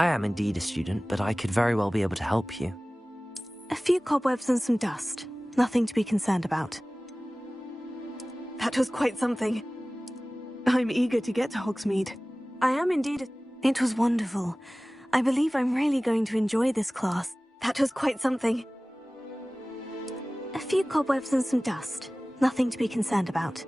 I am indeed a student, but I could very well be able to help you. A few cobwebs and some dust. Nothing to be concerned about. That was quite something. I'm eager to get to Hogsmeade. I am indeed. It was wonderful. I believe I'm really going to enjoy this class. That was quite something. A few cobwebs and some dust. Nothing to be concerned about.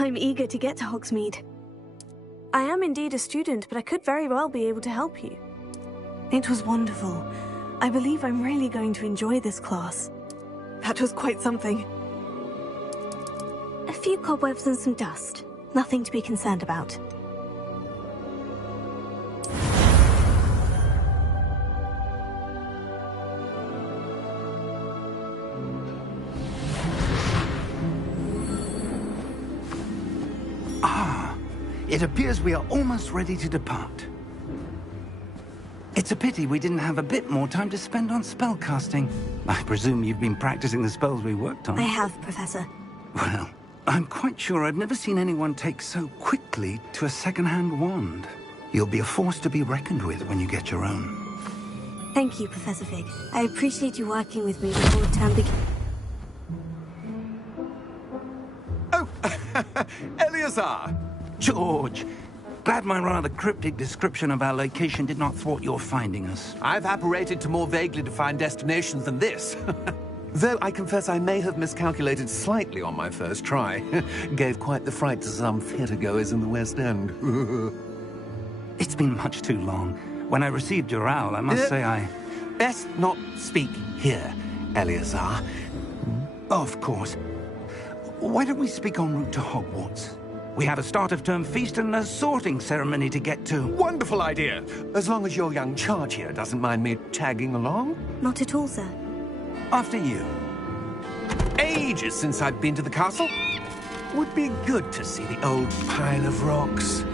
I'm eager to get to Hogsmeade. I am indeed a student, but I could very well be able to help you. It was wonderful. I believe I'm really going to enjoy this class. That was quite something. A few cobwebs and some dust. Nothing to be concerned about. It appears we are almost ready to depart. It's a pity we didn't have a bit more time to spend on spellcasting. I presume you've been practicing the spells we worked on. I have, Professor. Well, I'm quite sure I've never seen anyone take so quickly to a second-hand wand. You'll be a force to be reckoned with when you get your own. Thank you, Professor Fig. I appreciate you working with me before term begins. Oh, Eleazar! George, glad my rather cryptic description of our location did not thwart your finding us. I've apparated to more vaguely defined destinations than this. Though I confess I may have miscalculated slightly on my first try. Gave quite the fright to some theatre-goers in the West End. It's been much too long. When I received your owl, I must say I... Best not speak here, Eleazar. Of course. Why don't we speak en route to Hogwarts? We have a start-of-term feast and a sorting ceremony to get to. Wonderful idea! As long as your young charge here doesn't mind me tagging along. Not at all, sir. After you. Ages since I've been to the castle. Would be good to see the old pile of rocks.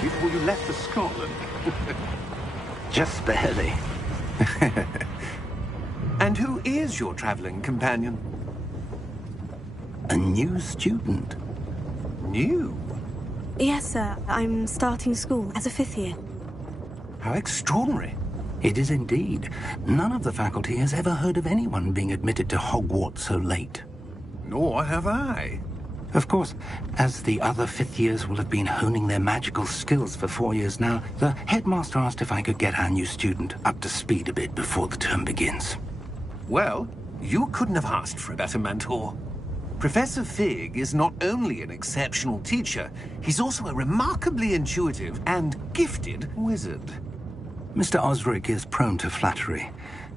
Before you left for Scotland. Just barely. And who is your traveling companion? A new student. New? Yes, sir. I'm starting school as a 5th year. How extraordinary. It is indeed. None of the faculty has ever heard of anyone being admitted to Hogwarts so late. Nor have I. Of course, as the other 5th years will have been honing their magical skills for 4 years now, the headmaster asked if I could get our new student up to speed a bit before the term begins. Well, you couldn't have asked for a better mentor. Professor Fig is not only an exceptional teacher, he's also a remarkably intuitive and gifted wizard. Mr. Osric is prone to flattery.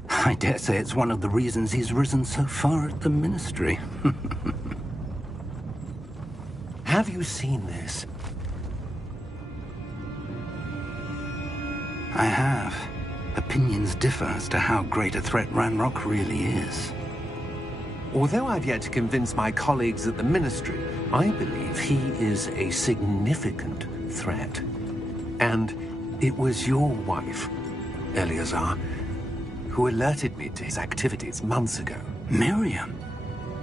I dare say it's one of the reasons he's risen so far at the Ministry. Have you seen this? I have. Opinions differ as to how great a threat Ranrock really is. Although I've yet to convince my colleagues at the Ministry, I believe he is a significant threat. And it was your wife, Eleazar, who alerted me to his activities months ago. Miriam?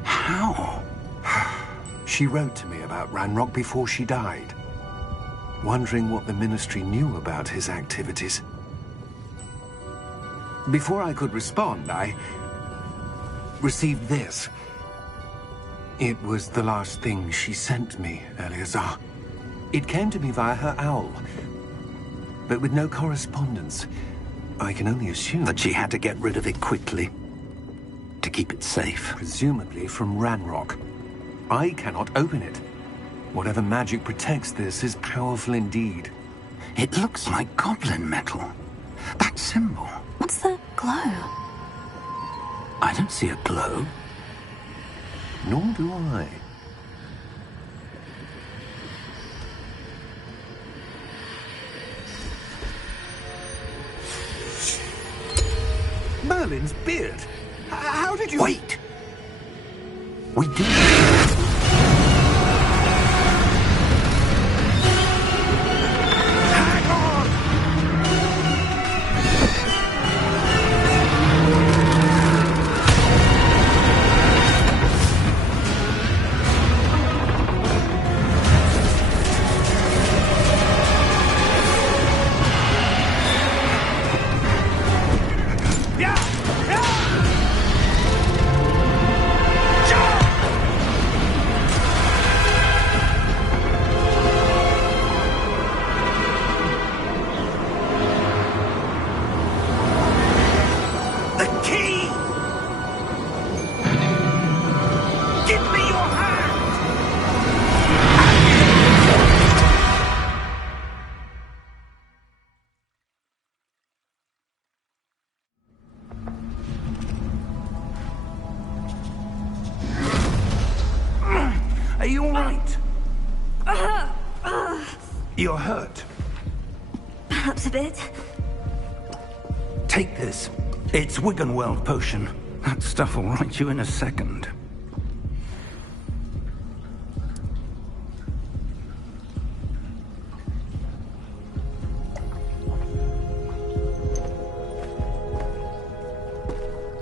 How? She wrote to me about Ranrock before she died, wondering what the Ministry knew about his activities. Before I could respond, I received this. It was the last thing she sent me, Eleazar. It came to me via her owl, but with no correspondence. I can only assume that she had to get rid of it quickly, to keep it safe. Presumably from Ranrock. I cannot open it. Whatever magic protects this is powerful indeed. It looks like goblin metal. That symbol. What's that glow? I don't see a glow. Nor do I. Merlin's beard. How did you... Wait! We did. Hang on! Are you all right? You're hurt. Perhaps a bit. Take this. It's Wiggenweld potion. That stuff will right you in a second.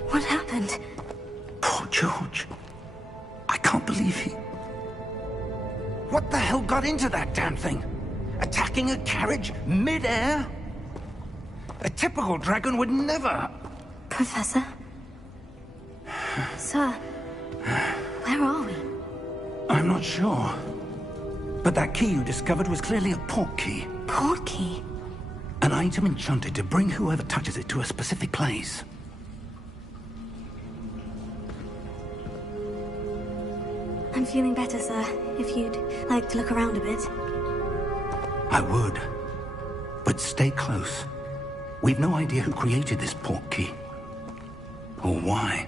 What happened? Poor George. I can't believe he... What the hell got into that damn thing? Attacking a carriage mid-air? A typical dragon would never... Professor? Sir, where are we? I'm not sure. But that key you discovered was clearly a port key. Port key? An item enchanted to bring whoever touches it to a specific place. I'm feeling better, sir. If you'd like to look around a bit. I would. But stay close. We've no idea who created this port key. Or why.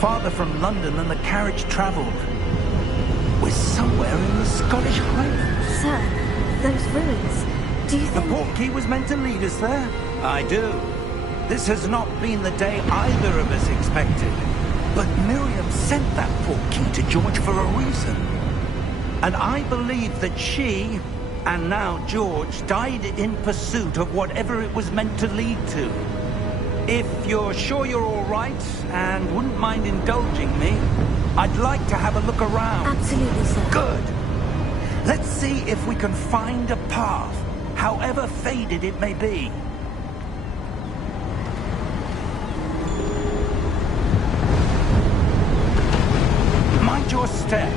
Farther from London than the carriage travelled. We're somewhere in the Scottish Highlands. Sir, those ruins. Do you think... The port key was meant to lead us there? I do. This has not been the day either of us expected. But Miriam sent that port key to George for a reason. And I believe that she, and now George, died in pursuit of whatever it was meant to lead to. If you're sure you're all right, and wouldn't mind indulging me, I'd like to have a look around. Absolutely, sir. Good. Let's see if we can find a path, however faded it may be. Mind your step.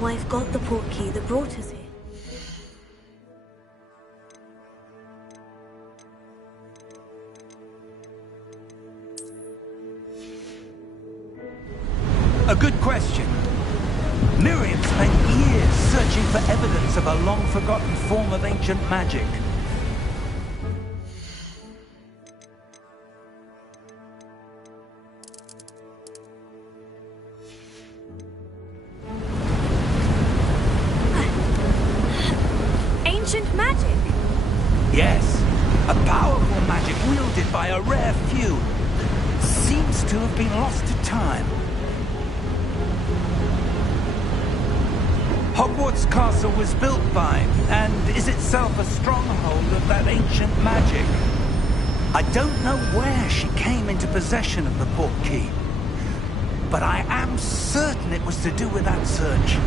wife got the portkey that brought us here. A good question. Miriam spent years searching for evidence of a long-forgotten form of ancient magic. Ancient magic? Yes, a powerful magic wielded by a rare few. Seems to have been lost to time. Hogwarts Castle was built by, and is itself a stronghold of that ancient magic. I don't know where she came into possession of the portkey, but I am certain it was to do with that search.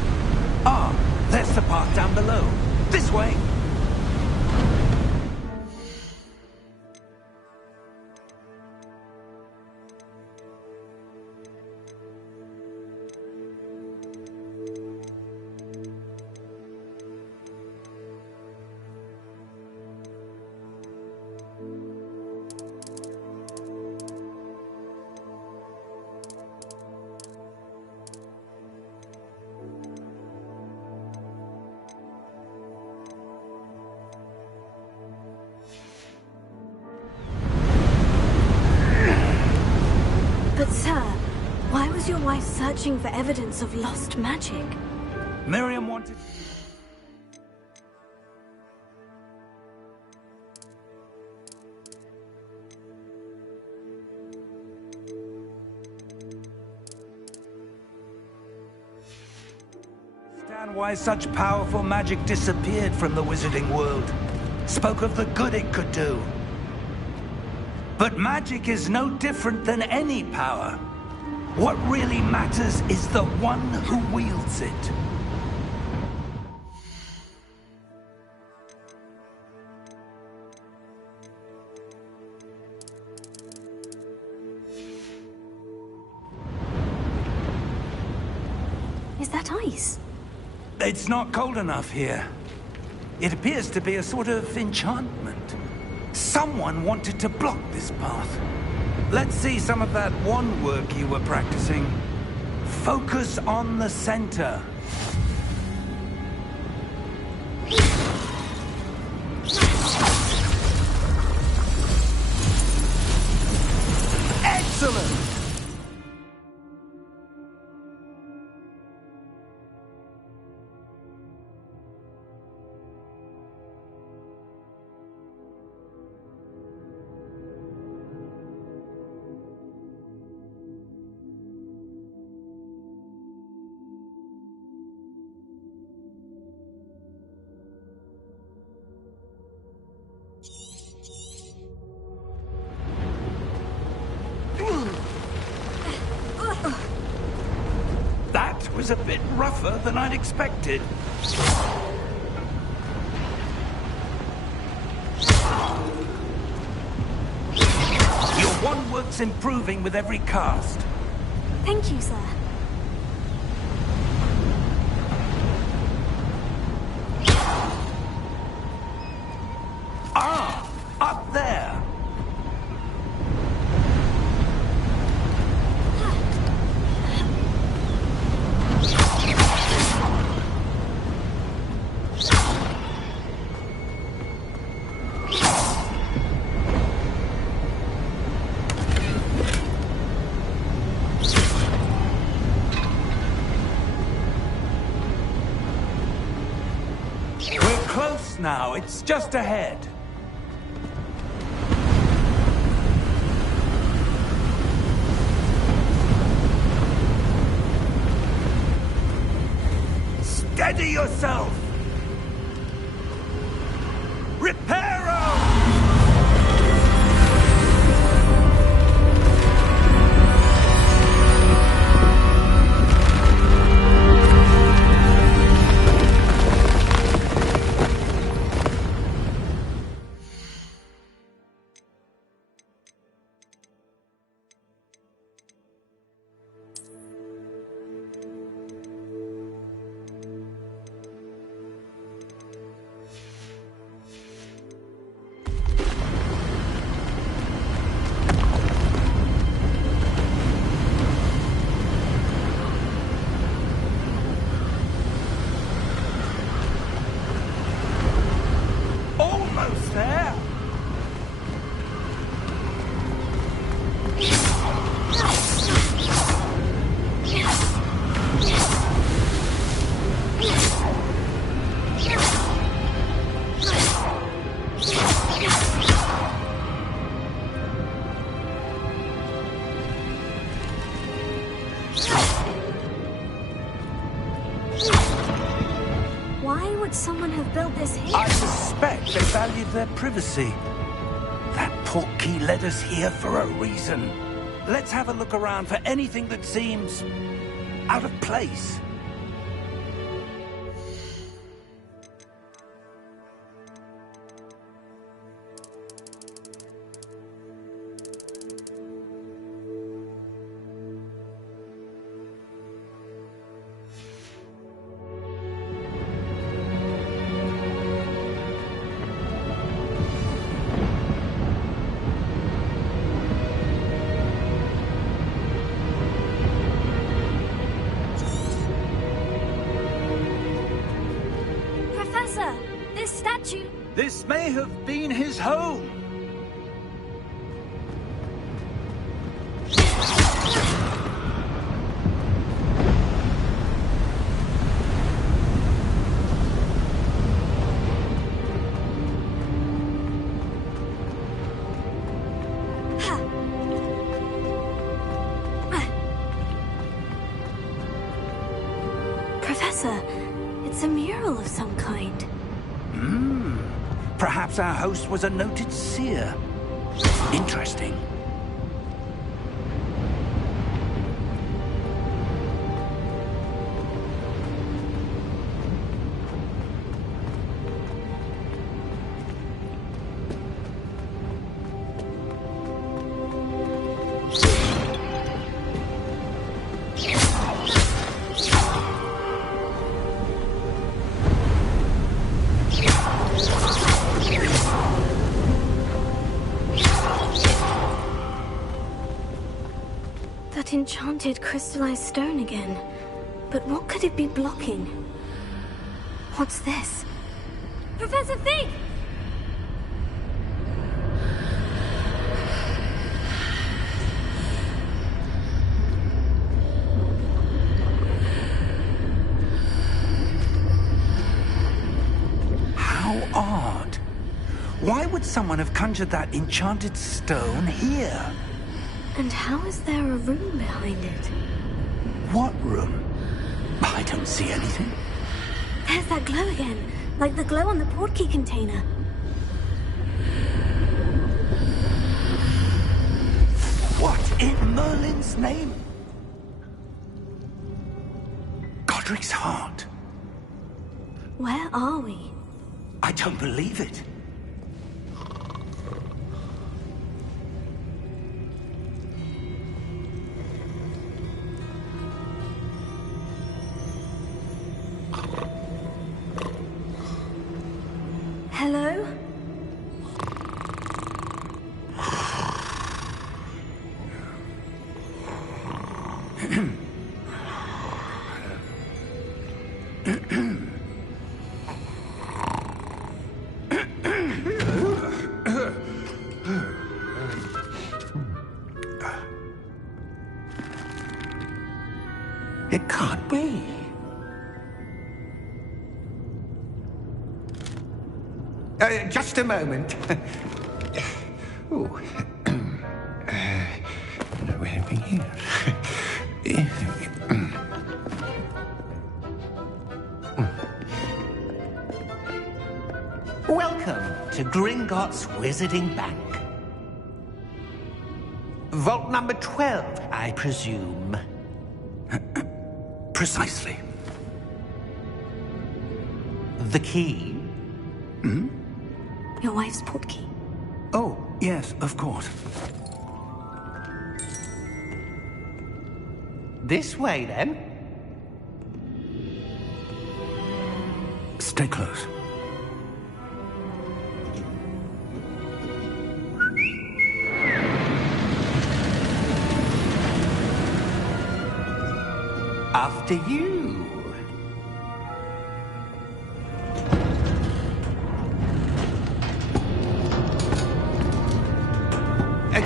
Ah, there's the path down below. This way! But sir, why was your wife searching for evidence of lost magic? Miriam wanted... understand why such powerful magic disappeared from the wizarding world. Spoke of the good it could do. But magic is no different than any power. What really matters is the one who wields it. Is that ice? It's not cold enough here. It appears to be a sort of enchantment. Someone wanted to block this path. Let's see some of that wand work you were practicing. Focus on the center. Excellent! That was a bit rougher than I'd expected. Your wand work's improving with every cast. Thank you, sir. Ah! Up there! We're close now. It's just ahead. Steady yourself! Reparo! suspect they valued their privacy. That portkey led us here for a reason. Let's have a look around for anything that seems out of place. This statue... This may have been his home. Professor, it's a mural of some kind. Perhaps our host was a noted seer. Interesting. That enchanted crystallized stone again. But what could it be blocking? What's this? Professor Fig! How odd. Why would someone have conjured that enchanted stone here? And how is there a room behind it? What room? I don't see anything. There's that glow again, like the glow on the portkey container. What in Merlin's name? Godric's heart. Where are we? I don't believe it. Hello? It can't be. Just a moment. Oh. Where are we here? Welcome to Gringotts Wizarding Bank. Vault number 12, I presume. Precisely. The key? Your wife's portkey. Oh, yes, of course. This way, then. Stay close. After you.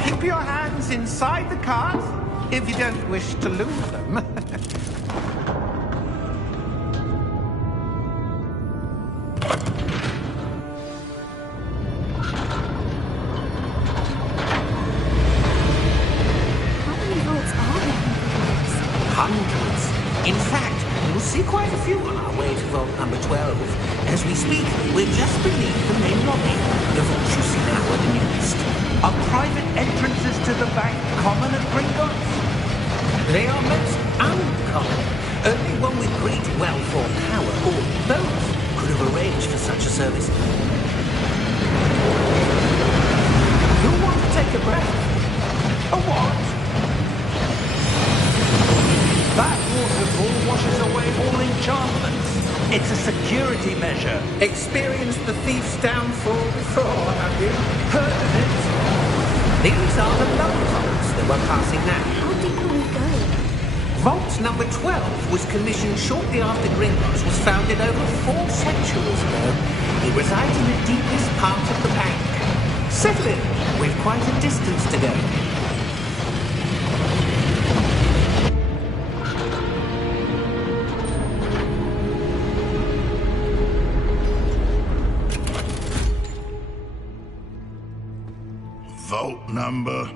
Keep your hands inside the cart if you don't wish to lose them. How many vaults are there in Hogwarts? Hundreds. In fact, we'll see quite a few on our way to vault number 12. As we speak, we're just beneath the main The vaults you see now are the newest. Are private entrances to the bank common at Gringotts? They are most uncommon. Only one with great wealth or power, or both, could have arranged for such a service. You want to take a breath? A what? That waterfall washes away all enchantments. It's a security measure. Experienced the thief's downfall before, have you? Heard of it? These are the love vaults that we're passing now. How deep will we go? Vault number 12 was commissioned shortly after Gringotts was founded over 4 centuries ago. It resides in the deepest part of the bank. Settle in. We've quite a distance to go. Vault number?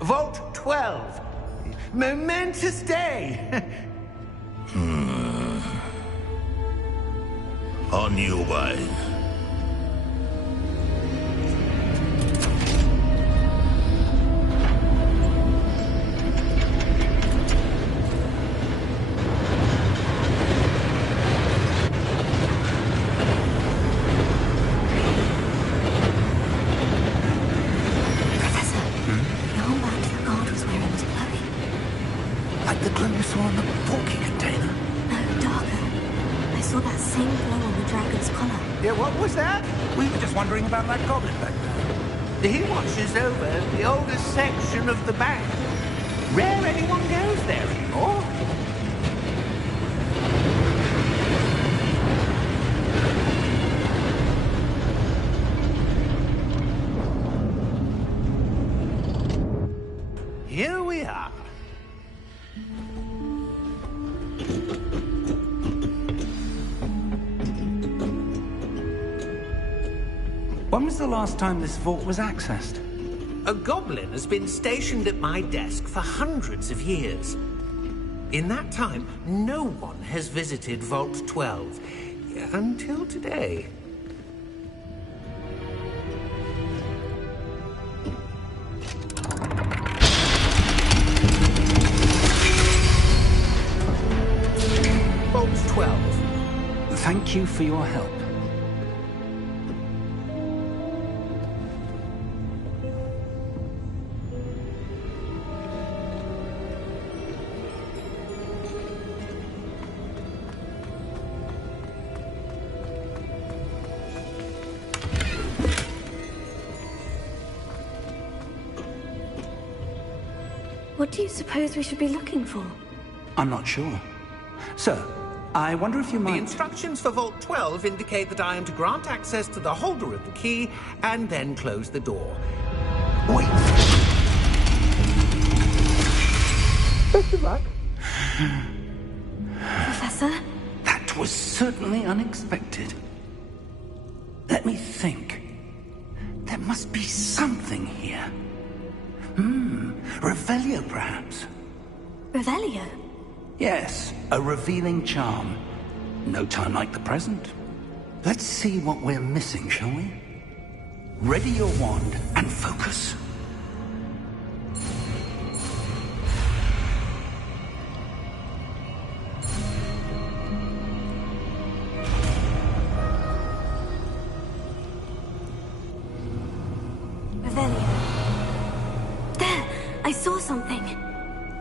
Vault 12. Momentous day. On your way. Professor, the whole back of the card was where it was glowing. Like the glow you saw on the porky container. No, darker. I saw that same glow on the dragon's collar. Yeah, what was that? We were just wondering about that goblin back there. He watches over the oldest section of the bank. Rare anyone goes there anymore. Here we are. When was the last time this vault was accessed? A goblin has been stationed at my desk for hundreds of years. In that time, no one has visited Vault 12. Until today. Vault 12. Thank you for your help. What do you suppose we should be looking for? I'm not sure. Sir, I wonder if you The might... instructions for Vault 12 indicate that I am to grant access to the holder of the key and then close the door. Wait! Best of luck. Professor? That was certainly unexpected. Let me think. There must be something here. Revelio, perhaps? Revelio? Yes, a revealing charm. No time like the present. Let's see what we're missing, shall we? Ready your wand and focus. Revelio. There! I saw something.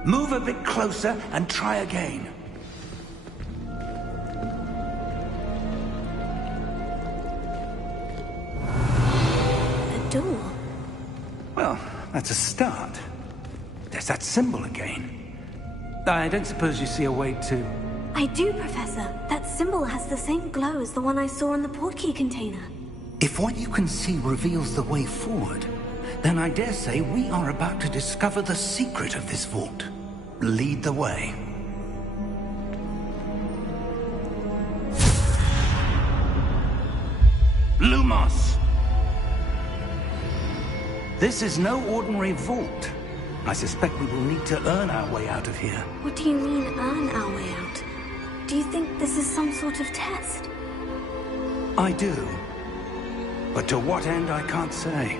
Move a bit closer and try again. A door. Well, that's a start. There's that symbol again. I don't suppose you see a way to... I do, Professor. That symbol has the same glow as the one I saw in the portkey container. If what you can see reveals the way forward, then I dare say we are about to discover the secret of this vault. Lead the way. Lumos! This is no ordinary vault. I suspect we will need to earn our way out of here. What do you mean, earn our way out? Do you think this is some sort of test? I do. But to what end, I can't say.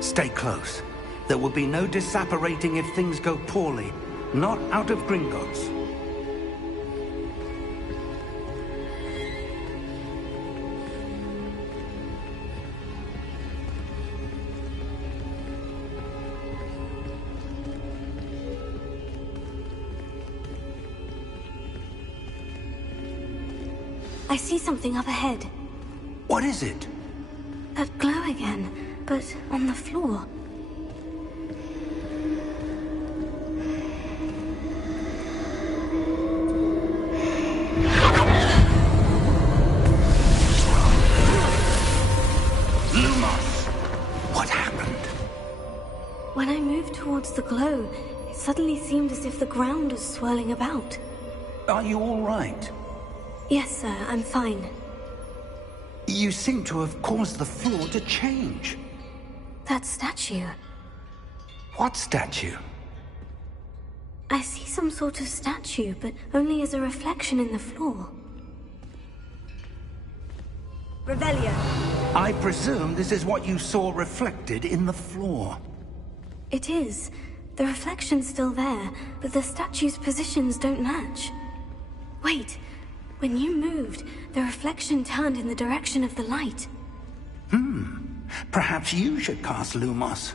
Stay close. There will be no disapparating if things go poorly. Not out of Gringotts. I see something up ahead. What is it? That glow again, but on the floor. Lumos! What happened? When I moved towards the glow, it suddenly seemed as if the ground was swirling about. Are you all right? Yes, sir, I'm fine. You seem to have caused the floor to change. That statue. What statue? I see some sort of statue, but only as a reflection in the floor. Revelio. I presume this is what you saw reflected in the floor. It is. The reflection's still there, but the statue's positions don't match. Wait. When you moved, the reflection turned in the direction of the light. Perhaps you should cast Lumos.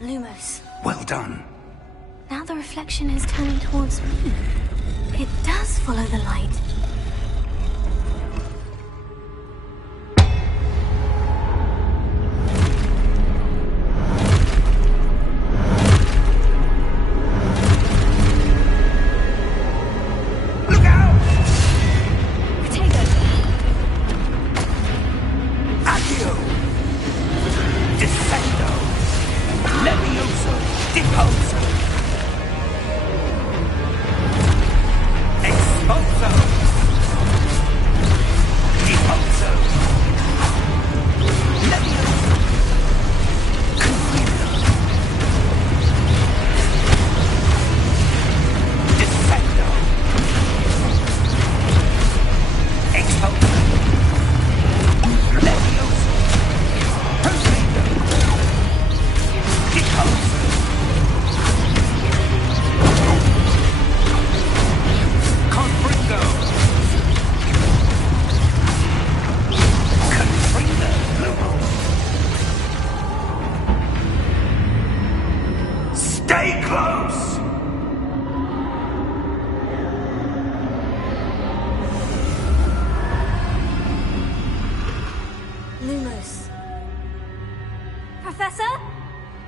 Lumos. Well done. Now the reflection is turning towards me. It does follow the light. Look out! Potato! Accio! Descendo! Levioso! Deposo! Exposo! Deposo! Levioso! Confuso! Descendo! Exposo! Levioso! Procedo! Deposo! Confringo! Confringo! Lumos! Stay close! Lumos. Professor?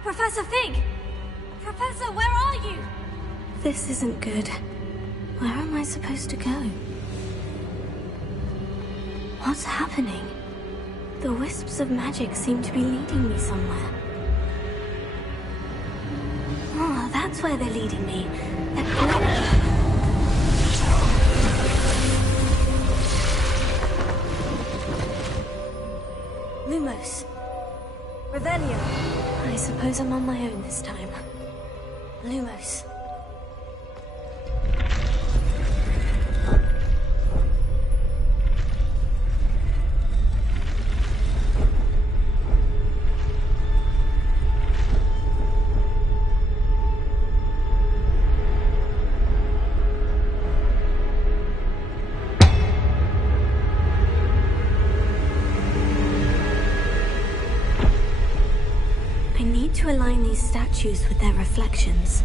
Professor Fig! Professor, where are you? This isn't good. Where am I supposed to go? What's happening? The wisps of magic seem to be leading me somewhere. Oh, that's where they're leading me. That glow. Lumos. Revelio. I suppose I'm on my own this time. Lumos. I need to align these statues with their reflections.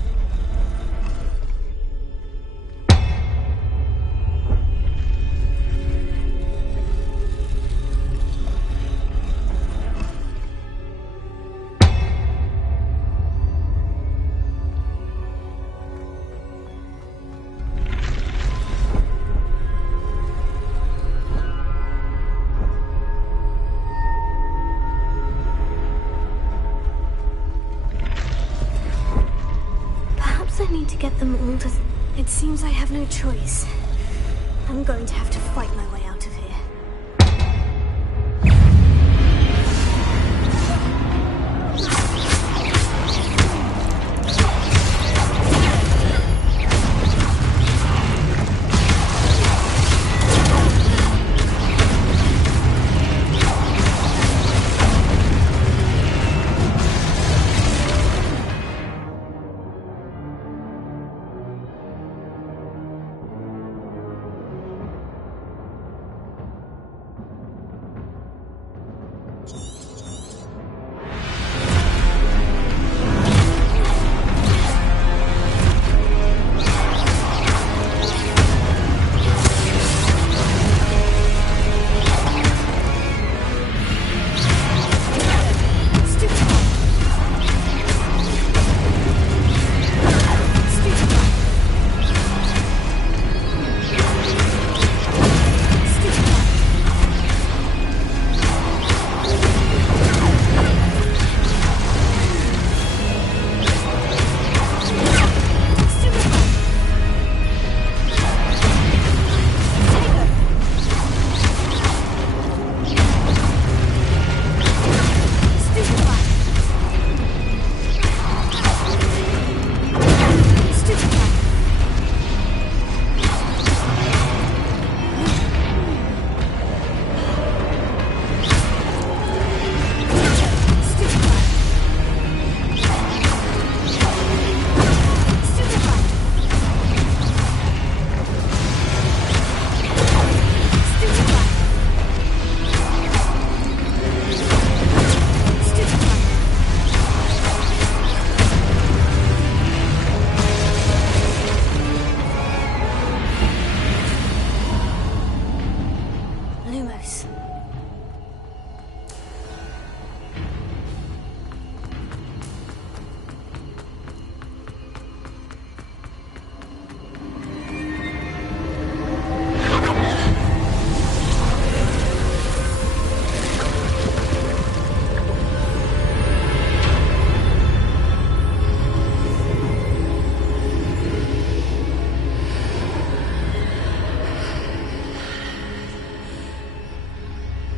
I need to get them all to... It seems I have no choice. I'm going to have to fight my way out of here.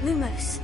Lumos.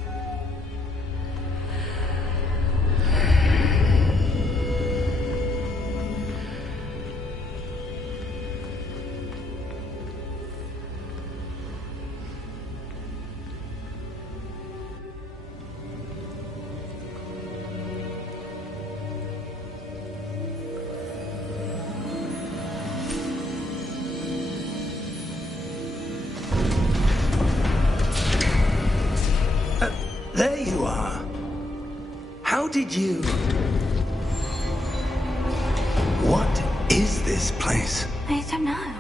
There you are. How did you... What is this place? I don't know.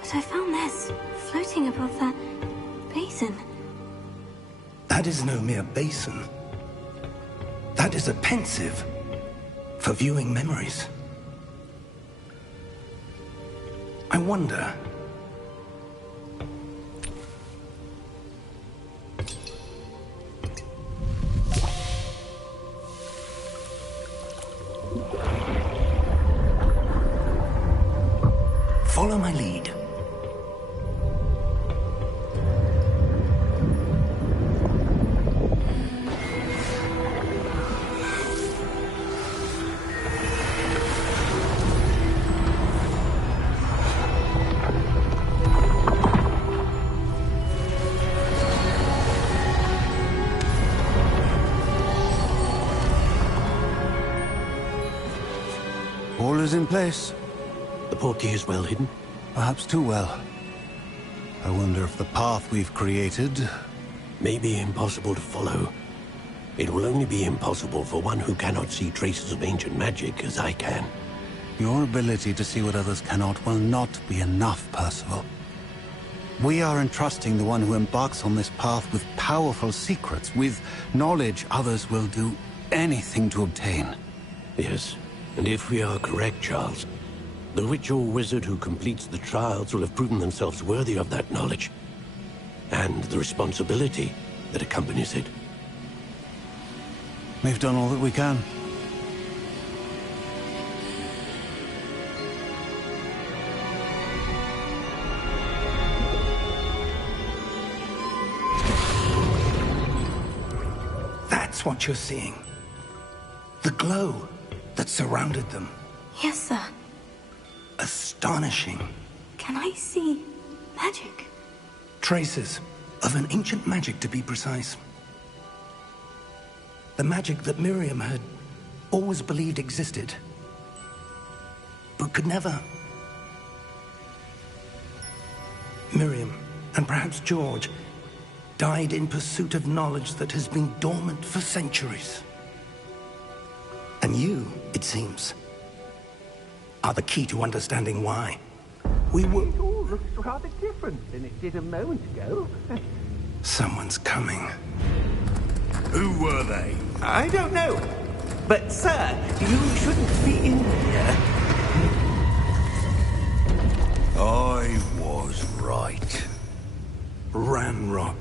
But I found this floating above that basin. That is no mere basin. That is a pensive for viewing memories. I wonder... Follow my lead. All is in place. The portkey is well hidden? Perhaps too well. I wonder if the path we've created... may be impossible to follow. It will only be impossible for one who cannot see traces of ancient magic as I can. Your ability to see what others cannot will not be enough, Percival. We are entrusting the one who embarks on this path with powerful secrets, with knowledge others will do anything to obtain. Yes, and if we are correct, Charles, the witch or wizard who completes the trials will have proven themselves worthy of that knowledge, and the responsibility that accompanies it. We've done all that we can. That's what you're seeing. The glow that surrounded them. Yes, sir. Astonishing. Can I see magic? Traces of an ancient magic, to be precise. The magic that Miriam had always believed existed, but could never. Miriam, and perhaps George, died in pursuit of knowledge that has been dormant for centuries. And you, it seems, are the key to understanding why. We were... It all looks rather different than it did a moment ago. Someone's coming. Who were they? I don't know. But, sir, you shouldn't be in here. I was right. Ranrock.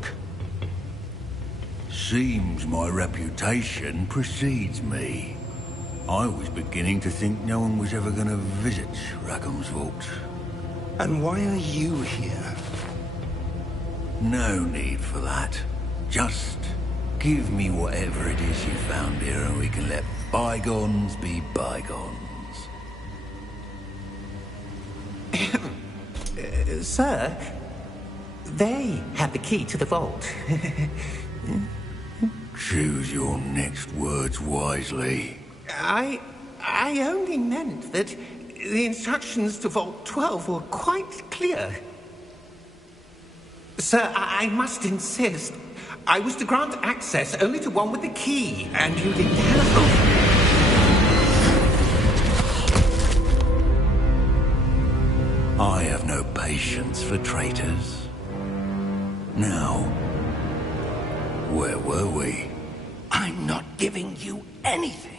Seems my reputation precedes me. I was beginning to think no one was ever going to visit Rackham's vault. And why are you here? No need for that. Just give me whatever it is you found here and we can let bygones be bygones. Sir, they have the key to the vault. Choose your next words wisely. I only meant that the instructions to Vault 12 were quite clear. Sir, I must insist. I was to grant access only to one with the key, and you didn't have... I have no patience for traitors. Now, where were we? I'm not giving you anything.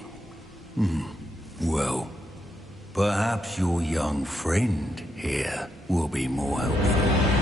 Well, perhaps your young friend here will be more helpful.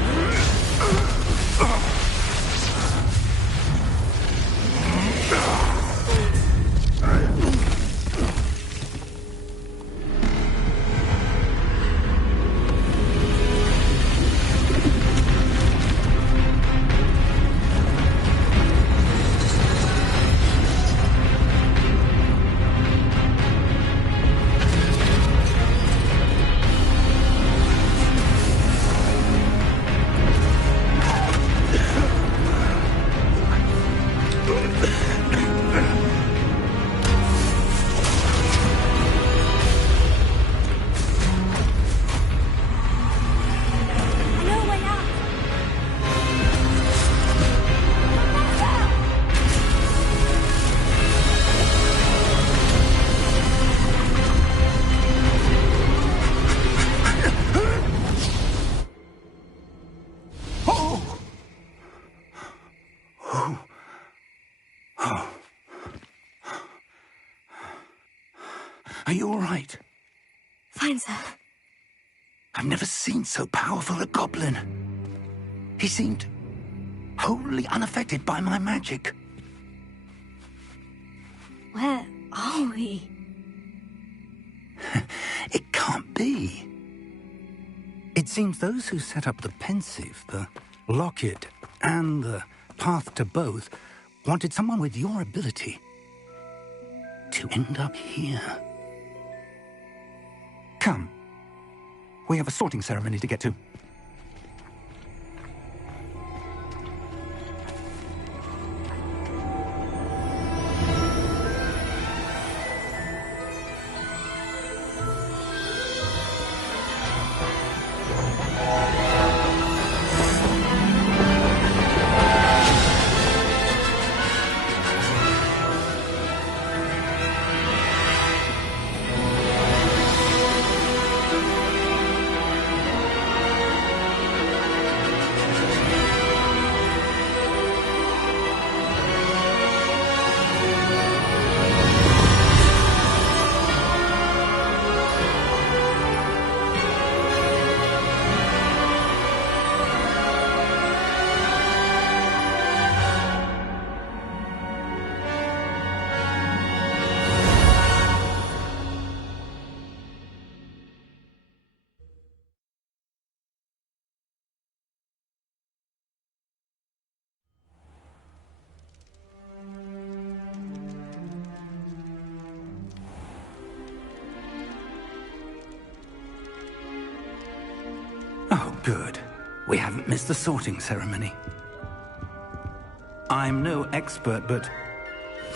Are you all right? Fine, sir. I've never seen so powerful a goblin. He seemed wholly unaffected by my magic. Where are we? It can't be. It seems those who set up the Ps5, the locket, and the path to both wanted someone with your ability to end up here. Come. We have a sorting ceremony to get to. Good. We haven't missed the sorting ceremony. I'm no expert, but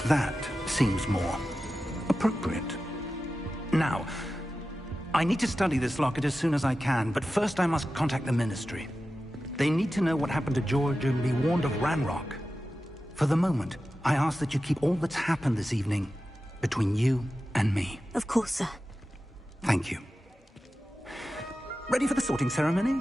that seems more appropriate. Now, I need to study this locket as soon as I can, but first I must contact the Ministry. They need to know what happened to George and be warned of Ranrock. For the moment, I ask that you keep all that's happened this evening between you and me. Of course, sir. Thank you. Ready for the sorting ceremony?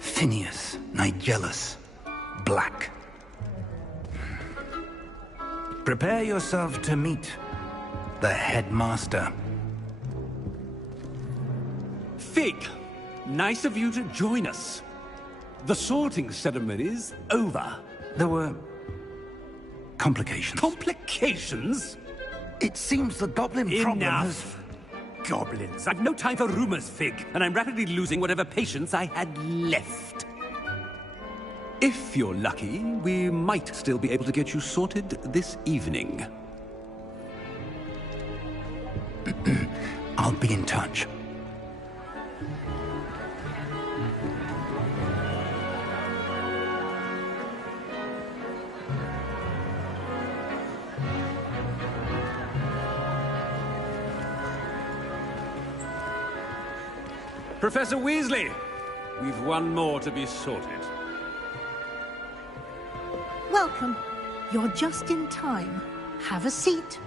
Phineas, Nigellus, Black. Prepare yourself to meet the headmaster. Fig, nice of you to join us. The sorting ceremony's over. There were complications. Complications? It seems the goblin problem has... Goblins. I've no time for rumors, Fig, and I'm rapidly losing whatever patience I had left. If you're lucky, we might still be able to get you sorted this evening. I'll be in touch. Professor Weasley, we've one more to be sorted. Welcome. You're just in time. Have a seat.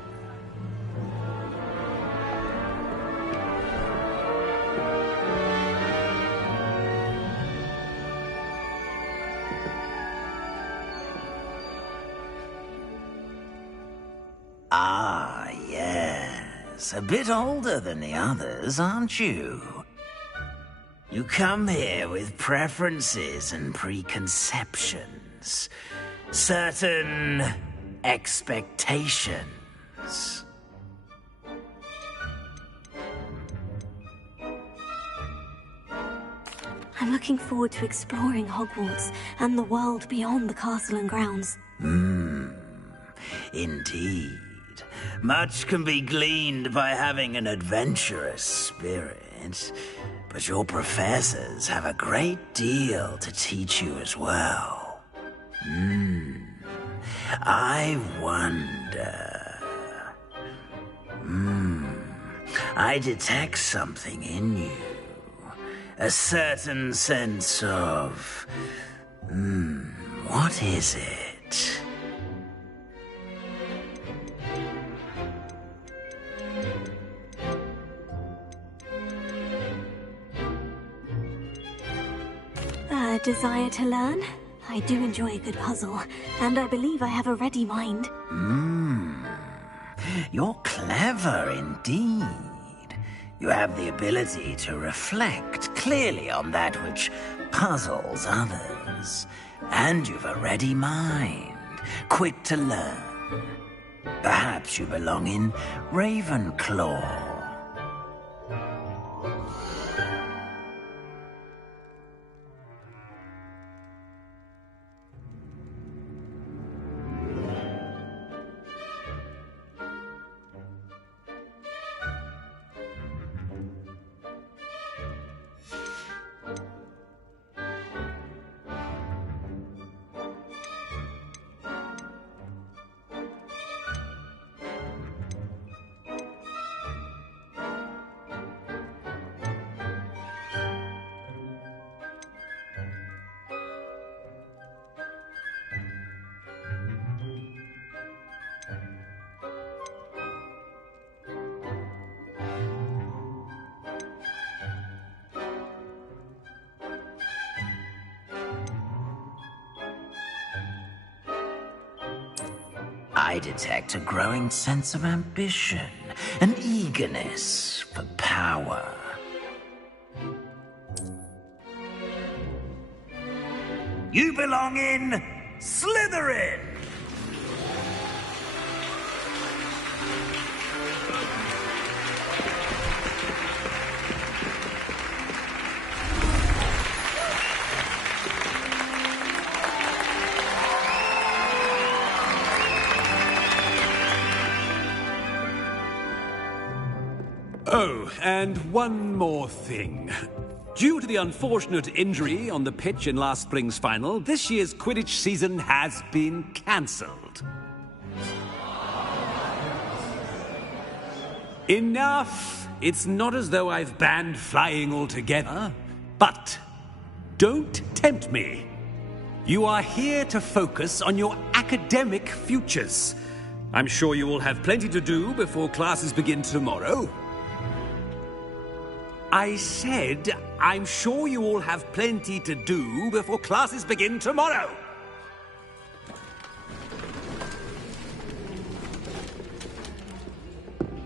Ah, yes. A bit older than the others, aren't you? You come here with preferences and preconceptions. Certain expectations. I'm looking forward to exploring Hogwarts and the world beyond the castle and grounds. Indeed. Much can be gleaned by having an adventurous spirit, but your professors have a great deal to teach you as well. I wonder... I detect something in you. A certain sense of... what is it? A desire to learn? I do enjoy a good puzzle, and I believe I have a ready mind. You're clever indeed. You have the ability to reflect clearly on that which puzzles others. And you've a ready mind, quick to learn. Perhaps you belong in Ravenclaw. I detect a growing sense of ambition, an eagerness for power. You belong in Slytherin! Oh, and one more thing. Due to the unfortunate injury on the pitch in last spring's final, this year's Quidditch season has been cancelled. Enough! It's not as though I've banned flying altogether, but don't tempt me. You are here to focus on your academic futures. I'm sure you will have plenty to do before classes begin tomorrow. I said, I'm sure you all have plenty to do before classes begin tomorrow.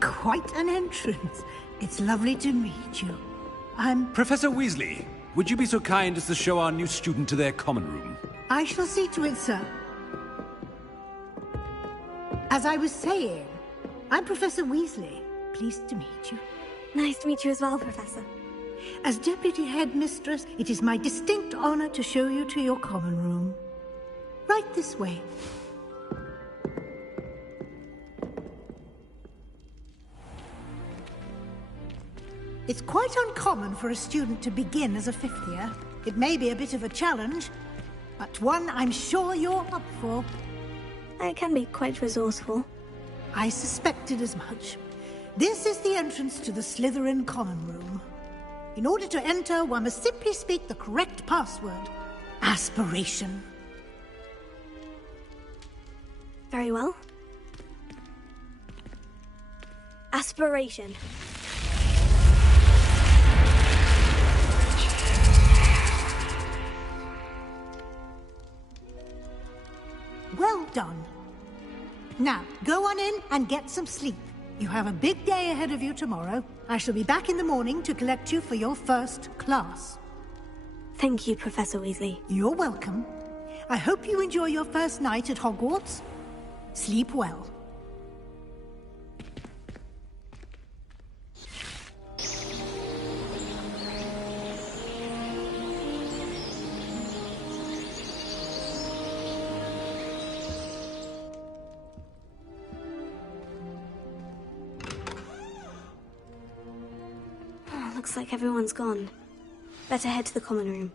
Quite an entrance. It's lovely to meet you. Professor Weasley, would you be so kind as to show our new student to their common room? I shall see to it, sir. As I was saying, I'm Professor Weasley. Pleased to meet you. Nice to meet you as well, Professor. As Deputy Headmistress, it is my distinct honor to show you to your common room. Right this way. It's quite uncommon for a student to begin as a fifth year. It may be a bit of a challenge, but one I'm sure you're up for. I can be quite resourceful. I suspected as much. This is the entrance to the Slytherin common room. In order to enter, one must simply speak the correct password. Aspiration. Very well. Aspiration. Well done. Now, go on in and get some sleep. You have a big day ahead of you tomorrow. I shall be back in the morning to collect you for your first class. Thank you, Professor Weasley. You're welcome. I hope you enjoy your first night at Hogwarts. Sleep well. Looks like everyone's gone. Better head to the common room.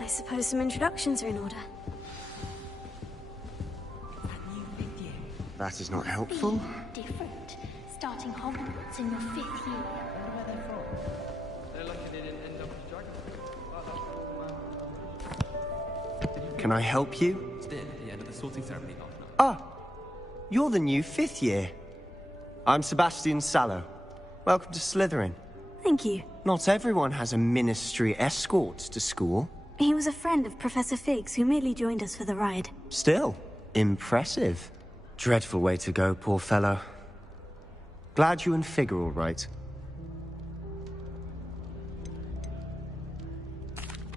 I suppose some introductions are in order. That is not helpful. Different. Starting Hogwarts in your 5th year. Can I help you? Ah, you're the new 5th year. I'm Sebastian Sallow. Welcome to Slytherin. Thank you. Not everyone has a ministry escort to school. He was a friend of Professor Fig's who merely joined us for the ride. Still, impressive. Dreadful way to go, poor fellow. Glad you and Fig are all right.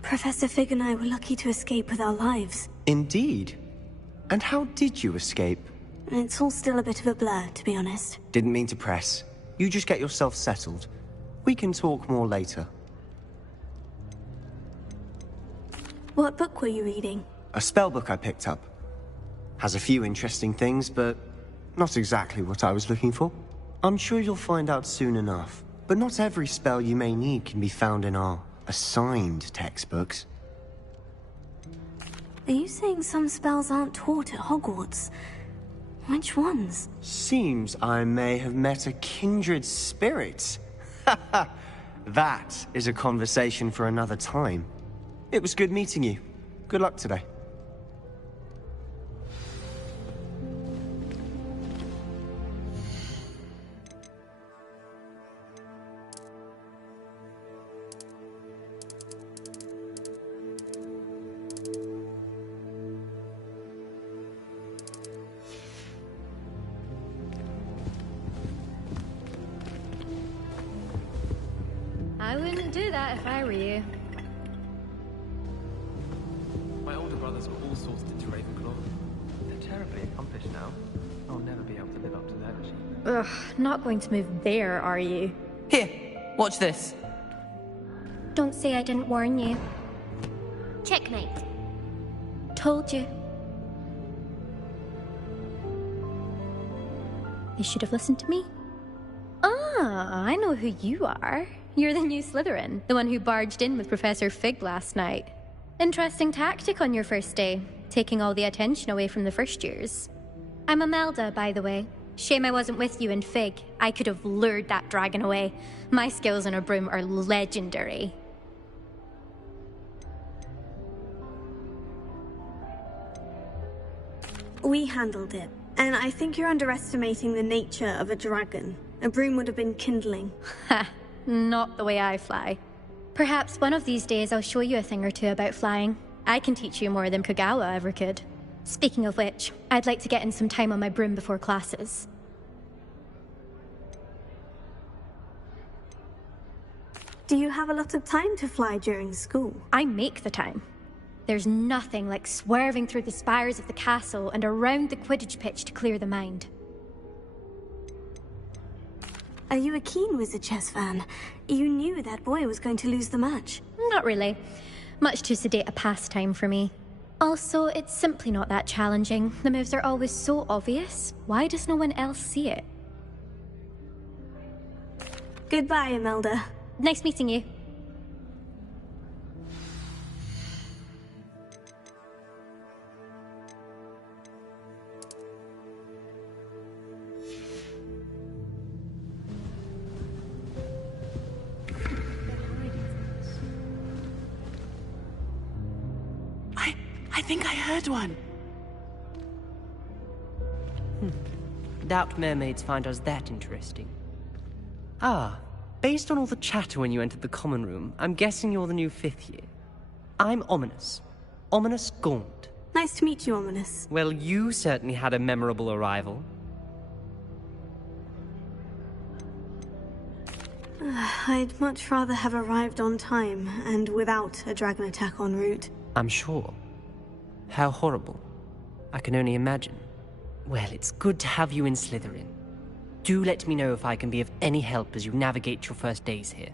Professor Fig and I were lucky to escape with our lives. Indeed. And how did you escape? It's all still a bit of a blur, to be honest. Didn't mean to press. You just get yourself settled. We can talk more later. What book were you reading? A spellbook I picked up. Has a few interesting things, but not exactly what I was looking for. I'm sure you'll find out soon enough. But not every spell you may need can be found in our assigned textbooks. Are you saying some spells aren't taught at Hogwarts? Which ones? Seems I may have met a kindred spirit. That is a conversation for another time. It was good meeting you. Good luck today. I wouldn't do that if I were you. My older brothers were all sorted to Ravenclaw. They're terribly accomplished now. I'll never be able to live up to their achievements. Ugh, not going to move there, are you? Here, watch this. Don't say I didn't warn you. Checkmate. Told you. You should have listened to me. Ah, I know who you are. You're the new Slytherin, the one who barged in with Professor Fig last night. Interesting tactic on your first day, taking all the attention away from the first years. I'm Imelda, by the way. Shame I wasn't with you in Fig. I could have lured that dragon away. My skills on a broom are legendary. We handled it, and I think you're underestimating the nature of a dragon. A broom would have been kindling. Ha, not the way I fly. Perhaps one of these days I'll show you a thing or two about flying. I can teach you more than Kagawa ever could. Speaking of which, I'd like to get in some time on my broom before classes. Do you have a lot of time to fly during school? I make the time. There's nothing like swerving through the spires of the castle and around the Quidditch pitch to clear the mind. Are you a keen Wizard chess fan? You knew that boy was going to lose the match. Not really. Much too sedate a pastime for me. Also, it's simply not that challenging. The moves are always so obvious. Why does no one else see it? Goodbye, Imelda. Nice meeting you. I think I heard one. Doubt mermaids find us that interesting. Ah, based on all the chatter when you entered the common room, I'm guessing you're the new 5th year. I'm Ominous. Ominous Gaunt. Nice to meet you, Ominous. Well, you certainly had a memorable arrival. I'd much rather have arrived on time and without a dragon attack en route. I'm sure. How horrible. I can only imagine. Well, it's good to have you in Slytherin. Do let me know if I can be of any help as you navigate your first days here.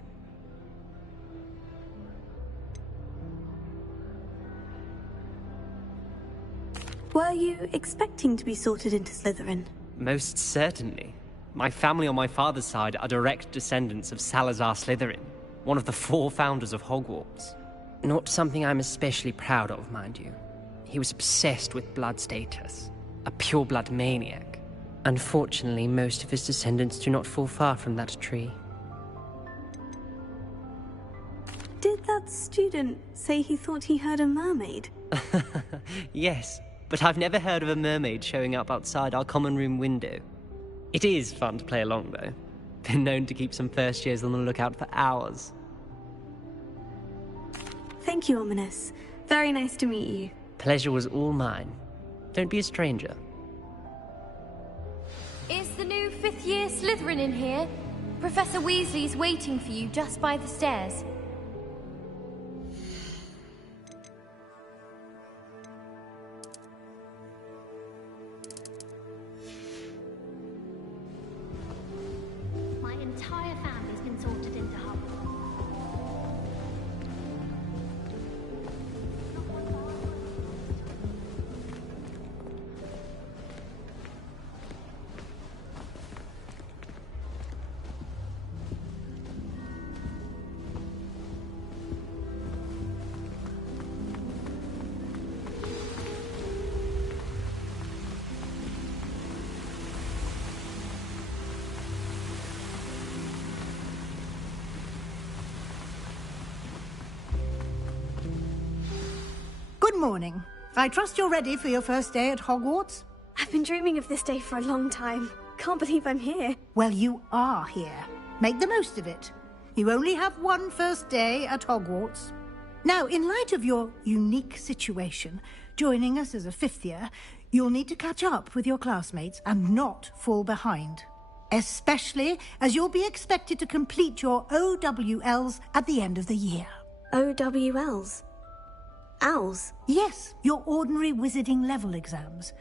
Were you expecting to be sorted into Slytherin? Most certainly. My family on my father's side are direct descendants of Salazar Slytherin, one of the 4 founders of Hogwarts. Not something I'm especially proud of, mind you. He was obsessed with blood status, a pure-blood maniac. Unfortunately, most of his descendants do not fall far from that tree. Did that student say he thought he heard a mermaid? Yes, but I've never heard of a mermaid showing up outside our common room window. It is fun to play along, though. Been known to keep some first years on the lookout for hours. Thank you, Ominous. Very nice to meet you. Pleasure was all mine. Don't be a stranger. Is the new 5th year Slytherin in here? Professor Weasley's waiting for you just by the stairs. My entire family's been sorted into Hogwarts. morning. I trust you're ready for your first day at Hogwarts? I've been dreaming of this day for a long time. Can't believe I'm here. Well, you are here. Make the most of it. You only have one first day at Hogwarts. Now, in light of your unique situation, joining us as a fifth year, you'll need to catch up with your classmates and not fall behind. Especially as you'll be expected to complete your OWLs at the end of the year. OWLs? Owls? Yes, your ordinary wizarding level exams.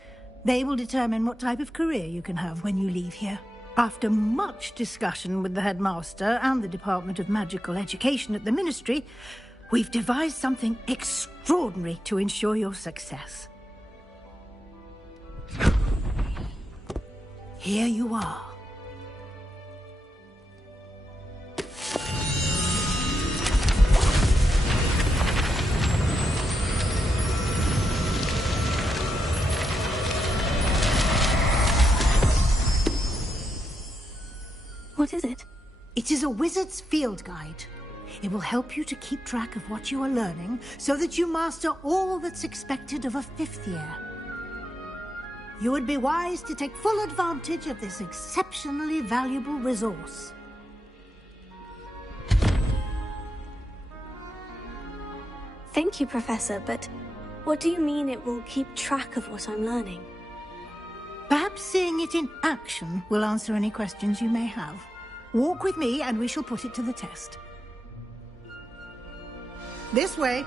They will determine what type of career you can have when you leave here. After much discussion with the headmaster and the Department of Magical Education at the Ministry, we've devised something extraordinary to ensure your success. Here you are. What is it? It is a wizard's field guide. It will help you to keep track of what you are learning so that you master all that's expected of a fifth year. You would be wise to take full advantage of this exceptionally valuable resource. Thank you, Professor, but what do you mean it will keep track of what I'm learning? Perhaps seeing it in action will answer any questions you may have. Walk with me and we shall put it to the test. This way.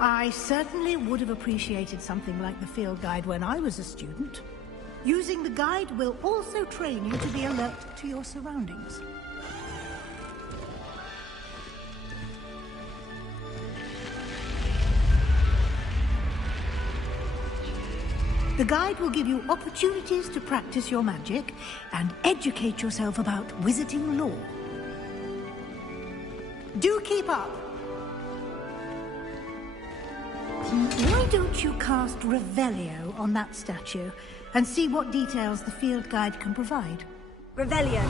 I certainly would have appreciated something like the field guide when I was a student. Using the guide will also train you to be alert to your surroundings. The guide will give you opportunities to practice your magic and educate yourself about wizarding lore. Do keep up! Why don't you cast Revelio on that statue and see what details the field guide can provide? Revelio.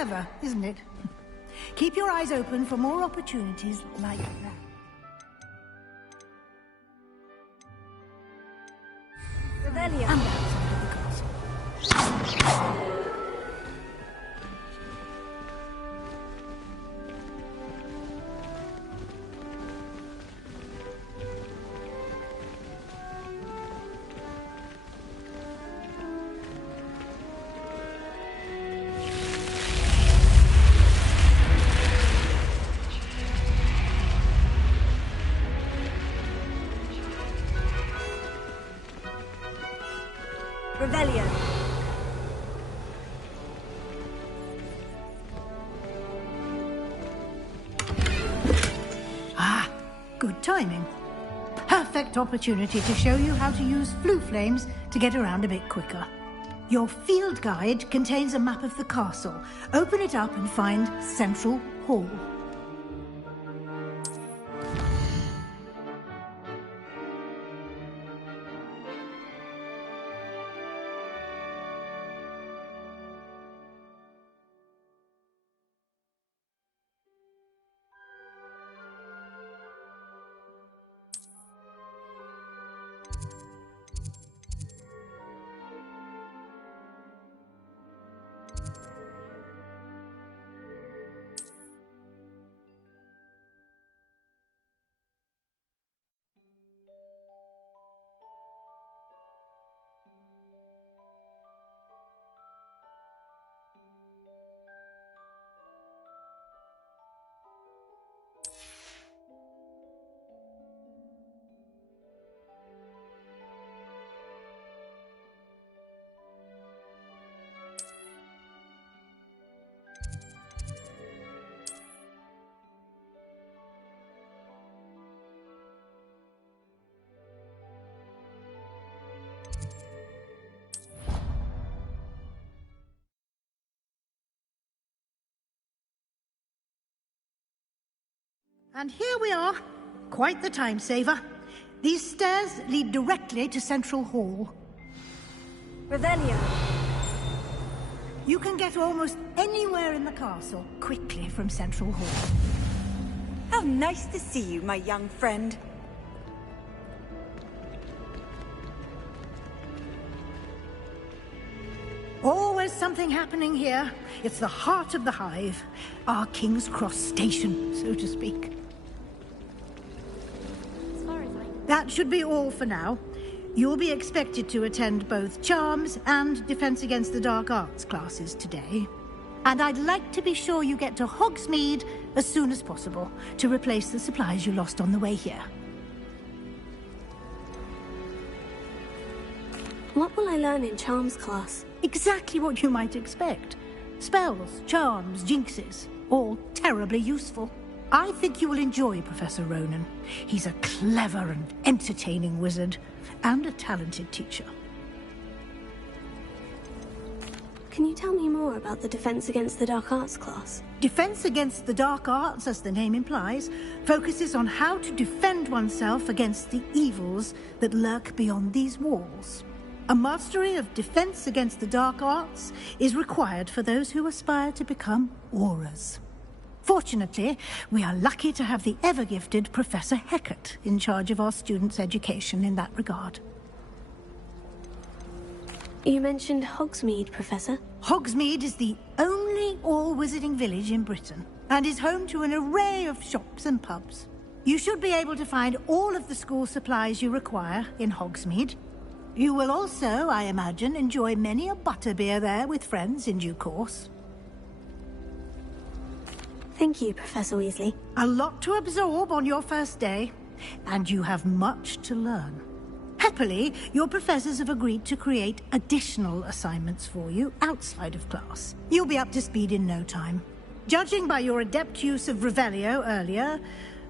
Clever, isn't it? Keep your eyes open for more opportunities like that. Revelio. And outside of the castle. Revelio. Ah, good timing. Perfect opportunity to show you how to use flue flames to get around a bit quicker. Your field guide contains a map of the castle. Open it up and find Central Hall. And here we are. Quite the time saver. These stairs lead directly to Central Hall. Revelio. You can get almost anywhere in the castle quickly from Central Hall. How nice to see you, my young friend. Always something happening here. It's the heart of the hive. Our King's Cross station, so to speak. That should be all for now. You'll be expected to attend both Charms and Defense Against the Dark Arts classes today. And I'd like to be sure you get to Hogsmeade as soon as possible to replace the supplies you lost on the way here. What will I learn in Charms class? Exactly what you might expect. Spells, charms, jinxes, all terribly useful. I think you will enjoy Professor Ronan. He's a clever and entertaining wizard, and a talented teacher. Can you tell me more about the Defense Against the Dark Arts class? Defense Against the Dark Arts, as the name implies, focuses on how to defend oneself against the evils that lurk beyond these walls. A mastery of Defense Against the Dark Arts is required for those who aspire to become Aurors. Fortunately, we are lucky to have the ever-gifted Professor Hecat in charge of our students' education in that regard. You mentioned Hogsmeade, Professor. Hogsmeade is the only all-wizarding village in Britain, and is home to an array of shops and pubs. You should be able to find all of the school supplies you require in Hogsmeade. You will also, I imagine, enjoy many a butterbeer there with friends in due course. Thank you, Professor Weasley. A lot to absorb on your first day, and you have much to learn. Happily, your professors have agreed to create additional assignments for you outside of class. You'll be up to speed in no time. Judging by your adept use of Revelio earlier,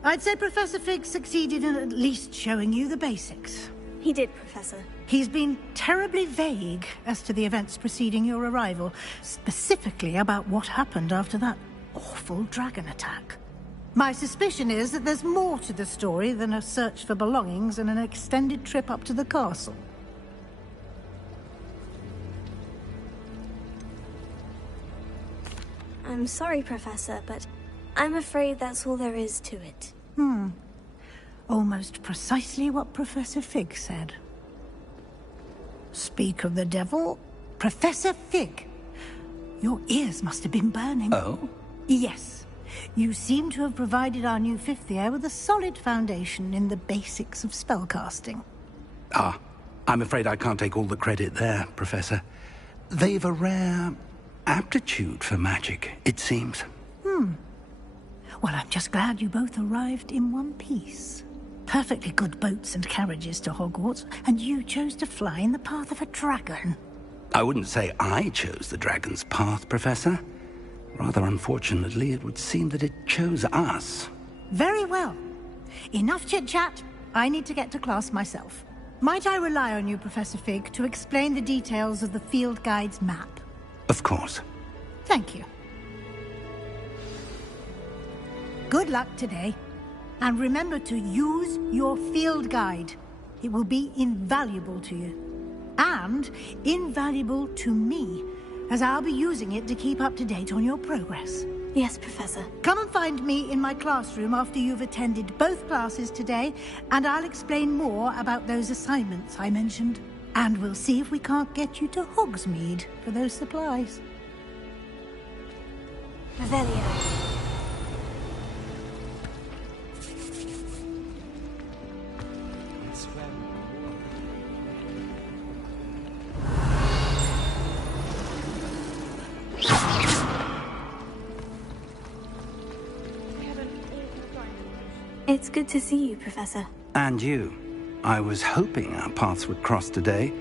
I'd say Professor Fig succeeded in at least showing you the basics. He did, Professor. He's been terribly vague as to the events preceding your arrival, specifically about what happened after that awful dragon attack. My suspicion is that there's more to the story than a search for belongings and an extended trip up to the castle. I'm sorry, Professor, but I'm afraid that's all there is to it. Almost precisely what Professor Fig said. Speak of the devil, Professor Fig. Your ears must have been burning. Oh? Yes. You seem to have provided our new fifth year with a solid foundation in the basics of spellcasting. Ah, I'm afraid I can't take all the credit there, Professor. They've a rare aptitude for magic, it seems. Well, I'm just glad you both arrived in one piece. Perfectly good boats and carriages to Hogwarts, and you chose to fly in the path of a dragon. I wouldn't say I chose the dragon's path, Professor. Rather unfortunately, it would seem that it chose us. Very well. Enough chit-chat. I need to get to class myself. Might I rely on you, Professor Fig, to explain the details of the field guide's map? Of course. Thank you. Good luck today. And remember to use your field guide. It will be invaluable to you. And invaluable to me, as I'll be using it to keep up to date on your progress. Yes, Professor. Come and find me in my classroom after you've attended both classes today, and I'll explain more about those assignments I mentioned. And we'll see if we can't get you to Hogsmeade for those supplies. Revelio. It's good to see you, Professor. And you. I was hoping our paths would cross today,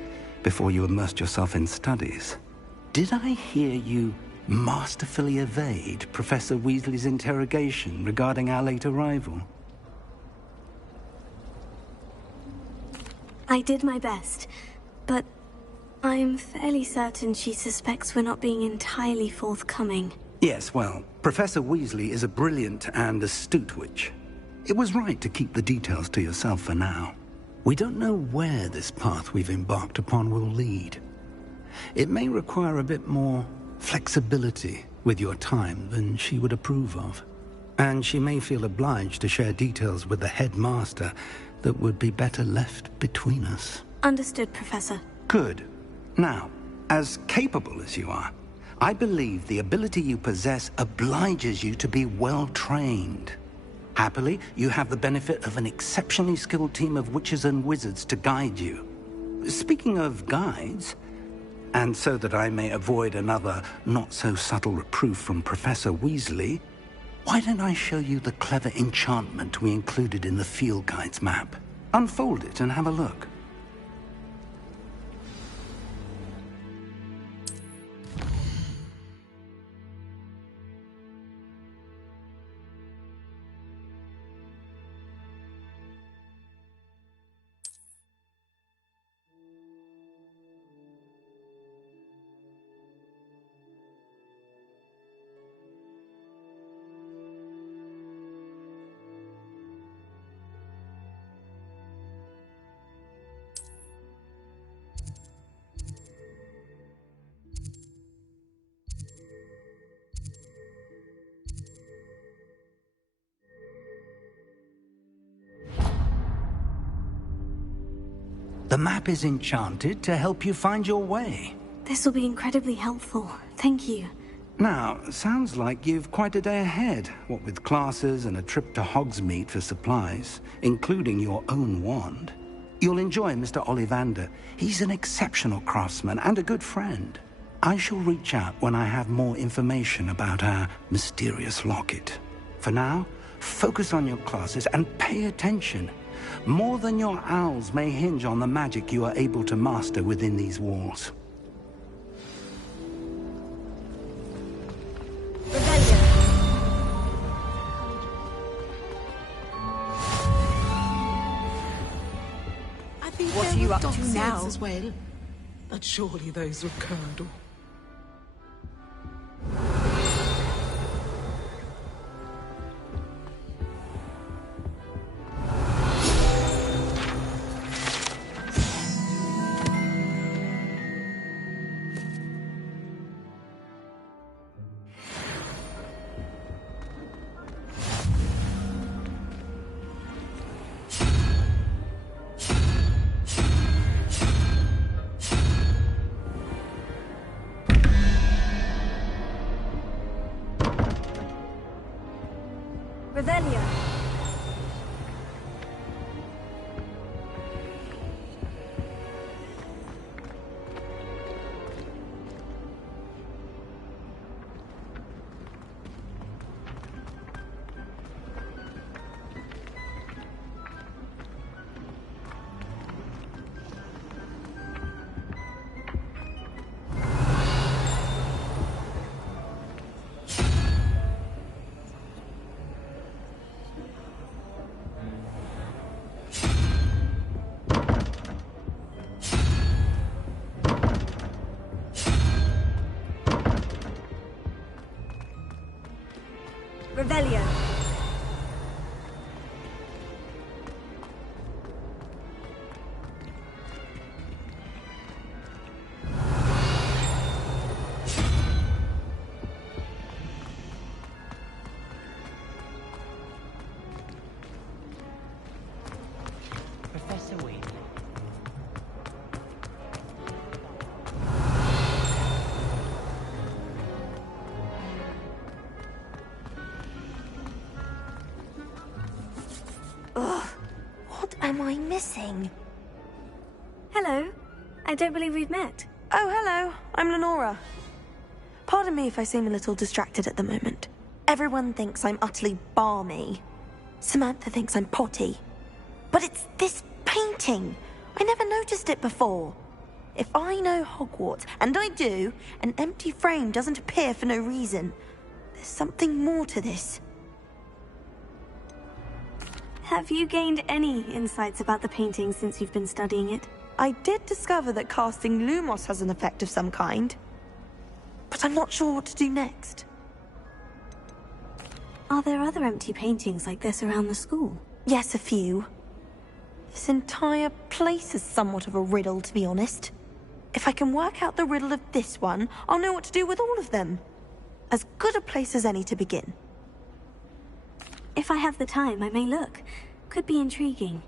before you immersed yourself in studies. Did I hear you masterfully evade Professor Weasley's interrogation regarding our late arrival? I did my best, but I'm fairly certain she suspects we're not being entirely forthcoming. Yes, well, Professor Weasley is a brilliant and astute witch. It was right to keep the details to yourself for now. We don't know where this path we've embarked upon will lead. It may require a bit more flexibility with your time than she would approve of. And she may feel obliged to share details with the headmaster that would be better left between us. Understood, Professor. Good. Now, as capable as you are, I believe the ability you possess obliges you to be well trained. Happily, you have the benefit of an exceptionally skilled team of witches and wizards to guide you. Speaking of guides, and so that I may avoid another not-so-subtle reproof from Professor Weasley, why don't I show you the clever enchantment we included in the field guide's map? Unfold it and have a look. The map is enchanted to help you find your way. This will be incredibly helpful. Thank you. Now, sounds like you've quite a day ahead, what with classes and a trip to Hogsmeade for supplies, including your own wand. You'll enjoy Mr. Ollivander. He's an exceptional craftsman and a good friend. I shall reach out when I have more information about our mysterious locket. For now, focus on your classes and pay attention. More than your owls may hinge on the magic you are able to master within these walls. What are you up to now? As well, but surely those were curdle. Revelio. Revelio. Professor Weasley. Ugh, what am I missing? Hello. I don't believe we've met. Oh, hello. I'm Lenora. Pardon me if I seem a little distracted at the moment. Everyone thinks I'm utterly balmy. Samantha thinks I'm potty. But it's this painting. I never noticed it before. If I know Hogwarts, and I do, an empty frame doesn't appear for no reason. There's something more to this. Have you gained any insights about the painting since you've been studying it? I did discover that casting Lumos has an effect of some kind. But I'm not sure what to do next. Are there other empty paintings like this around the school? Yes, a few. This entire place is somewhat of a riddle, to be honest. If I can work out the riddle of this one, I'll know what to do with all of them. As good a place as any to begin. If I have the time, I may look. Could be intriguing.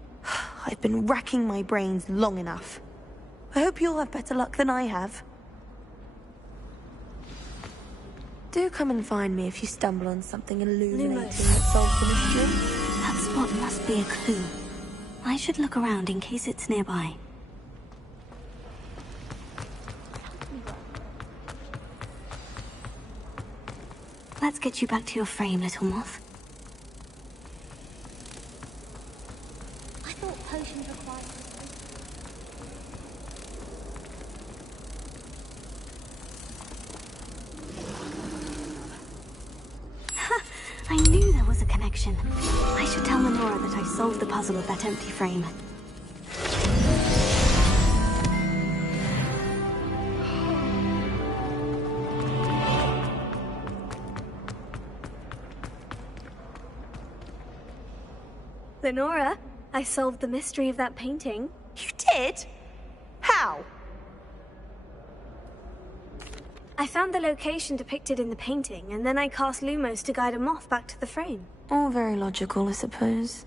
I've been racking my brains long enough. I hope you'll have better luck than I have. Do come and find me if you stumble on something illuminating that solves the mystery. That spot must be a clue. I should look around in case it's nearby. Let's get you back to your frame, little moth. I thought potions required... I knew there was a connection. I should tell Lenora that I solved the puzzle of that empty frame. Lenora, I solved the mystery of that painting. You did? How? I found the location depicted in the painting, and then I cast Lumos to guide a moth back to the frame. All very logical, I suppose.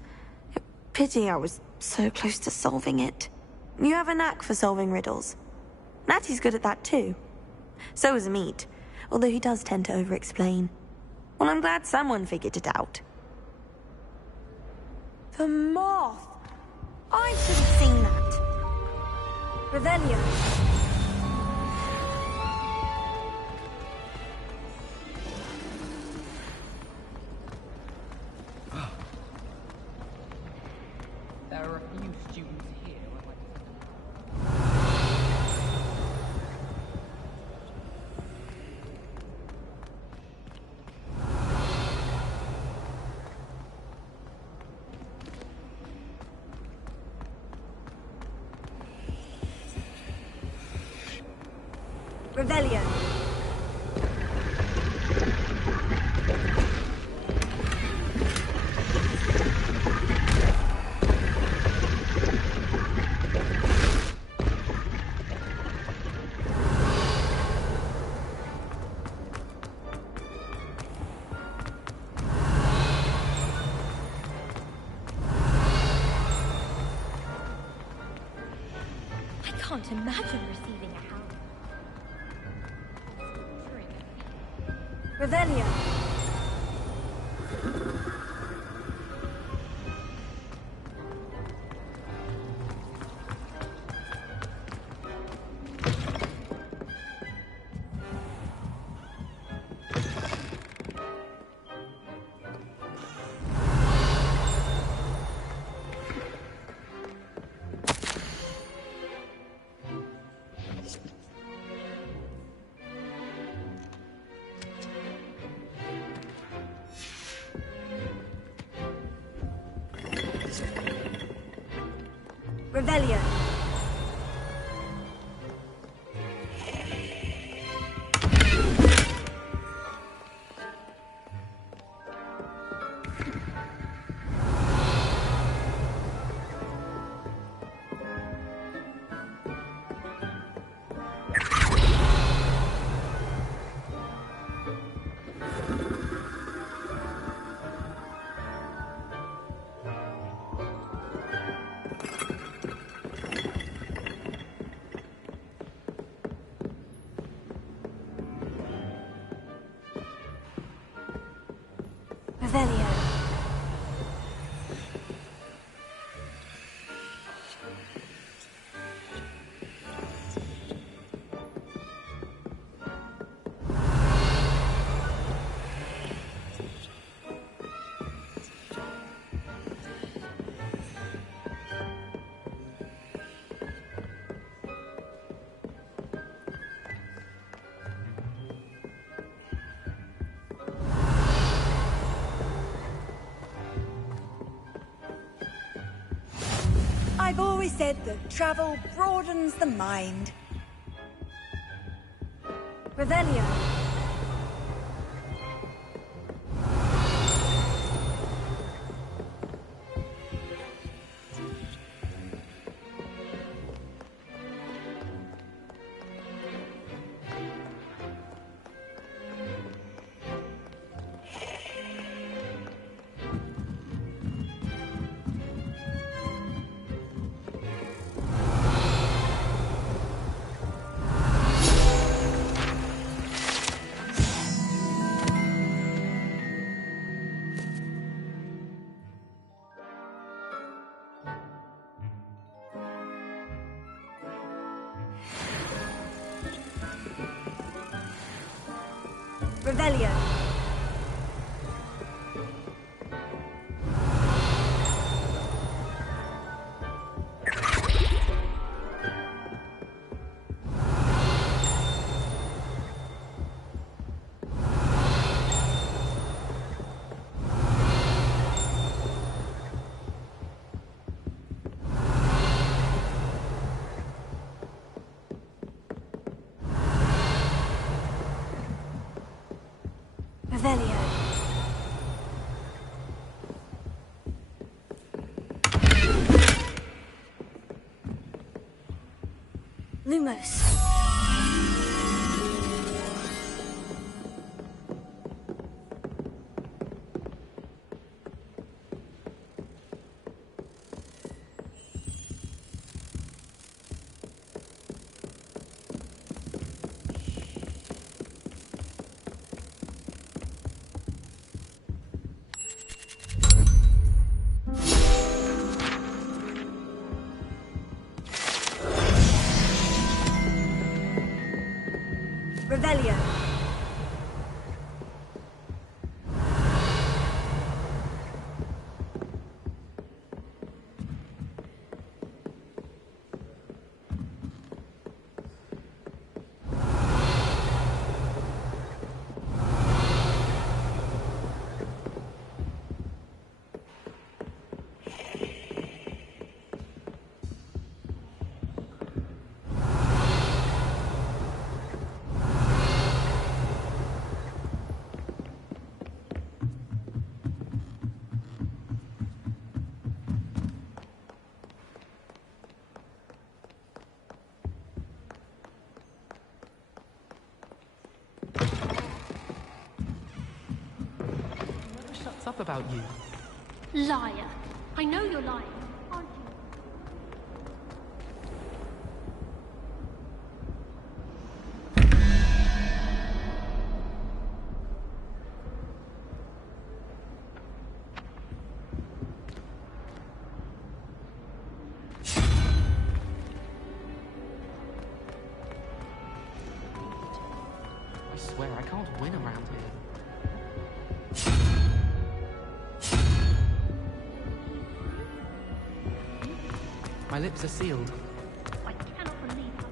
Pity I was so close to solving it. You have a knack for solving riddles. Natty's good at that too. So is Amit, although he does tend to over-explain. Well, I'm glad someone figured it out. The moth! I should have seen that. Revelio. There are a few students here. Revelio. I can't imagine receiving a house. Revelio. Revelio. Revelio. I've always said that travel broadens the mind. Revelio. Revelio. Revelio. Lumos. Revelio. What's up about you? Liar. I know you're lying, aren't you? I swear I can't win around here. My lips are sealed. I cannot believe it.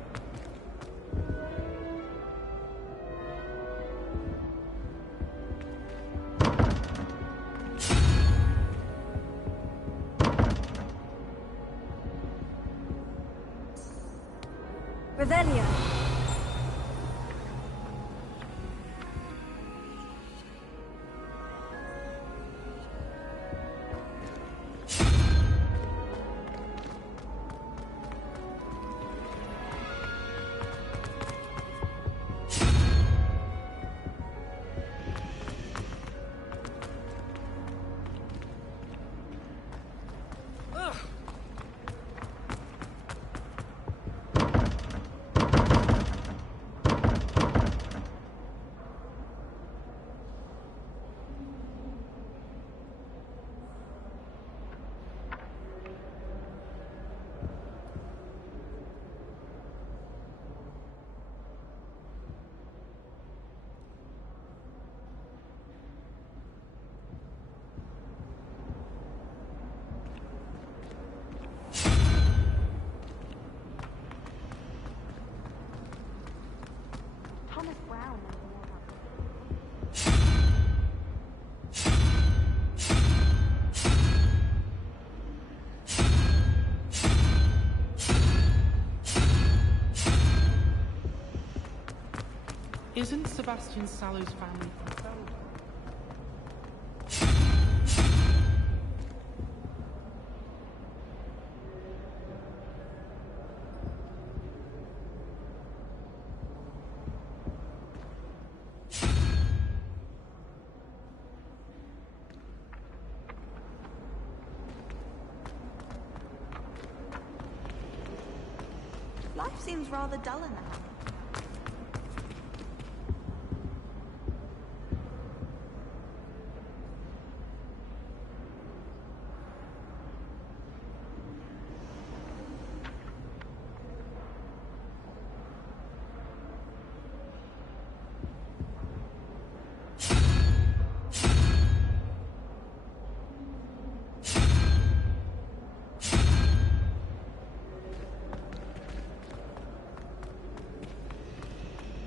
Revelio. Isn't Sebastian Sallow's family from Belgium? Life seems rather duller now.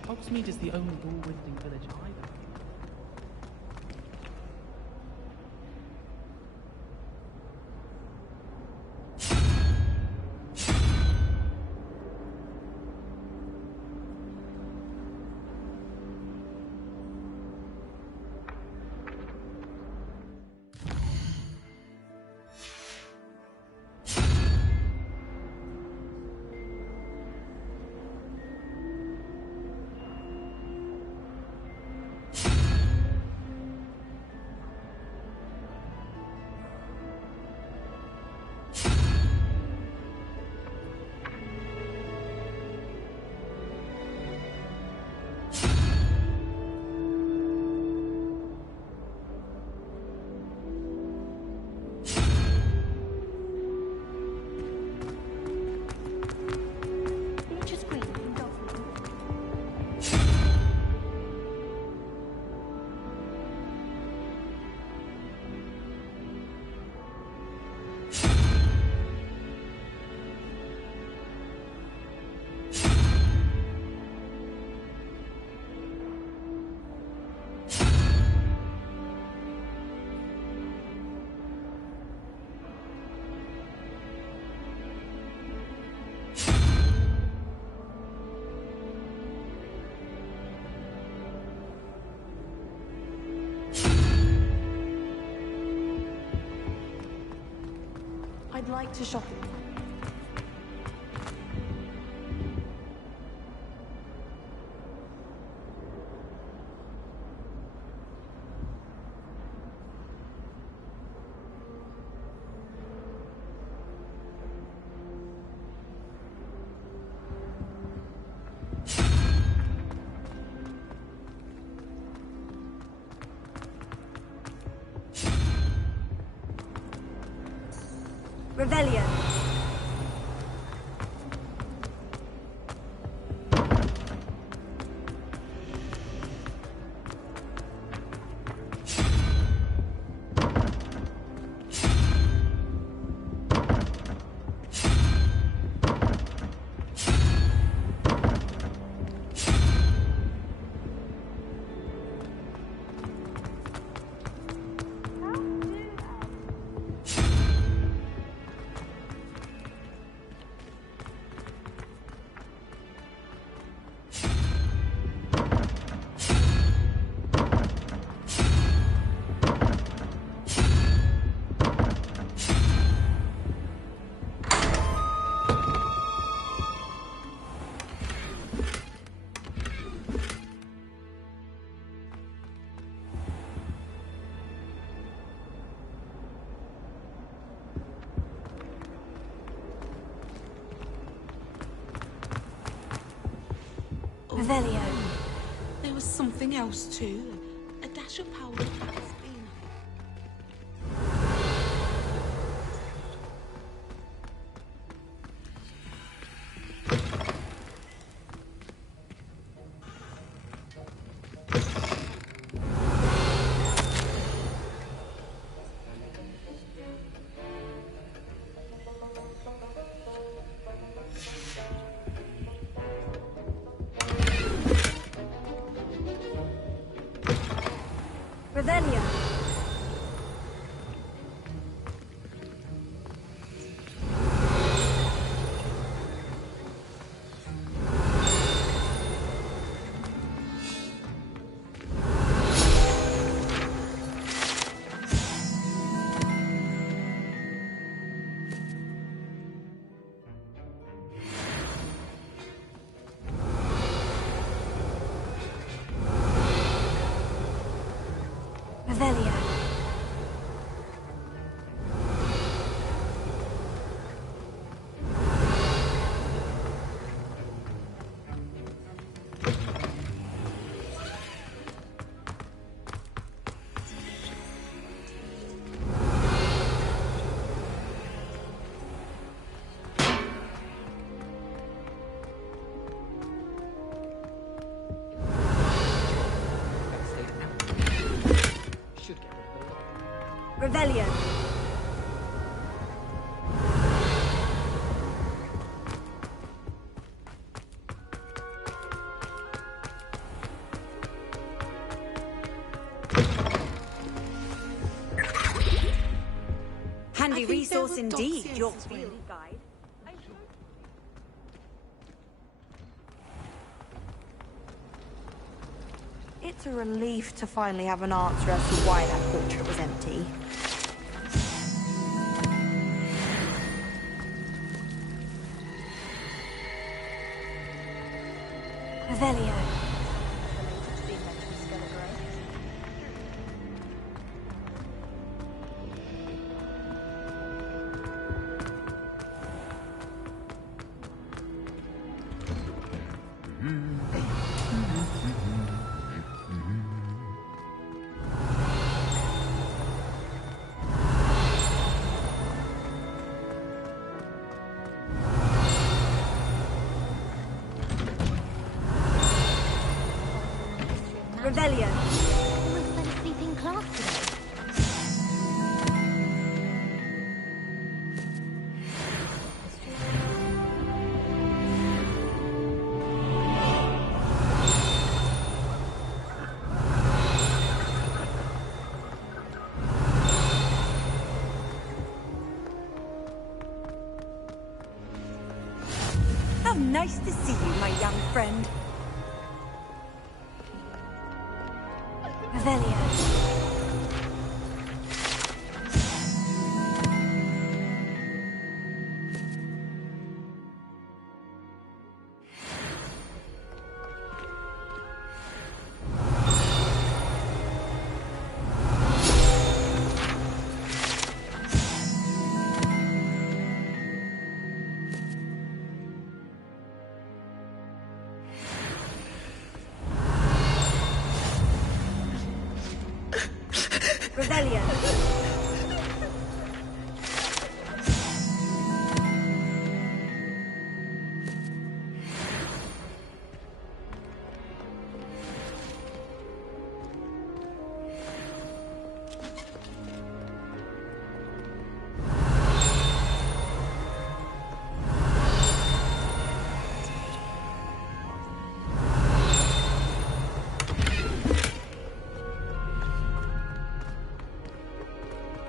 Hogsmeade is the only war-wielding village either. I'd like to shop it. Revelio. Revelio. There was something else too. A dash of powder has been. Revelio. Revelio. Revelio. Handy resource indeed, your field guide. It's a relief to finally have an answer as to why that portrait was empty. Revelio. Revelio. Almost fell asleep in class today. How nice to see you, my young friend. Revelio. Revelio.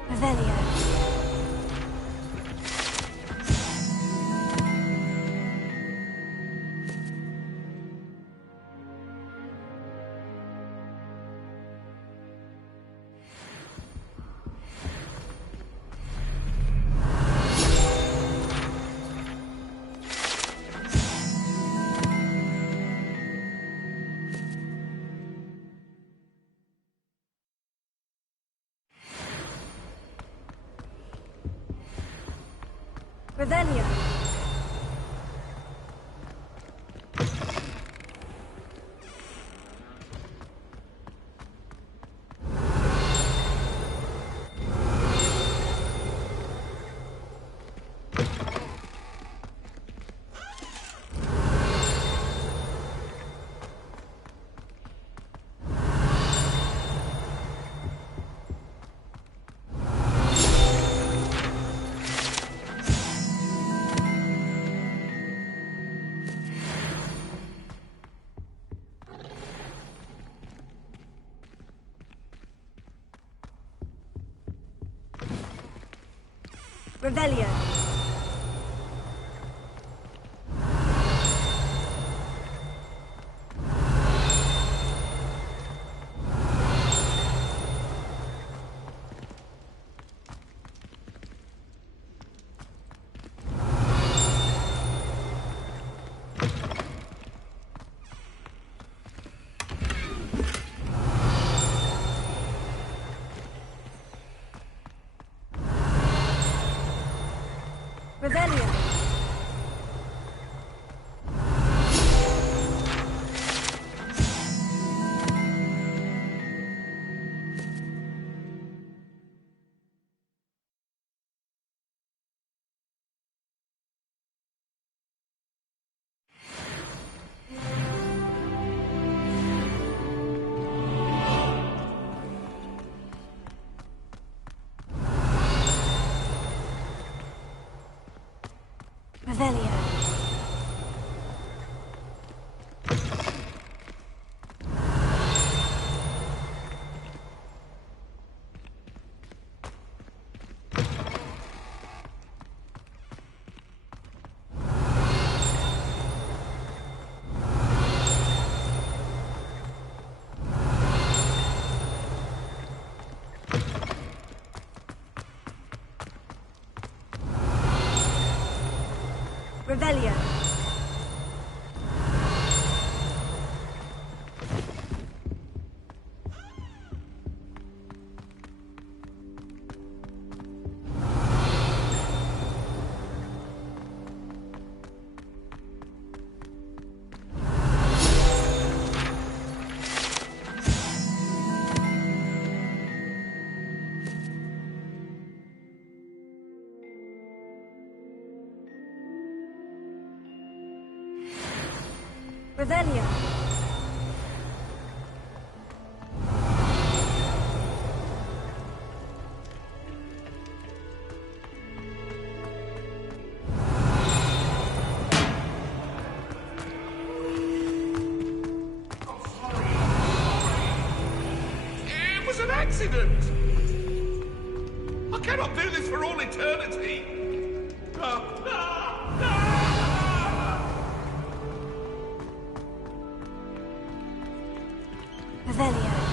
Revelio. Revelio. Revelio. Revelio. Revelio. Revelio. Revelio. It was an accident! I cannot do this for all eternity! No, no, no! Revelio.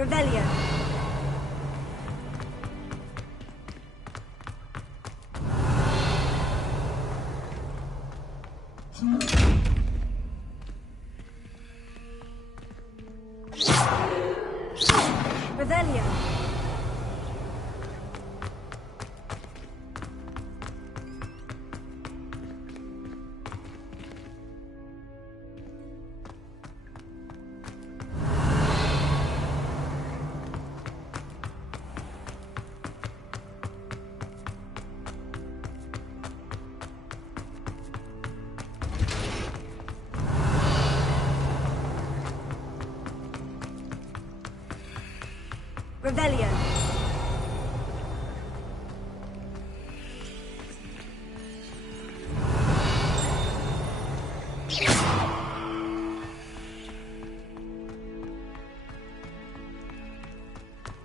Revelio. Revelio. Revelio.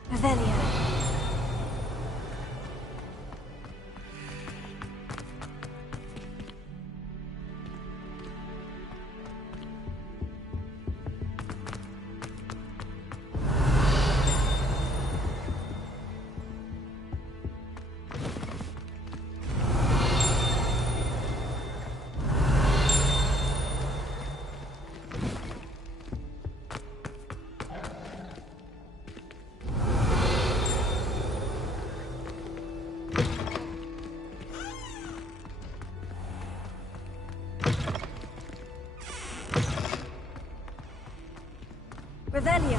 Revelio. Revelio.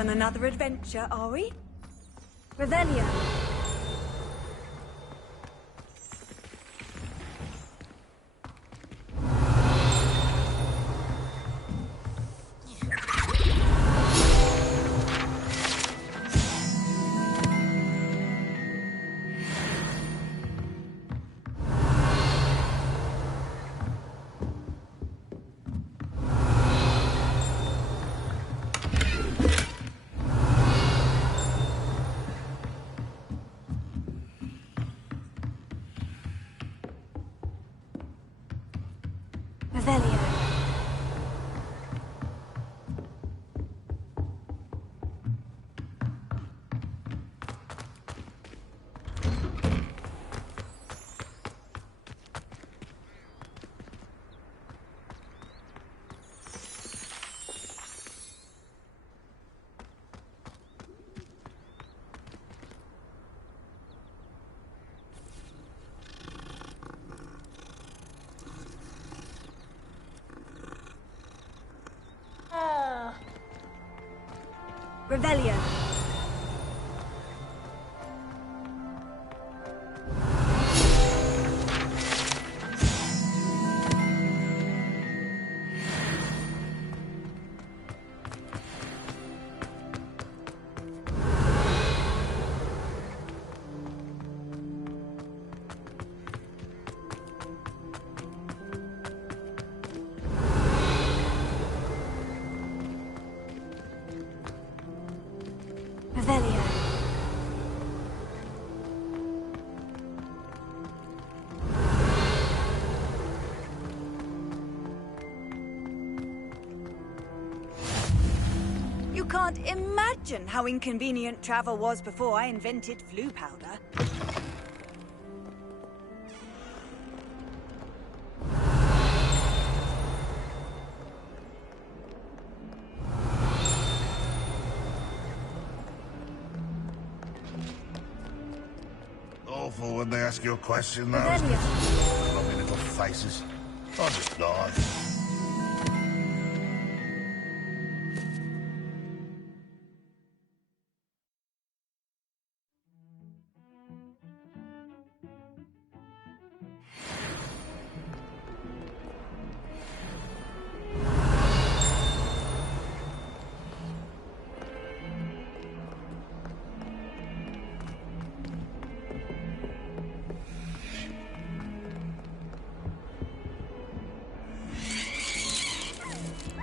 on another adventure, are we? Revelio. Revelio. Revelio. Revelio. You can't imagine how inconvenient travel was before I invented flu powder. Awful when they ask you a question, though. Lovely little faces. I'll just die.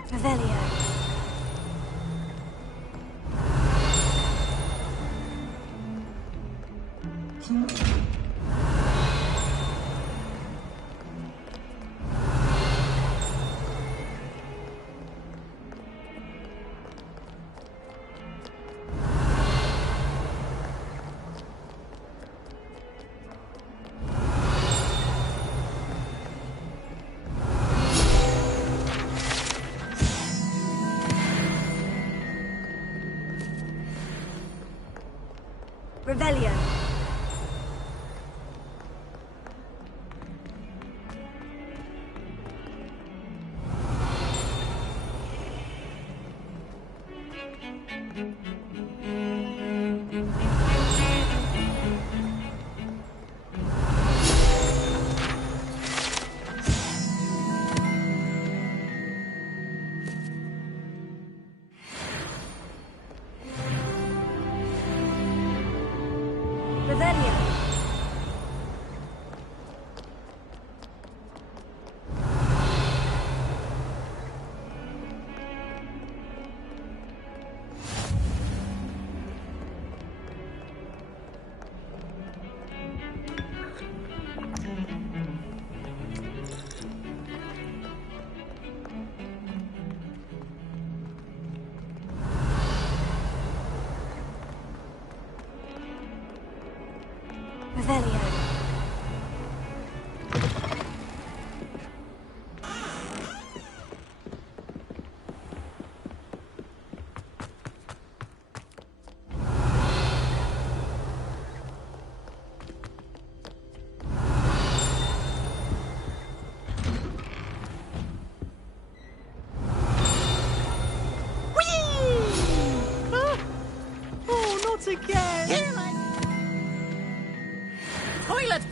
Revelio. Revelio.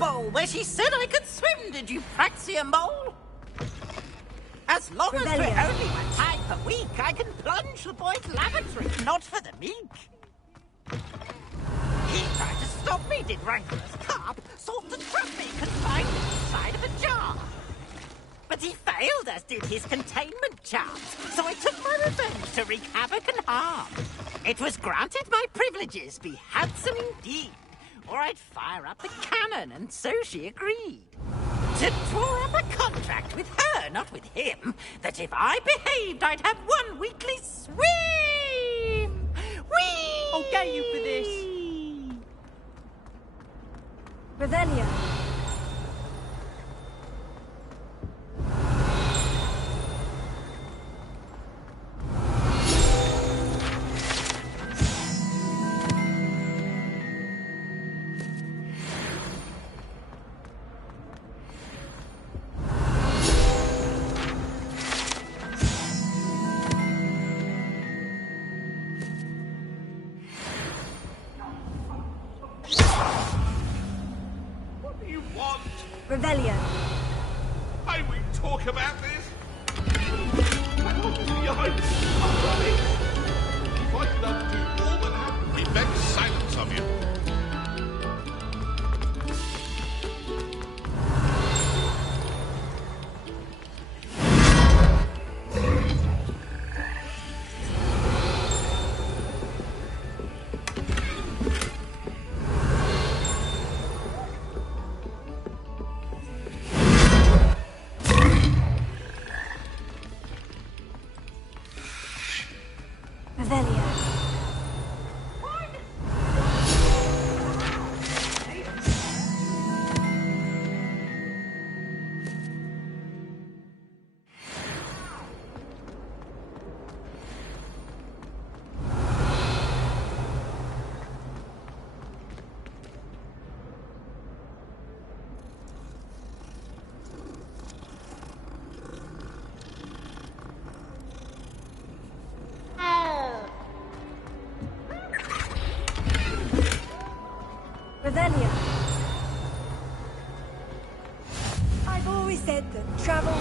bowl where she said I could swim, did you praxia mole? As long as we're only 1 time per week, I can plunge the boys' lavatory, not for the meek. He tried to stop me, did Rancorous Carp, sought to trap me, confined me inside of a jar. But he failed, as did his containment charms, so I took my revenge to wreak havoc and harm. It was granted my privileges be handsome indeed, or I'd fire up the cannon, and so she agreed. To draw up a contract with her, not with him, that if I behaved, I'd have 1 weekly swim! Whee! I'll get you for this. Revelia. Revelia. May we talk about this? Your Highness, I'm running. If I could undo all that happened, we beg silence of you. Revelia. I've always said that travel...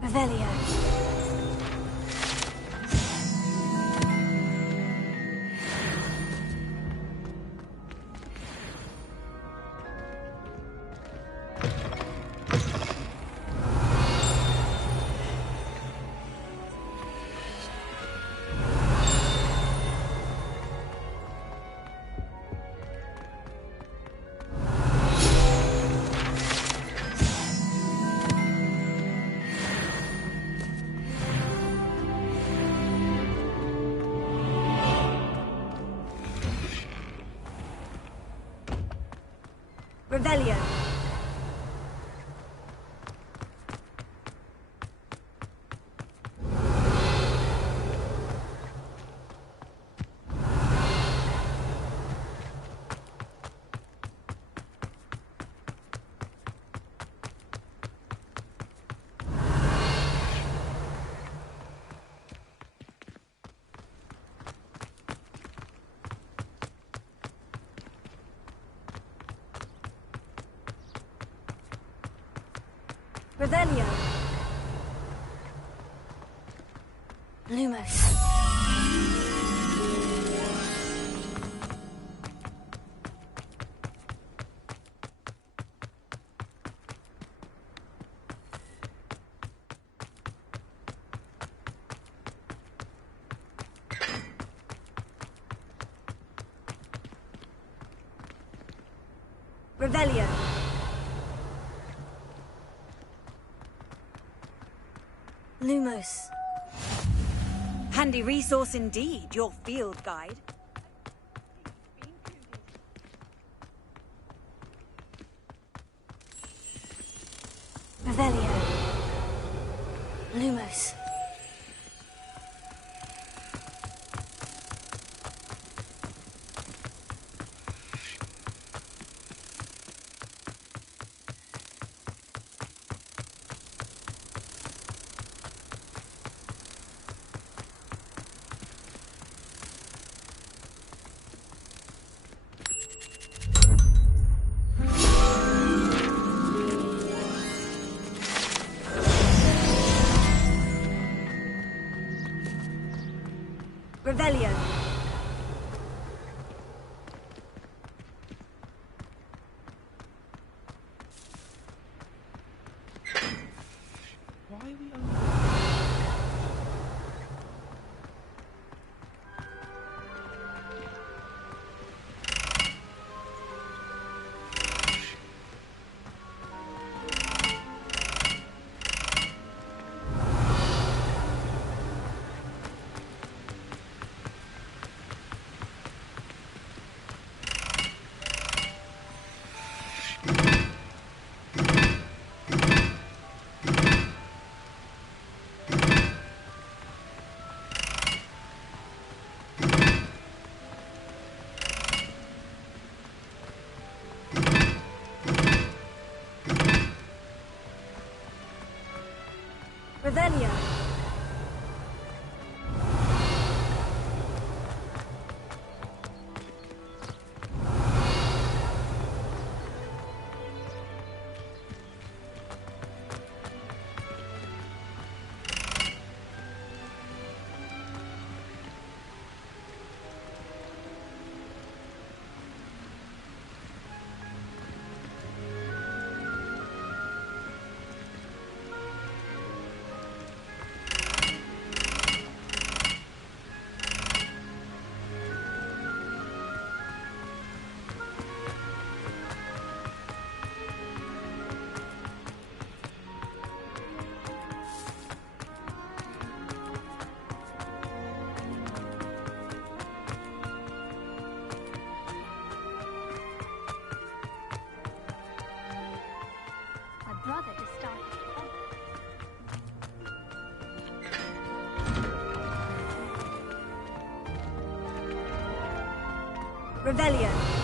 Revelia. Revelia. Revelia. Lumos. Revelia. Lumos. Handy resource indeed, your field guide. Revelio. Why are we Revelio. My brother just started. Revelio.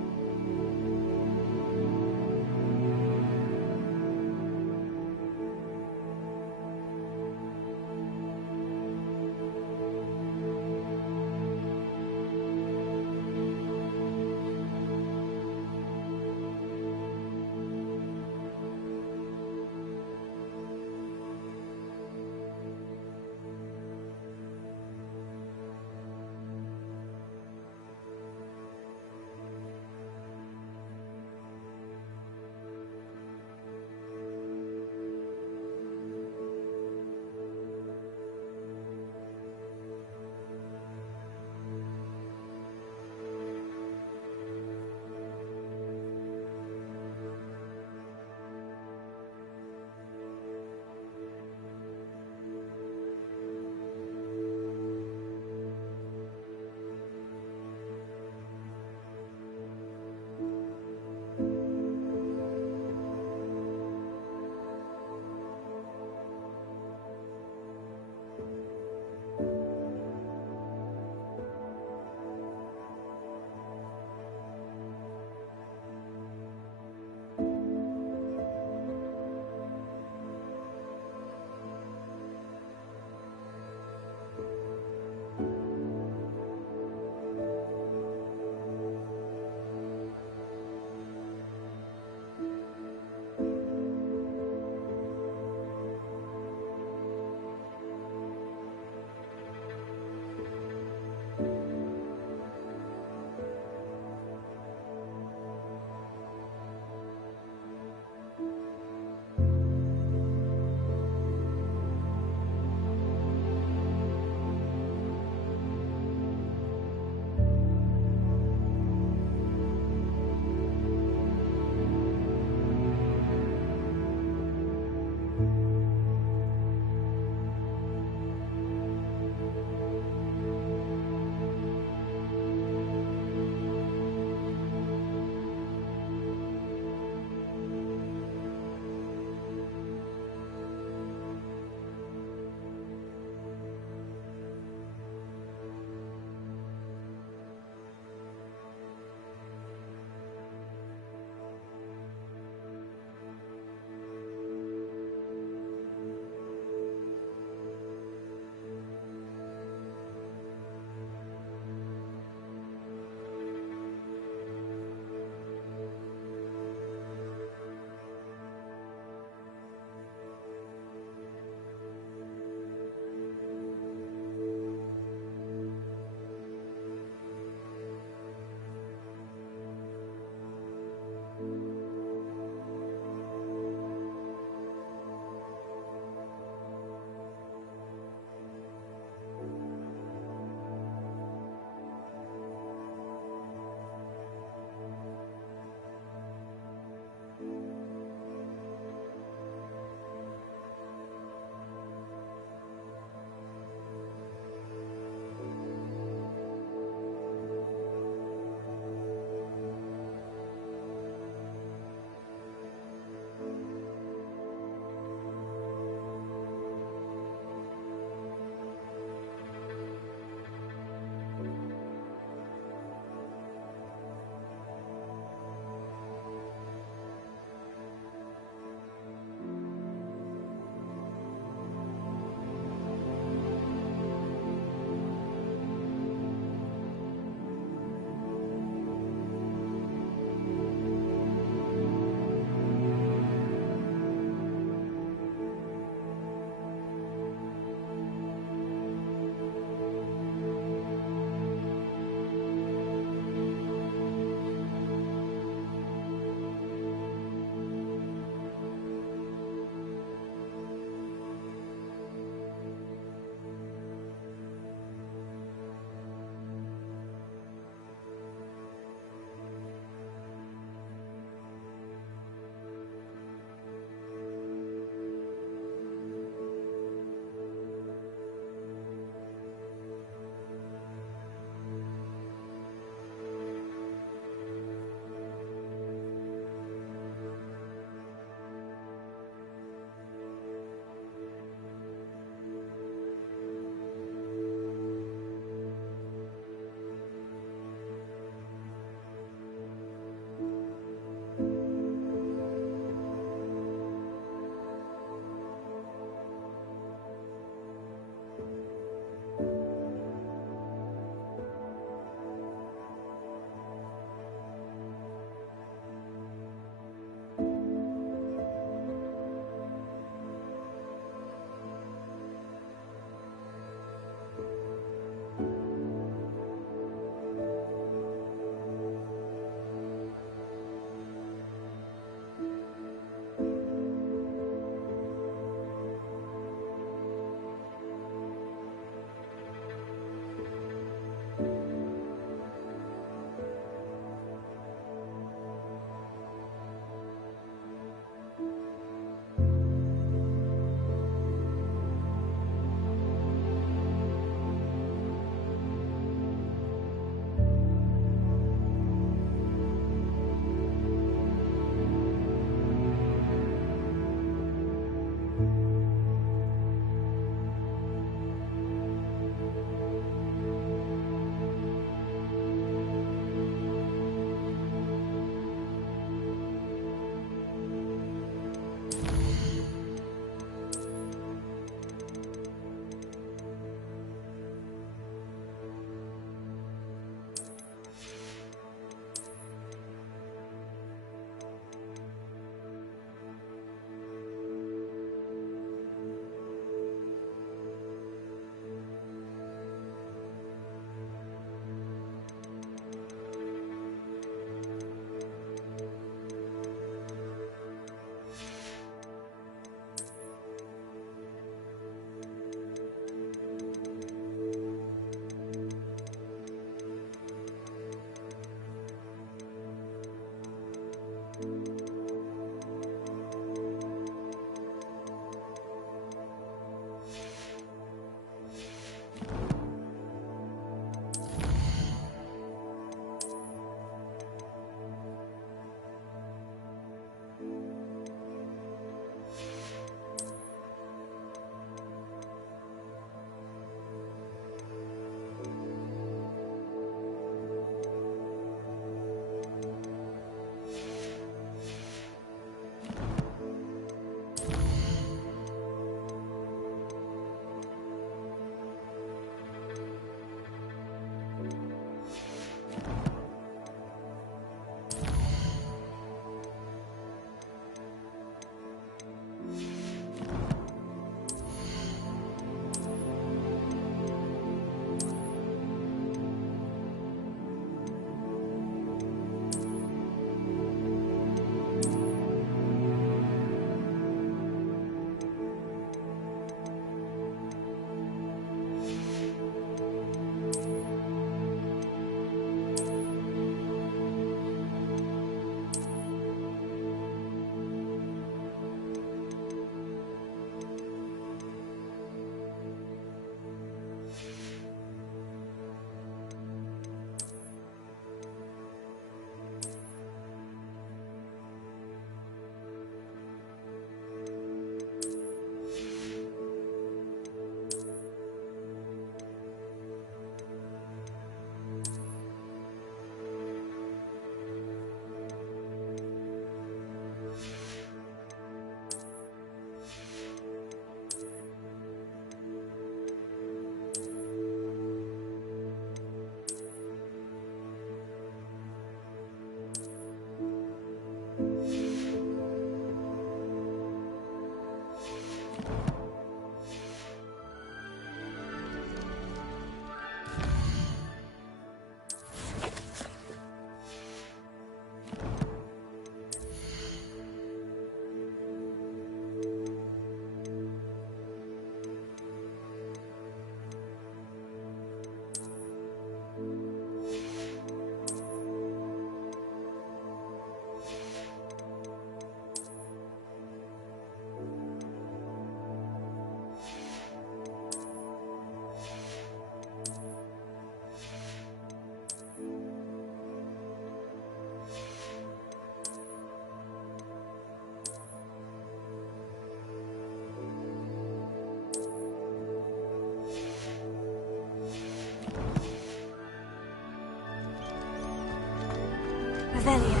Revelio.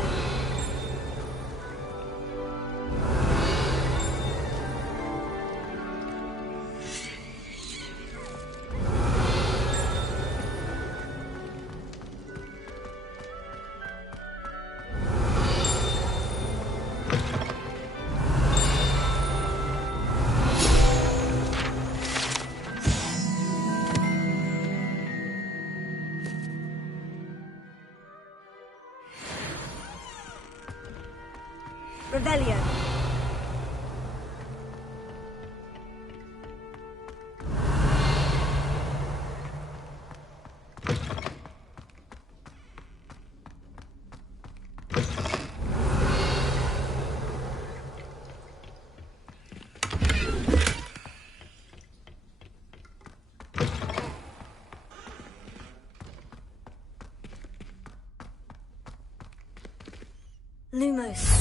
Revelio. Lumos.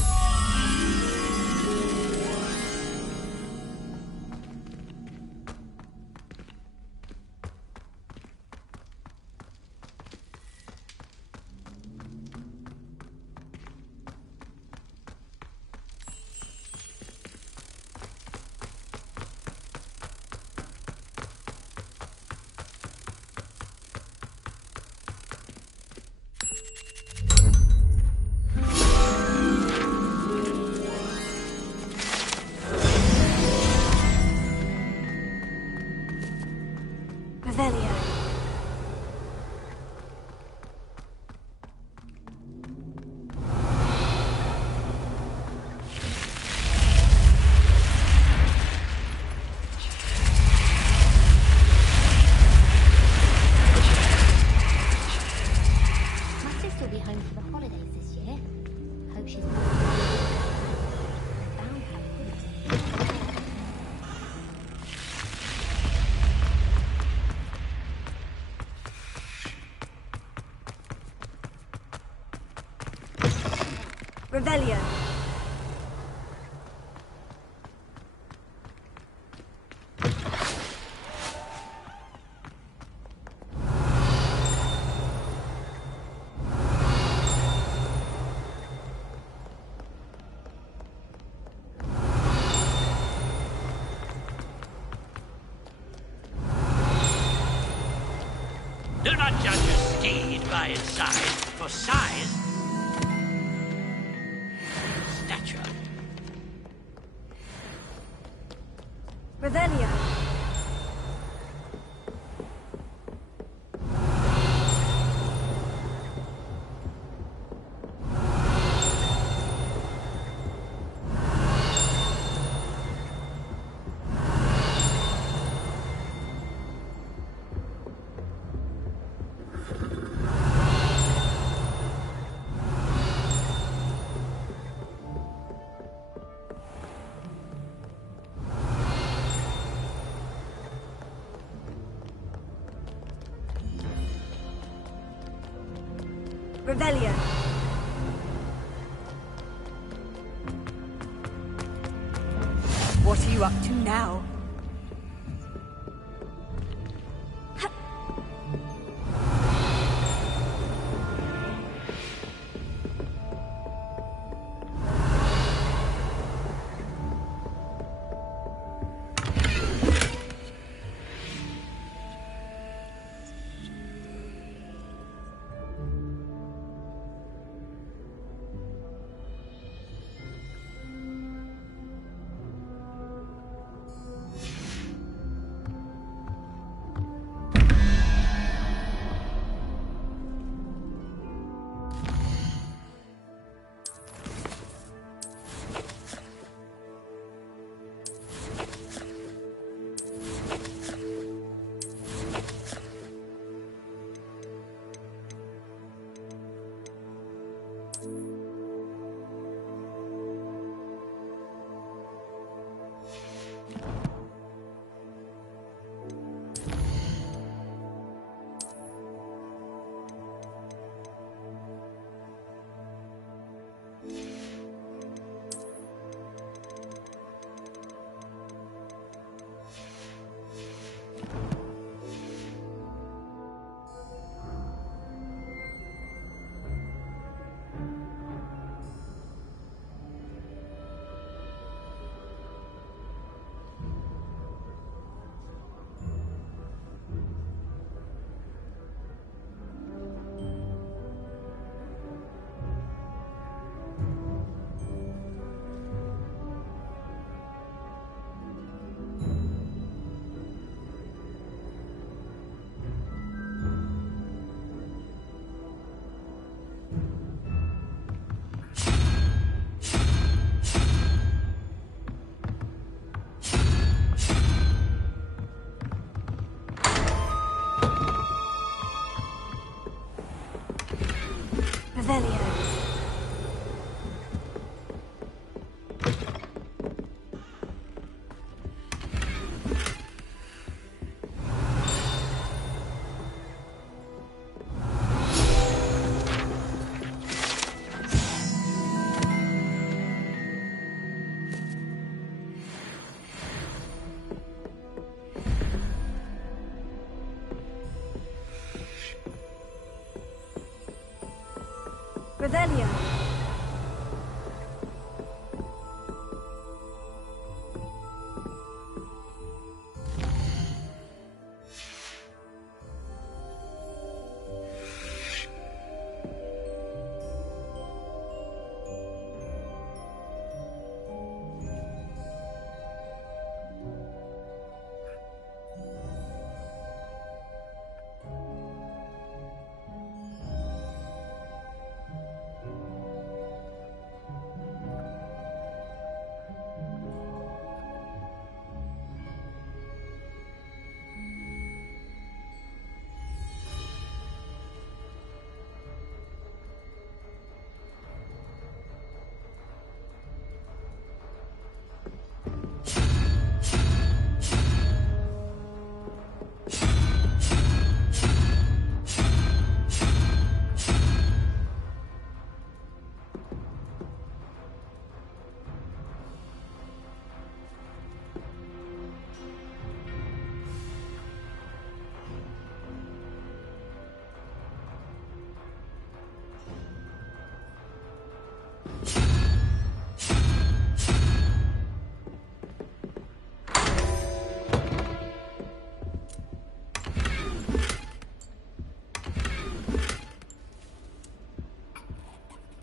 Revelio. My sister will be home for the holidays this year. Hope she's bound to have a good tea. Revelio. Do not judge a steed by its size, for size stature. Revelio. Revelio. What are you up to now? Revelio. Revelio.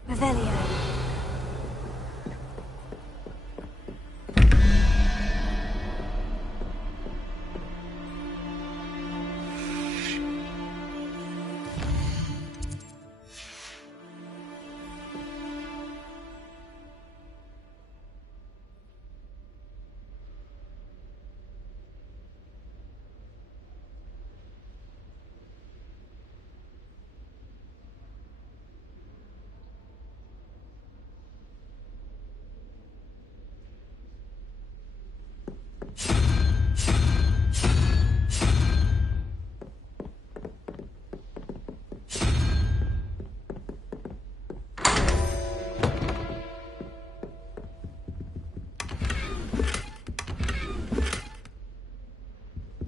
Revelio.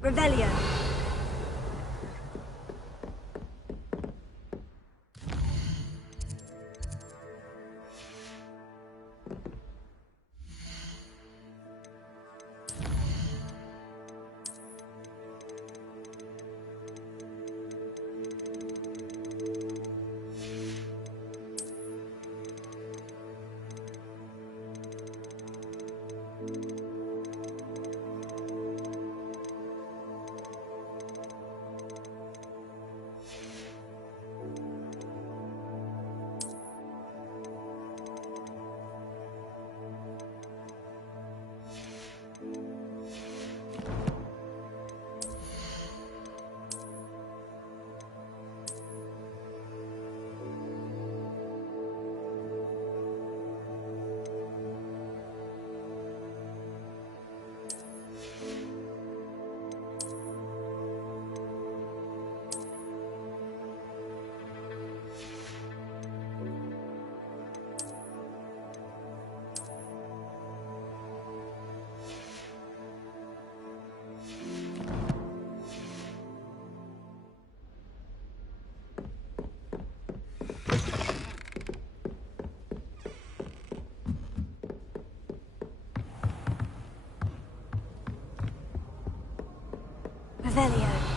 Revelio. Revelio.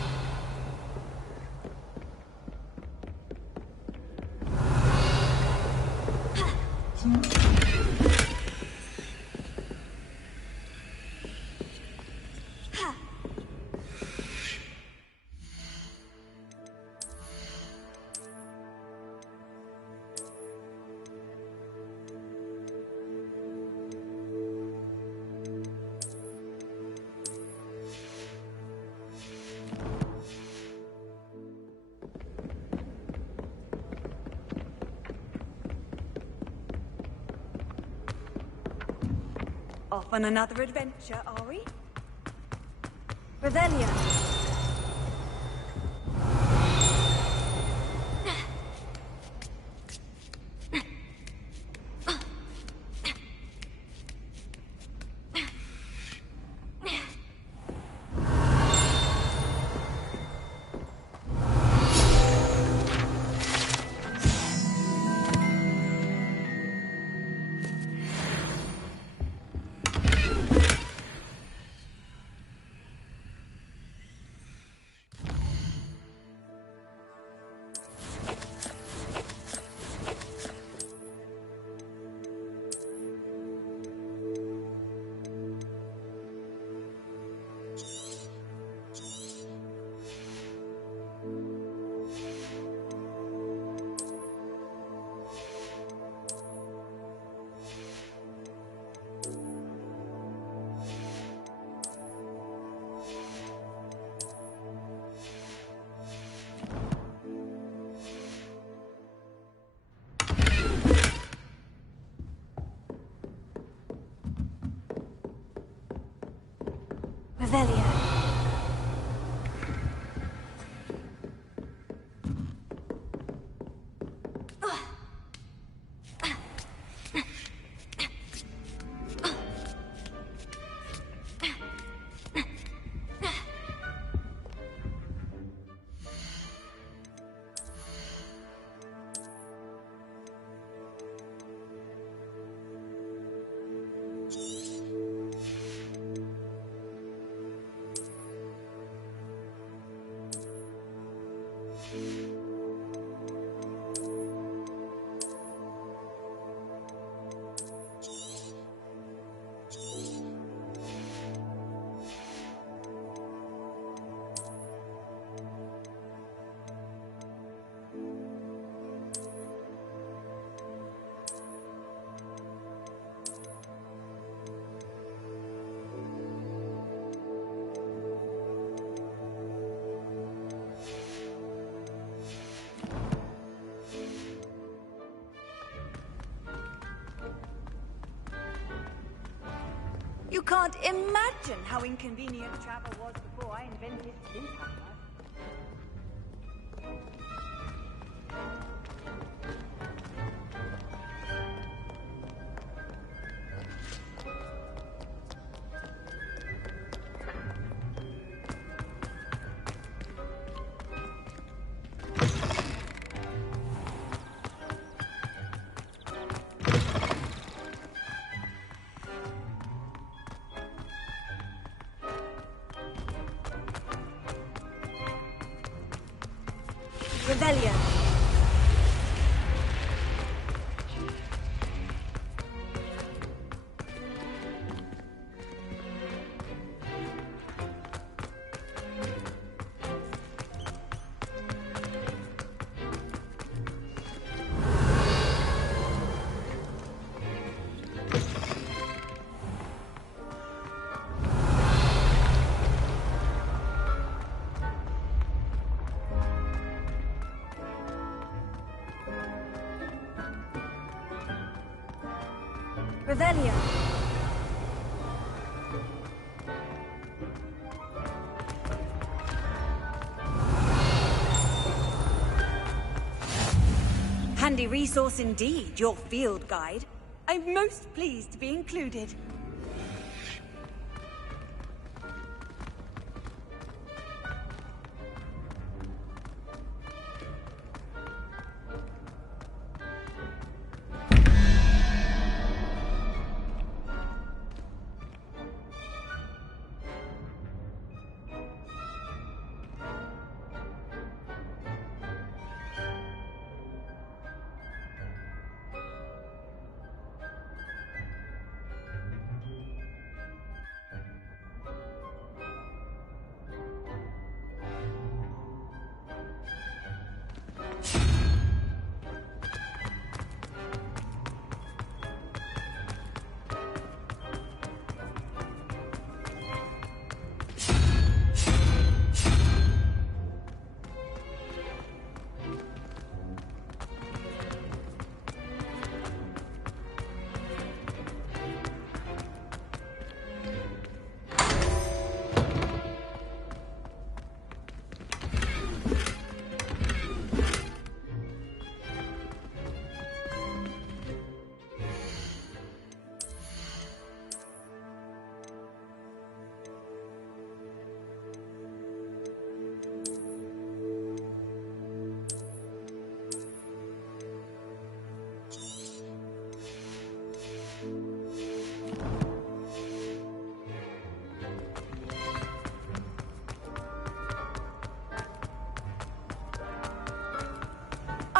Off on another adventure, are we? Revelio. Revelio. You can't imagine how inconvenient travel was before I invented flute hammer. Rebellion. Revelio. Handy resource indeed, your field guide. I'm most pleased to be included.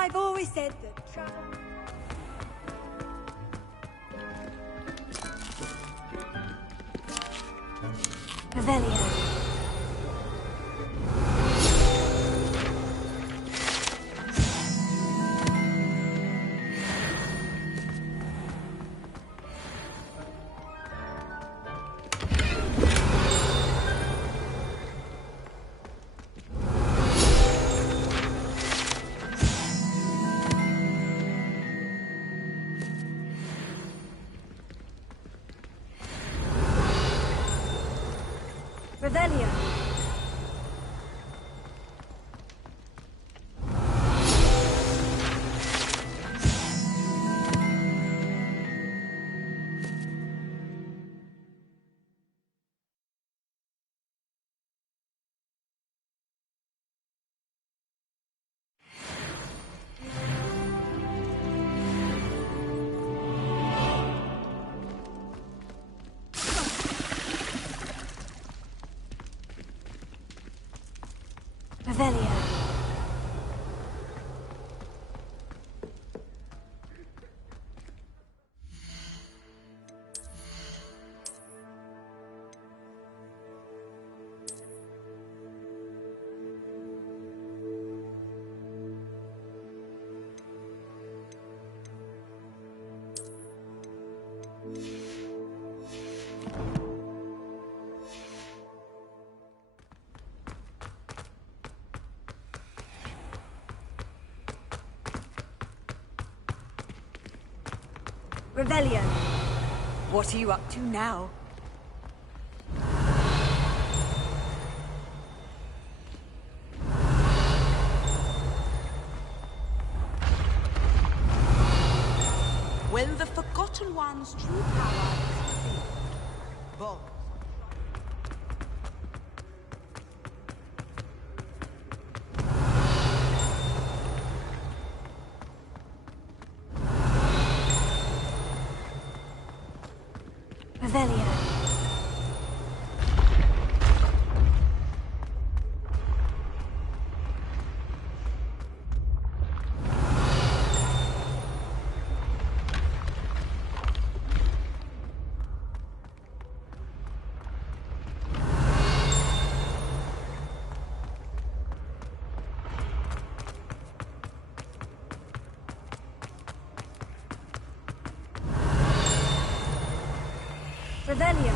I've always said that travel... Revelio. Revelio. Revelio. Revelio. What are you up to now? When the Forgotten One's true power is revealed, bonds. Revelio. Revelio.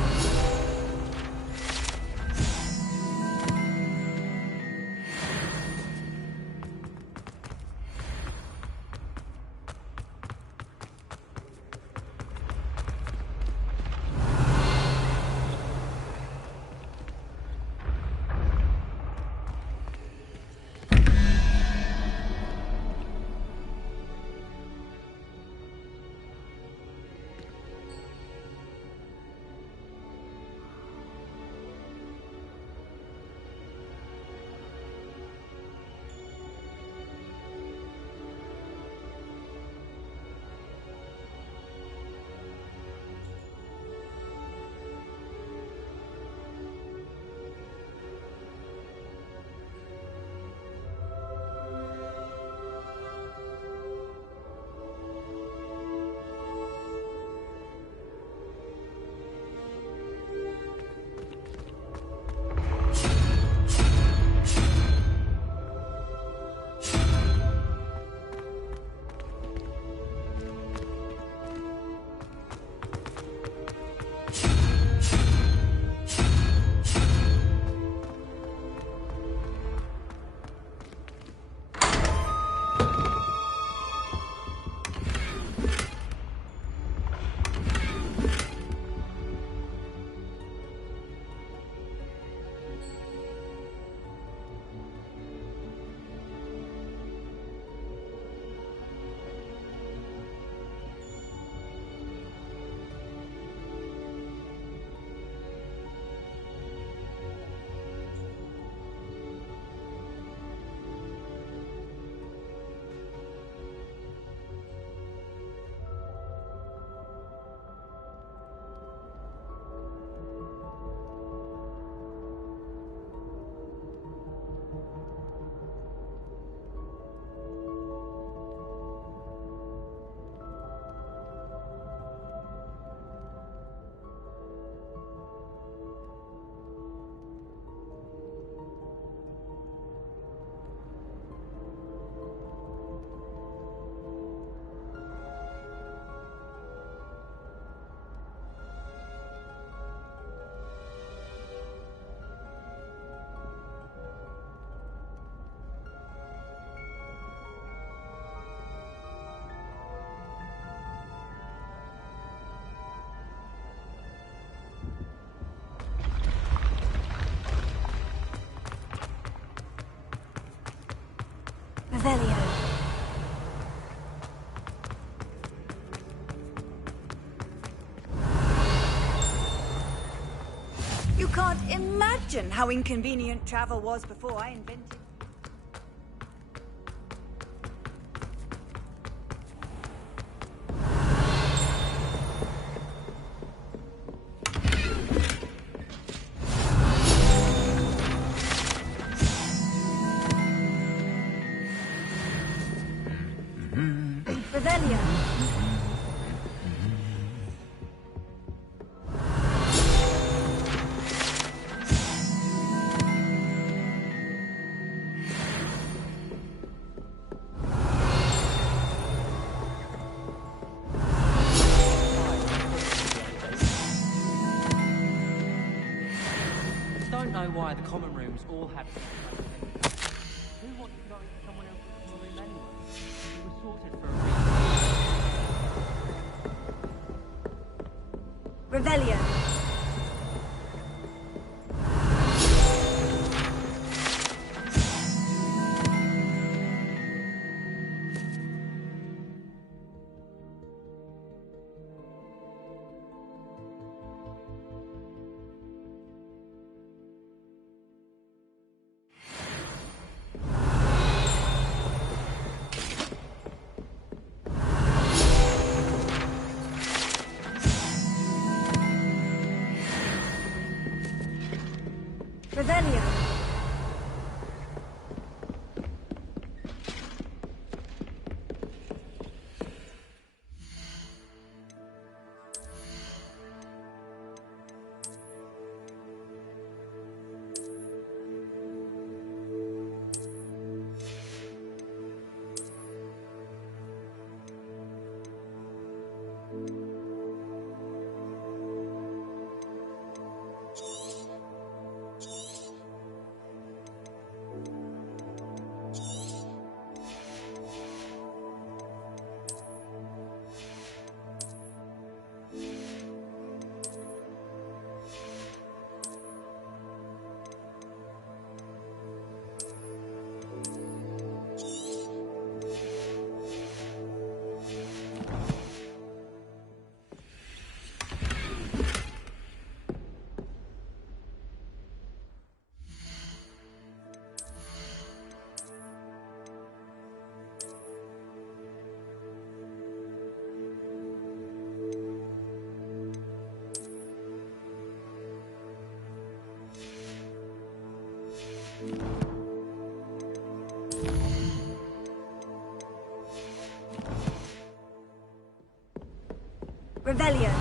Revelio. You can't imagine how inconvenient travel was before I invented... Revelio. Don't know why the common rooms all had. Who wants to go into someone else's common room anyway? It was sorted for a reason. Revelio. Revelio. Revelio.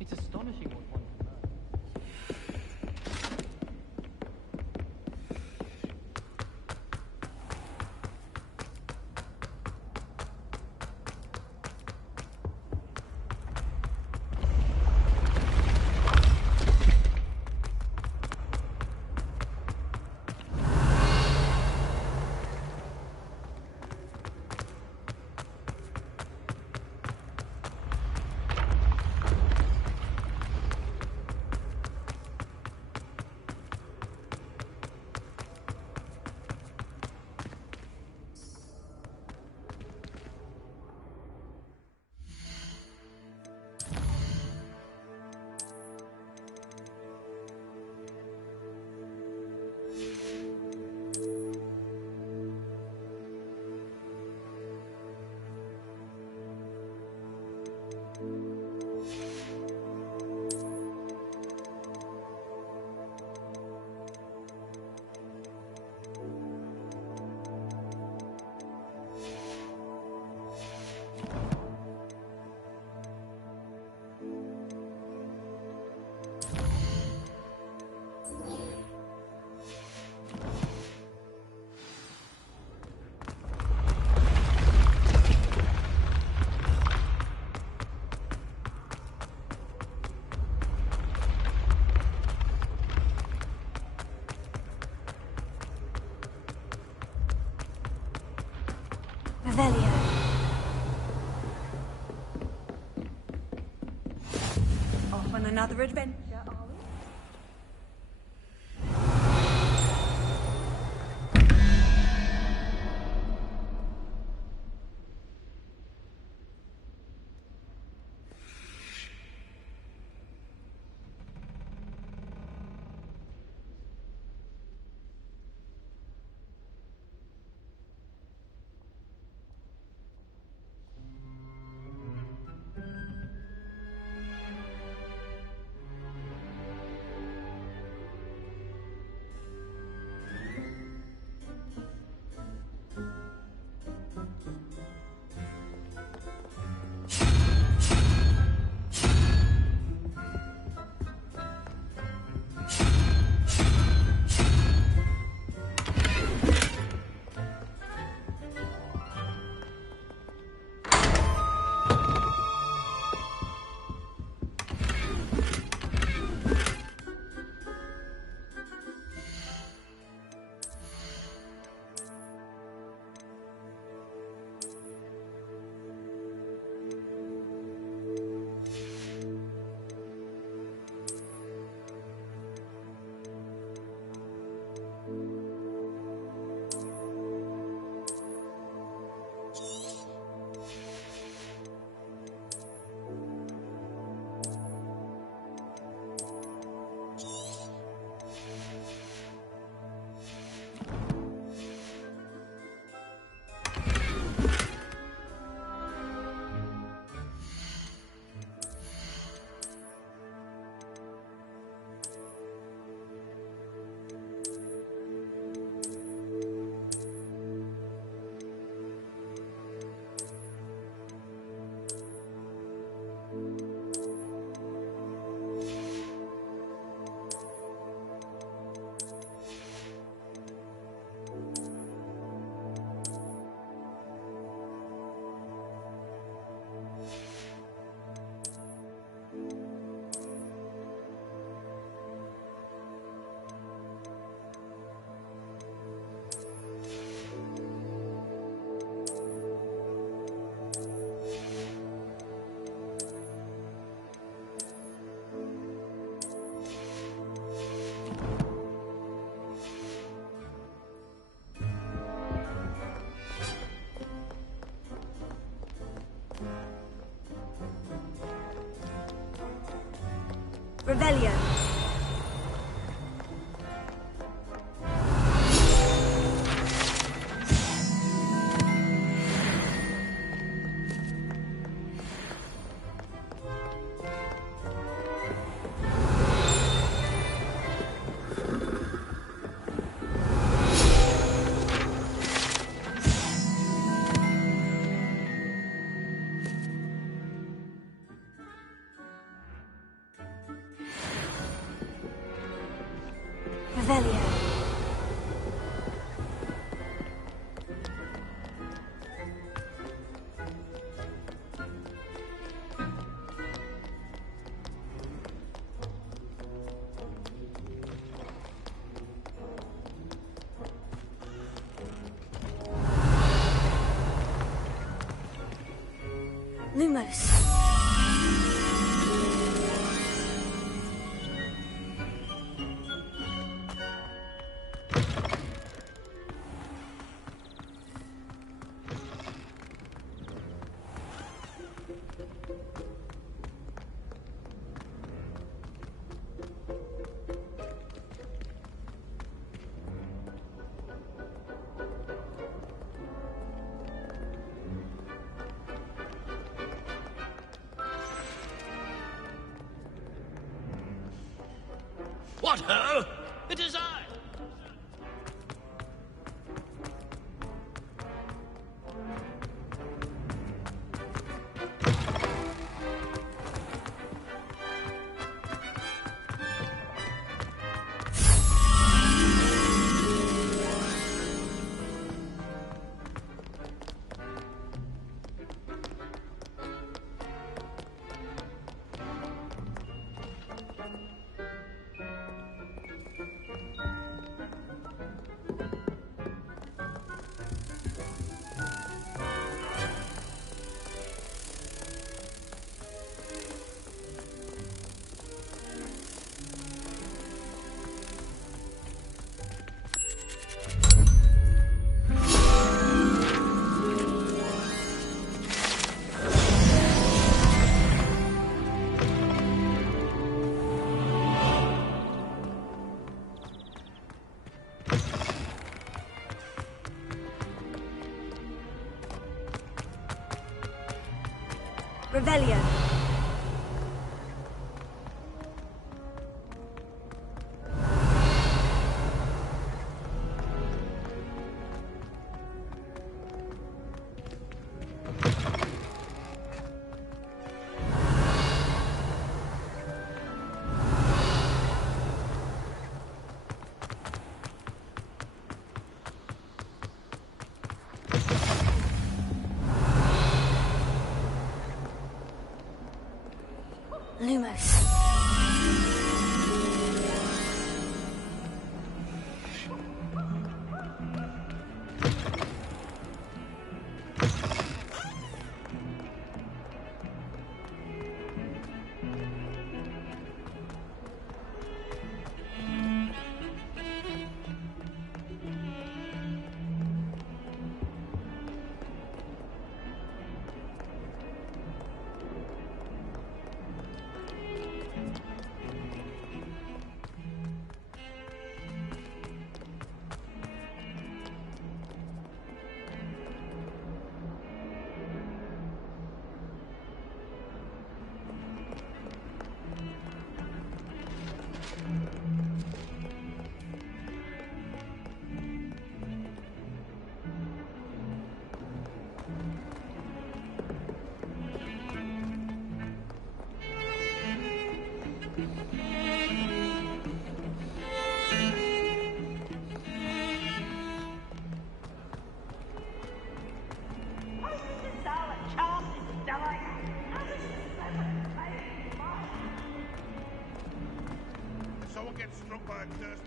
It's astonishing what one can learn. Revelio. Off on another adventure, are we? Revelio. Revelio. Lumos. What ho? It is I! Revelio. Lumos. Someone gets struck by a thirst.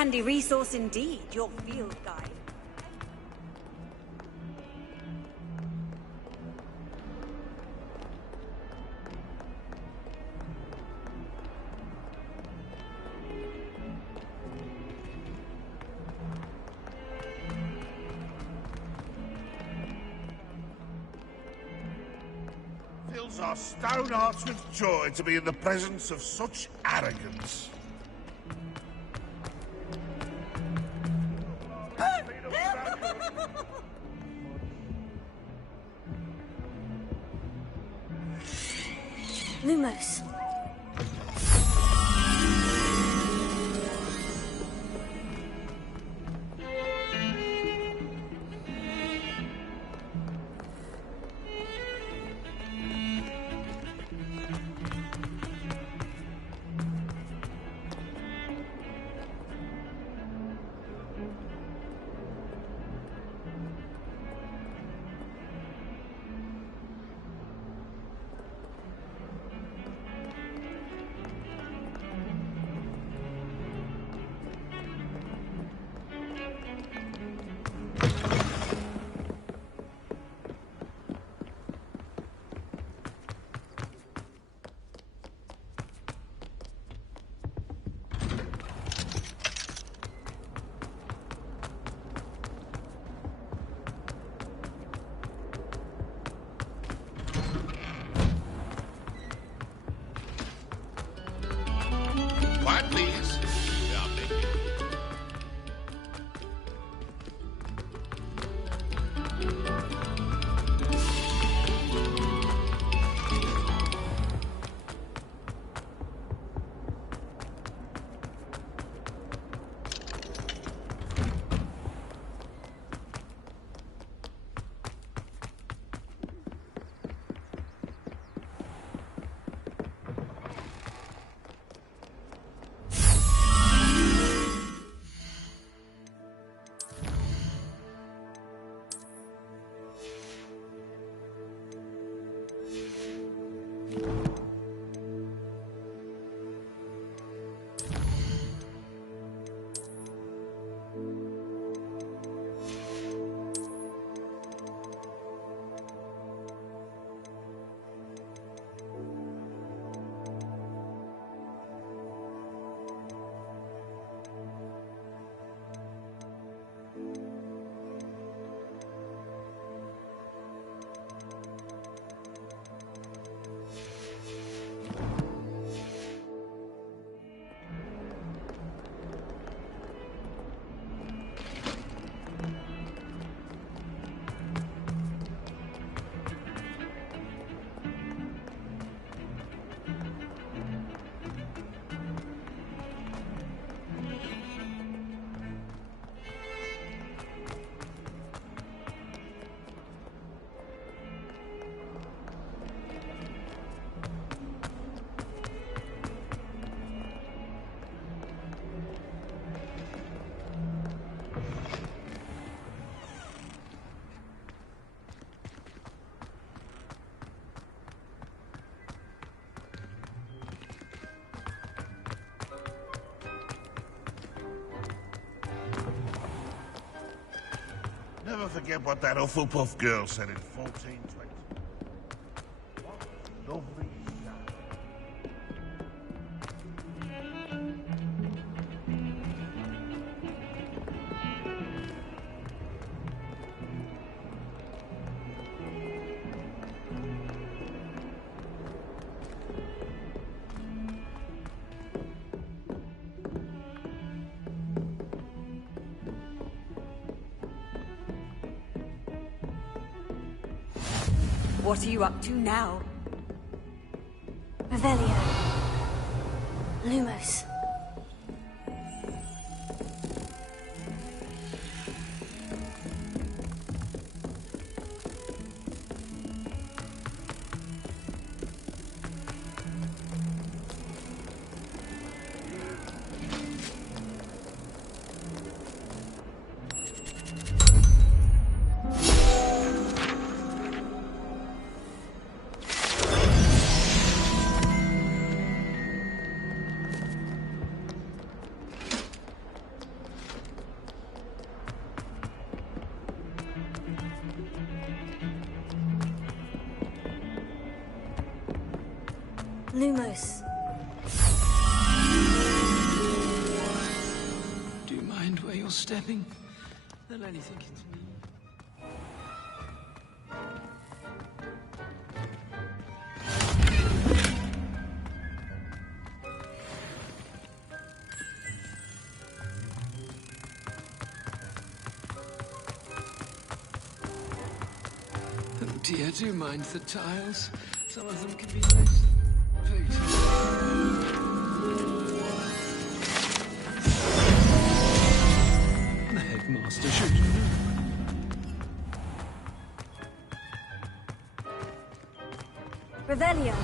handy resource indeed, your field guide. Fills our stone hearts with joy to be in the presence of such arrogance. Lumos. Quiet, please. We are making. Never forget what that Hufflepuff girl said in 1420. What lovely shadow. What are you up to now? Revelio. Lumos. Lumos. Do you mind where you're stepping? They'll only think it's me. Oh dear, do mind the tiles. Some of them can be nice. The headmaster should know. Revelio.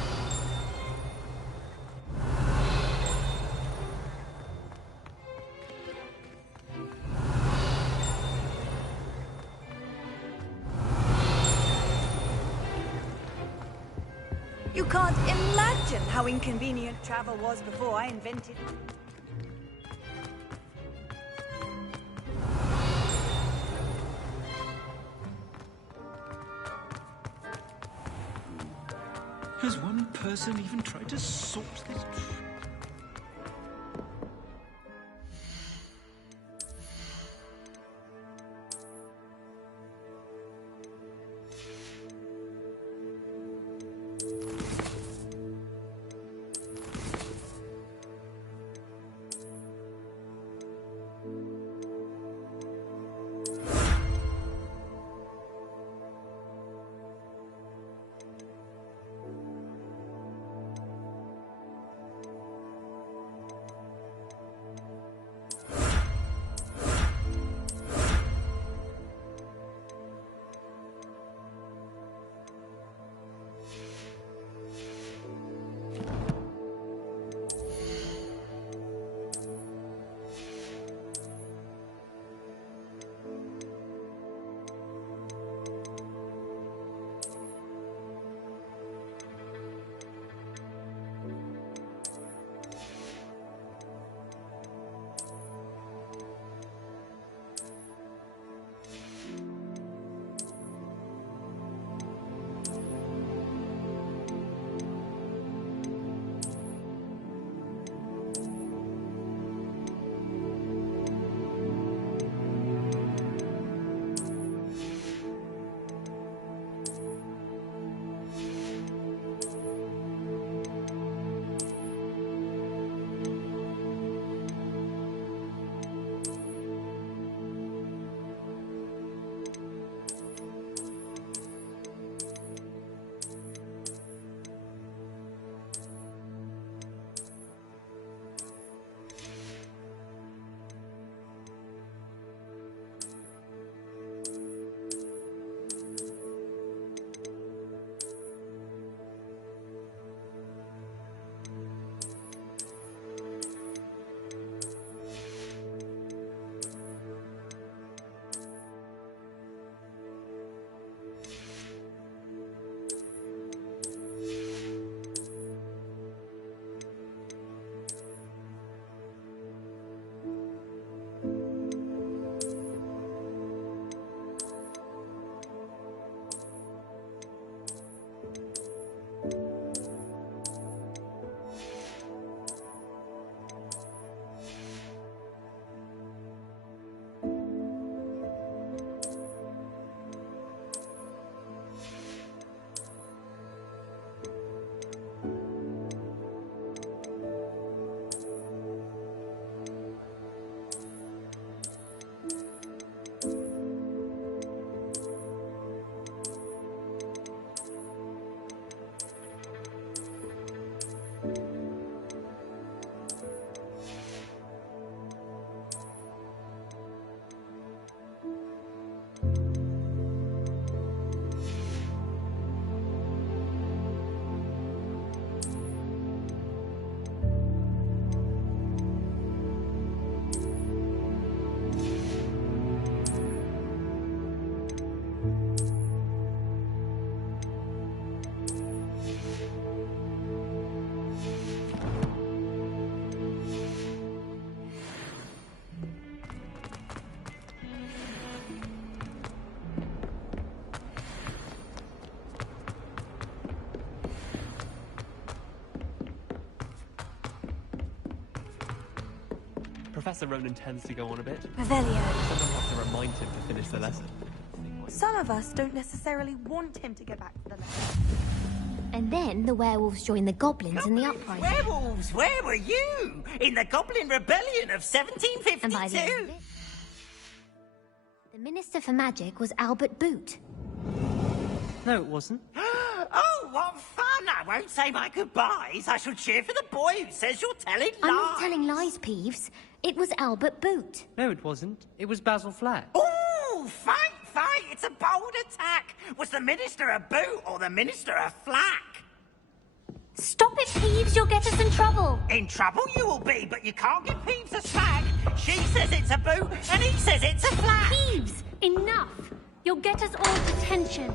You can't imagine how inconvenient travel was before I invented... Has one person even tried to sort this? Professor Ronan tends to go on a bit. Revelio. Someone has to remind him to finish the lesson. Some of us don't necessarily want him to go back to the lesson. And then the werewolves joined the goblins in the uprising. Werewolves, where were you? In the Goblin Rebellion of 1752? And by the end of it, the Minister for Magic was Albert Boot. No, it wasn't. Oh, what fun! I won't say my goodbyes. I shall cheer for the boy who says you're telling lies. I'm not telling lies, Peeves. It was Albert Boot. No, it wasn't. It was Basil Flack. Oh, fight! It's a bold attack. Was the Minister a boot or the Minister a flack? Stop it, Peeves. You'll get us in trouble. In trouble you will be, but you can't give Peeves a slag. She says it's a boot, and he says it's a flack. Peeves, enough. You'll get us all detention.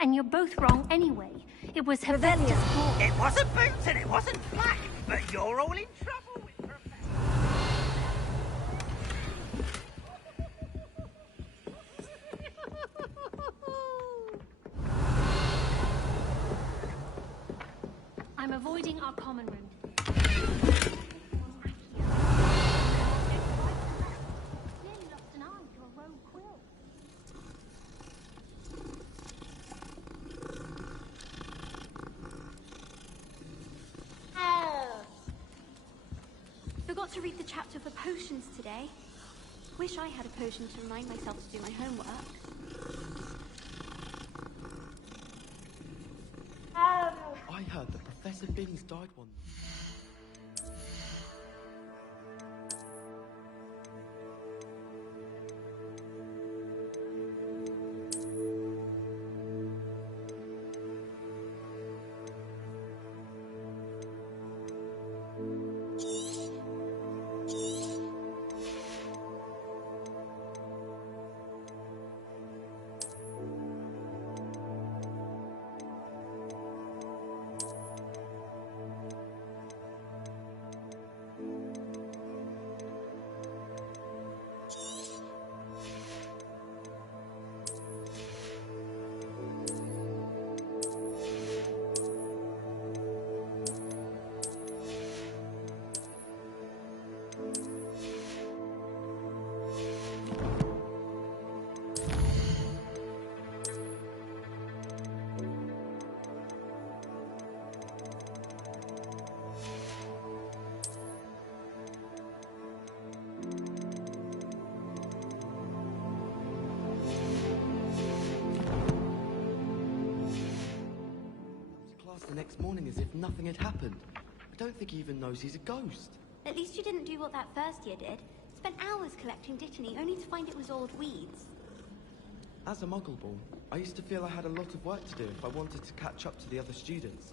And you're both wrong anyway. It was Hevelia's fault. It wasn't boot and it wasn't flack, but you're all in trouble with I'm avoiding our common room. Forgot to read the chapter for potions today. Wish I had a potion to remind myself to do my homework. I heard that Professor Binns died one. The next morning as if nothing had happened. I don't think he even knows he's a ghost. At least you didn't do what that first year did. Spent hours collecting Dittany, only to find it was old weeds. As a Muggleborn, I used to feel I had a lot of work to do if I wanted to catch up to the other students.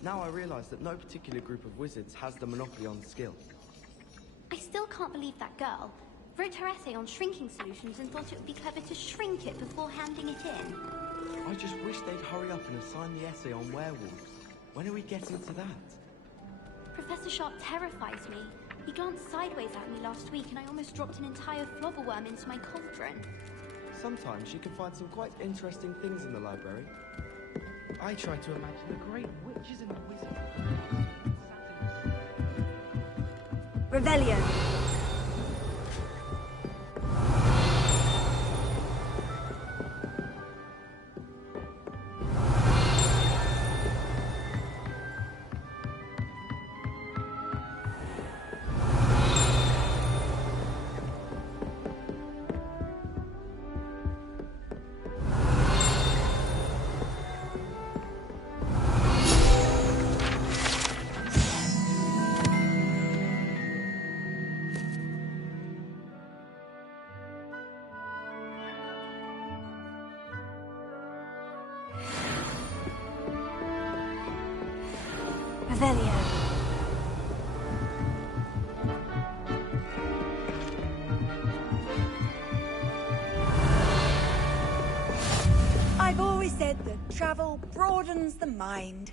Now I realise that no particular group of wizards has the monopoly on skill. I still can't believe that girl wrote her essay on shrinking solutions and thought it would be clever to shrink it before handing it in. I just wish they'd hurry up and assign the essay on werewolves. When are we getting to that? Professor Sharp terrifies me. He glanced sideways at me last week and I almost dropped an entire flobberworm into my cauldron. Sometimes you can find some quite interesting things in the library. I try to imagine the great witches and wizards. Revelio. Revelio. I've always said that travel broadens the mind.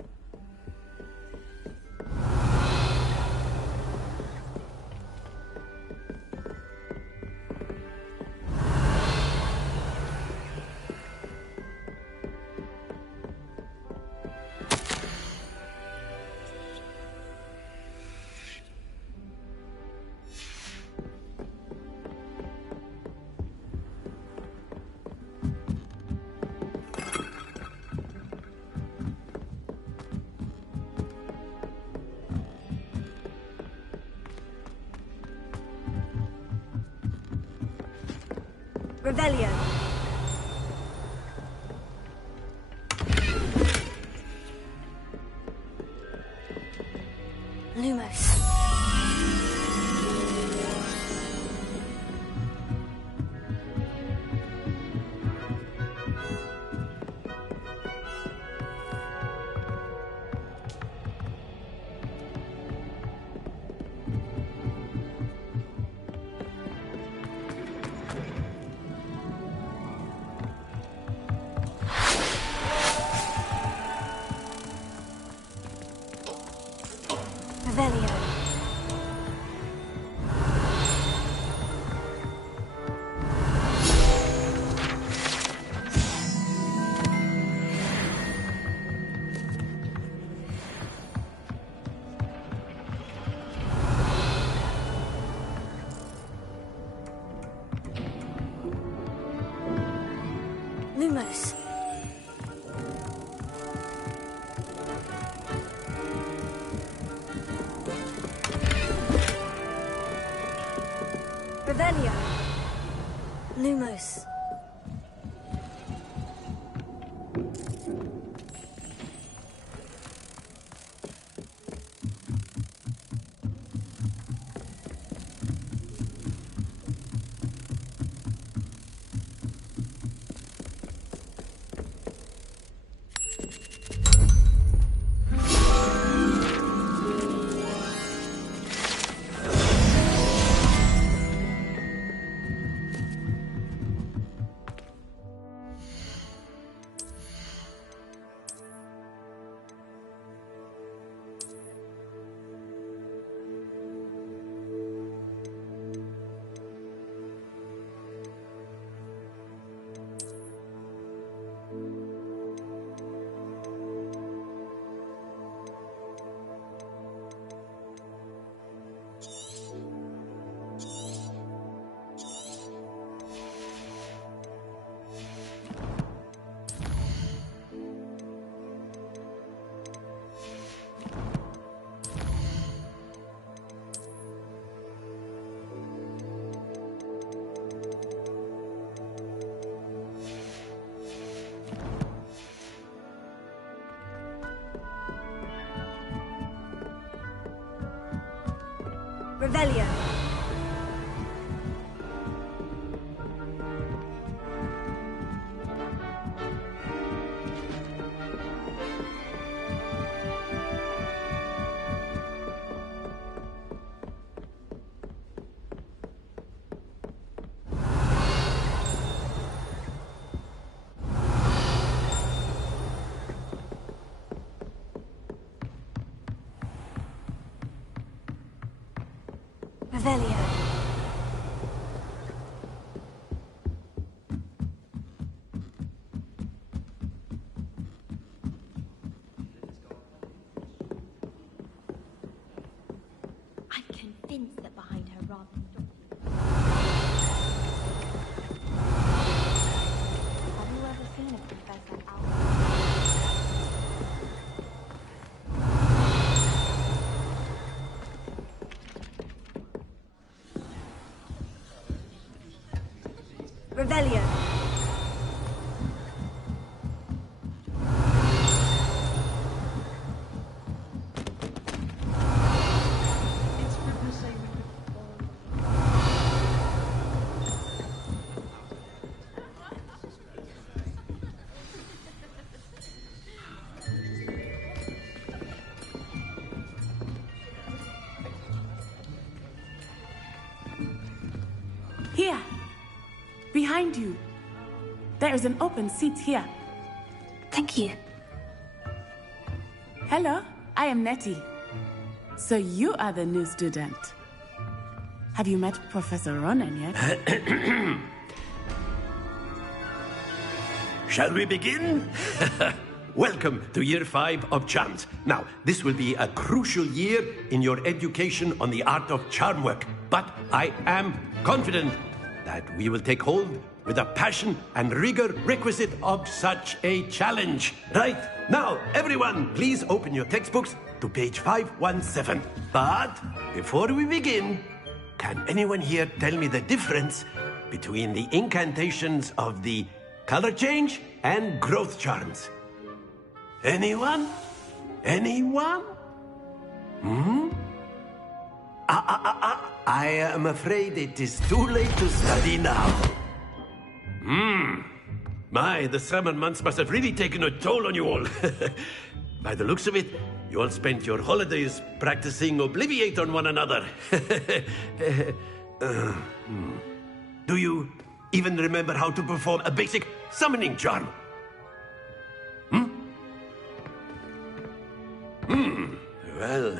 Revelio. Lumos. Revelio. Lumos. Revelio. Lumos. Revelio. Revelio. I'm convinced that behind her rather Have you ever seen a professor out? Revelio. Here, behind you. There is an open seat here. Thank you. Hello, I am Nettie. So you are the new student. Have you met Professor Ronan yet? Shall we begin? Welcome to Year 5 of Charms. Now, this will be a crucial year in your education on the art of charm work. But I am confident that we will take hold with the passion and rigor requisite of such a challenge. Right, now, everyone, please open your textbooks to page 517. But before we begin, can anyone here tell me the difference between the incantations of the color change and growth charms. Anyone? Anyone? Hmm? I am afraid it is too late to study now. My, the summer months must have really taken a toll on you all. By the looks of it, you all spent your holidays practicing Obliviate on one another. Do you even remember how to perform a basic summoning charm? Well,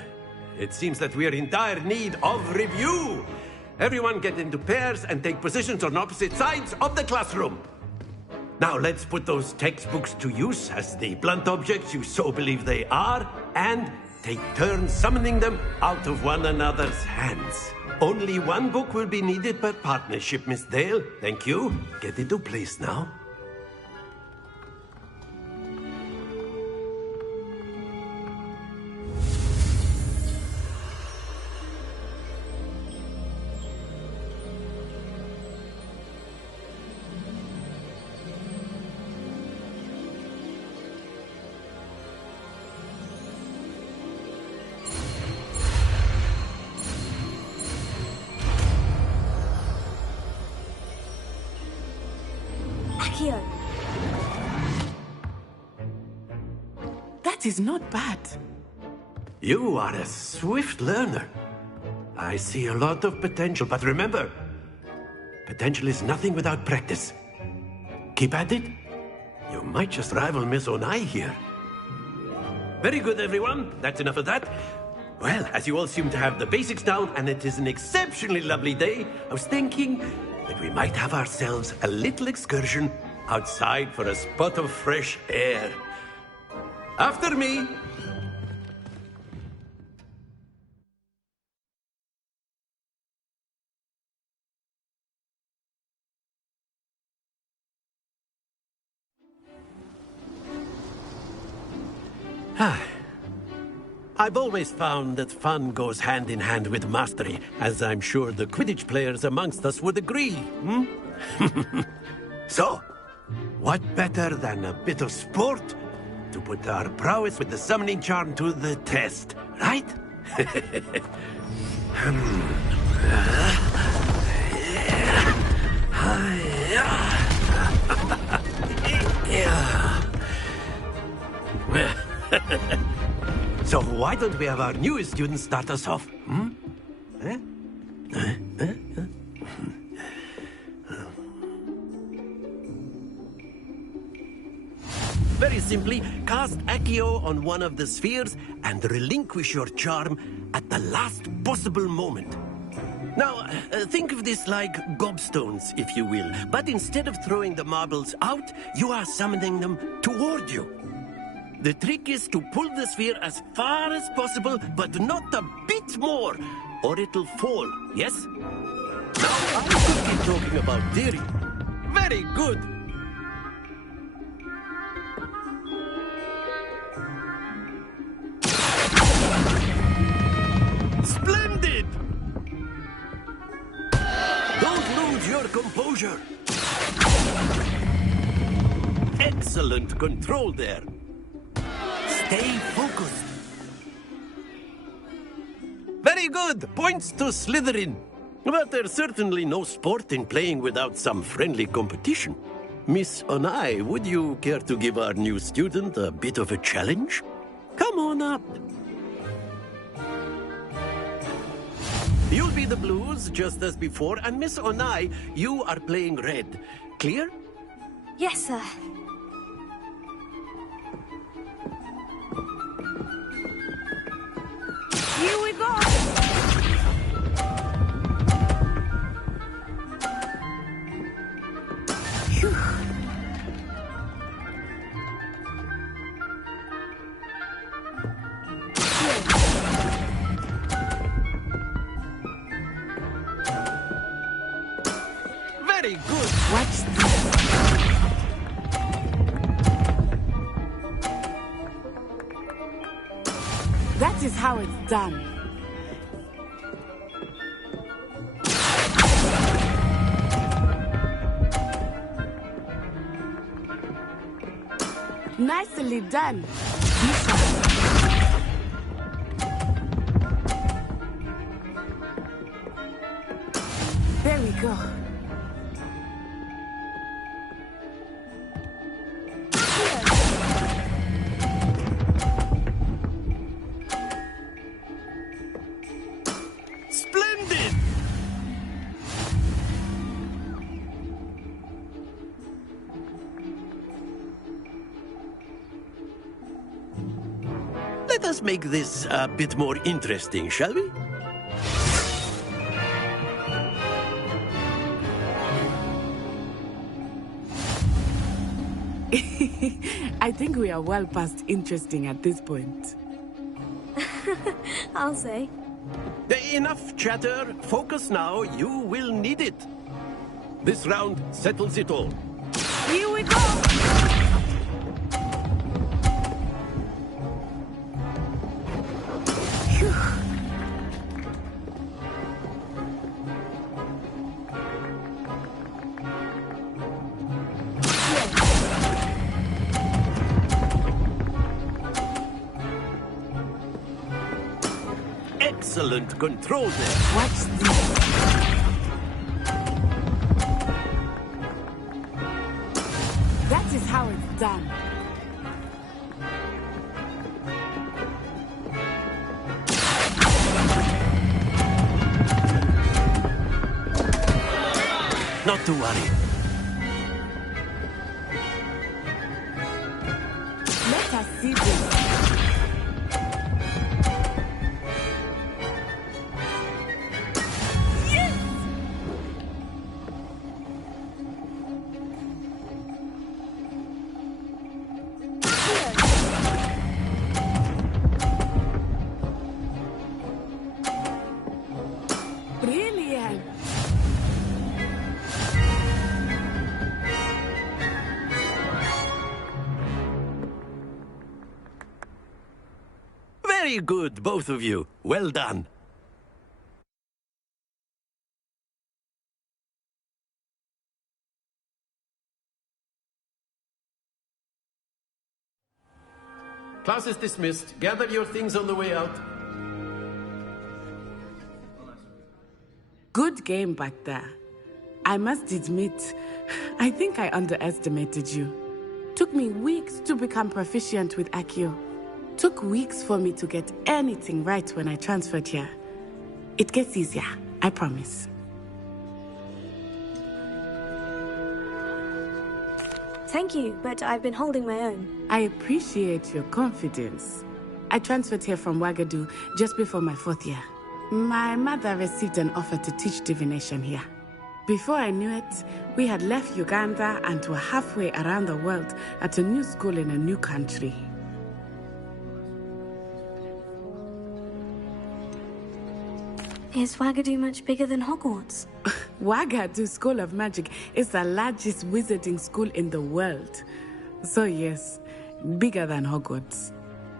it seems that we are in dire need of review. Everyone get into pairs and take positions on opposite sides of the classroom. Now let's put those textbooks to use as the blunt objects you so believe they are, and take turns summoning them out of one another's hands. Only one book will be needed per partnership, Miss Dale. Thank you. Get into place now. That is not bad. You are a swift learner. I see a lot of potential, but remember, potential is nothing without practice. Keep at it. You might just rival Miss Onai here. Very good, everyone. That's enough of that. Well, as you all seem to have the basics down, and it is an exceptionally lovely day, I was thinking that we might have ourselves a little excursion outside for a spot of fresh air. After me. I've always found that fun goes hand in hand with mastery, as I'm sure the Quidditch players amongst us would agree. So, what better than a bit of sport to put our prowess with the summoning charm to the test, right? So why don't we have our newest student start us off? Very simply, cast Accio on one of the spheres and relinquish your charm at the last possible moment. Now, think of this like gobstones, if you will. But instead of throwing the marbles out, you are summoning them toward you. The trick is to pull the sphere as far as possible, but not a bit more, or it'll fall, yes? Now, I could keep talking about theory. Very good. Splendid! Don't lose your composure. Excellent control there. Stay focused. Very good. Points to Slytherin. But there's certainly no sport in playing without some friendly competition. Miss Onai, would you care to give our new student a bit of a challenge? Come on up. You'll be the blues, just as before, and Miss Onai, you are playing red. Clear? Yes, sir. Here we go! Very good. Watch this. That is how it's done. Nicely done. There we go. Splendid! Let us make this a bit more interesting, shall we? I think we are well past interesting at this point. I'll say. Enough chatter. Focus now. You will need it. This round settles it all. Here we go! Excellent control there. Watch this. That is how it's done. Not to worry. Let us see this. Very good, both of you. Well done. Class is dismissed. Gather your things on the way out. Good game back there. I must admit, I think I underestimated you. Took me weeks to become proficient with Accio. Took weeks for me to get anything right when I transferred here. It gets easier, I promise. Thank you, but I've been holding my own. I appreciate your confidence. I transferred here from Ouagadougou just before my 4th year. My mother received an offer to teach divination here. Before I knew it, we had left Uganda and were halfway around the world at a new school in a new country. Is Ouagadougou much bigger than Hogwarts? Ouagadougou School of Magic is the largest wizarding school in the world. So yes, bigger than Hogwarts.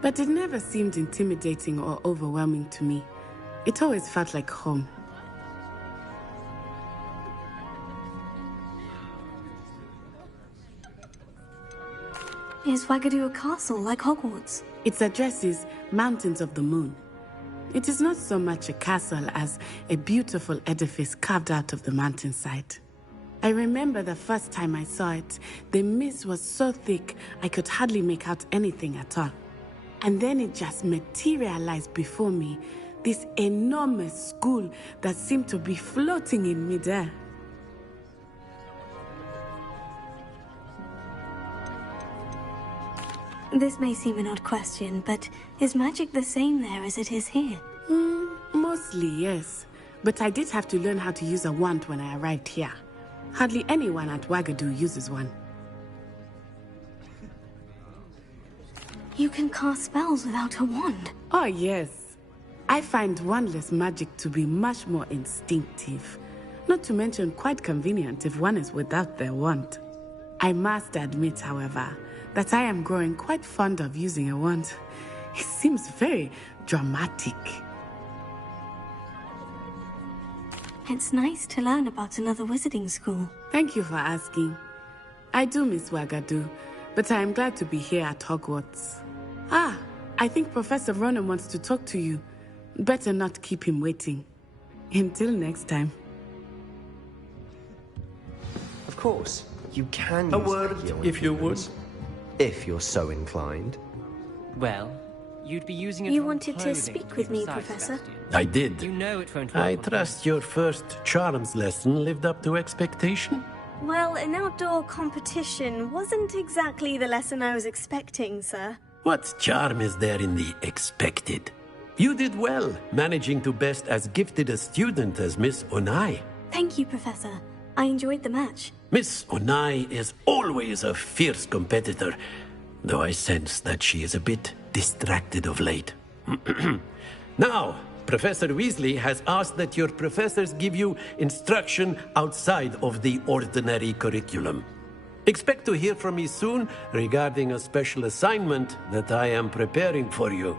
But it never seemed intimidating or overwhelming to me. It always felt like home. Is Ouagadougou a castle like Hogwarts? Its address is Mountains of the Moon. It is not so much a castle as a beautiful edifice carved out of the mountainside. I remember the first time I saw it, the mist was so thick I could hardly make out anything at all. And then it just materialized before me, this enormous school that seemed to be floating in midair. This may seem an odd question, but is magic the same there as it is here? Mostly, yes. But I did have to learn how to use a wand when I arrived here. Hardly anyone at Ouagadougou uses one. You can cast spells without a wand? Oh, yes. I find wandless magic to be much more instinctive. Not to mention quite convenient if one is without their wand. I must admit, however, that I am growing quite fond of using a wand. It seems very dramatic. It's nice to learn about another wizarding school. Thank you for asking. I do miss Ouagadougou, but I am glad to be here at Hogwarts. Ah, I think Professor Ronan wants to talk to you. Better not keep him waiting. Until next time. Of course, you can A use word, magia on if you would. humans, if you're so inclined. Well, you'd be using it You on wanted to clothing speak with me, besides Professor? Sebastian. I did. You know it won't I work on trust your first charms lesson lived up to expectation. Well, an outdoor competition wasn't exactly the lesson I was expecting, sir. What charm is there in the expected? You did well, managing to best as gifted a student as Miss Onai. Thank you, Professor. I enjoyed the match. Miss Onai is always a fierce competitor, though I sense that she is a bit distracted of late. Now, Professor Weasley has asked that your professors give you instruction outside of the ordinary curriculum. Expect to hear from me soon regarding a special assignment that I am preparing for you.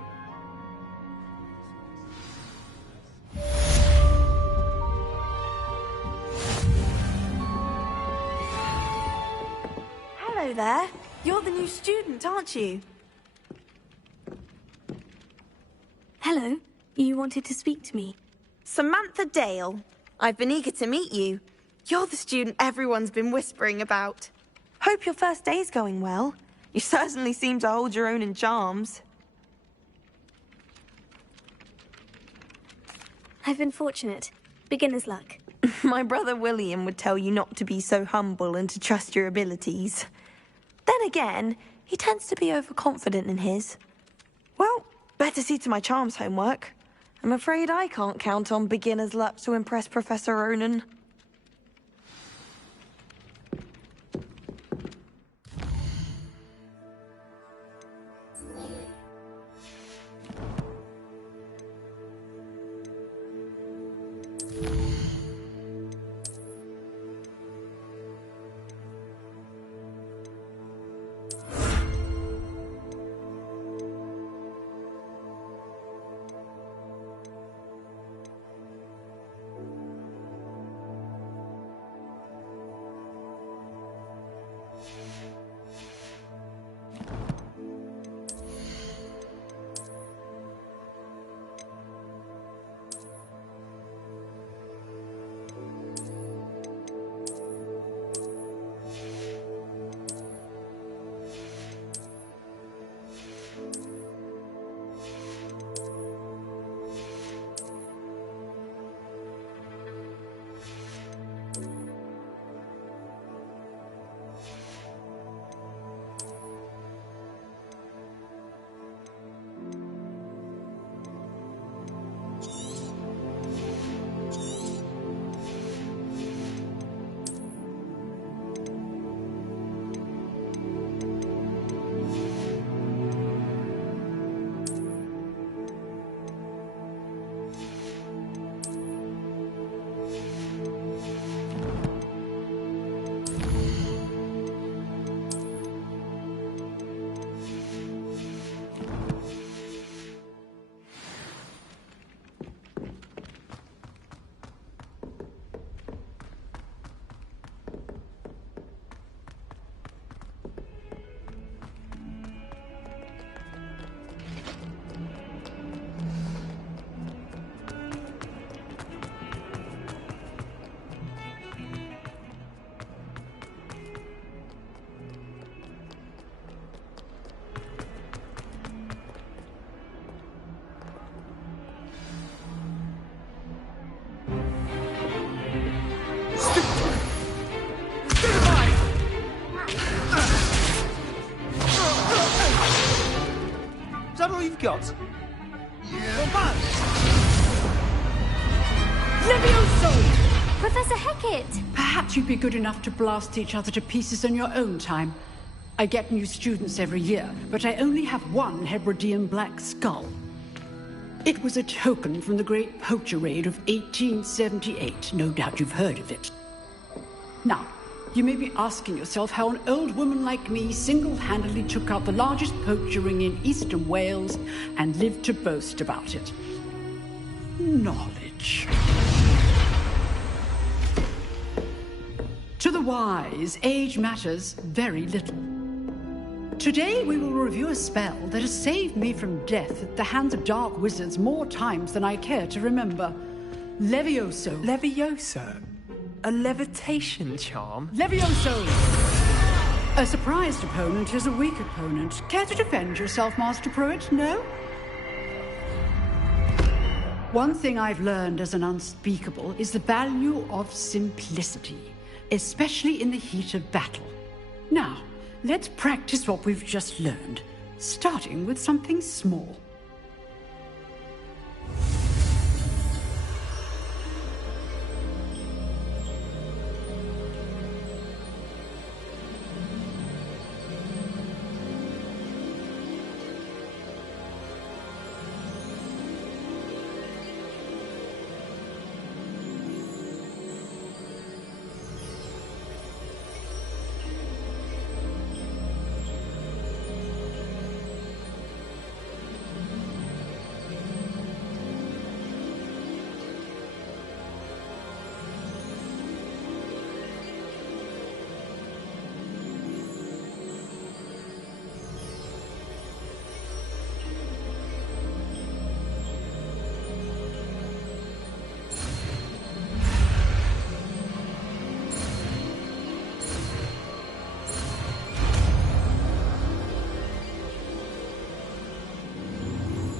Hello there. You're the new student, aren't you? Hello. You wanted to speak to me. Samantha Dale. I've been eager to meet you. You're the student everyone's been whispering about. Hope your first day's going well. You certainly seem to hold your own in charms. I've been fortunate. Beginner's luck. My brother William would tell you not to be so humble and to trust your abilities. Then again, he tends to be overconfident in his. Well, better see to my charms homework. I'm afraid I can't count on beginner's luck to impress Professor Ronan. Is that all you've got? Levioso! Professor Hecat! Perhaps you'd be good enough to blast each other to pieces in your own time. I get new students every year, but I only have one Hebridean black skull. It was a token from the Great Poacher Raid of 1878. No doubt you've heard of it. Now, you may be asking yourself how an old woman like me single-handedly took out the largest poacher ring in eastern Wales and lived to boast about it. Knowledge. To the wise, age matters very little. Today we will review a spell that has saved me from death at the hands of dark wizards more times than I care to remember. Levioso. Levioso? A levitation charm? Levioso! A surprised opponent is a weak opponent. Care to defend yourself, Master Pruitt? No? One thing I've learned as an unspeakable is the value of simplicity, especially in the heat of battle. Now, let's practice what we've just learned, starting with something small.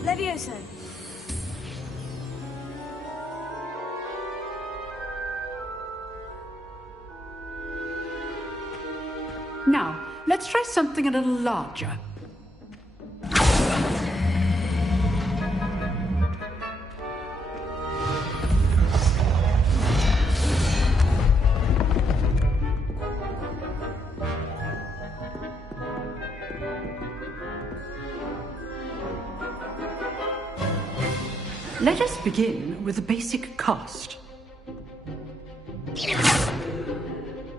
Levioso. Now, let's try something a little larger. Let us begin with the basic cast.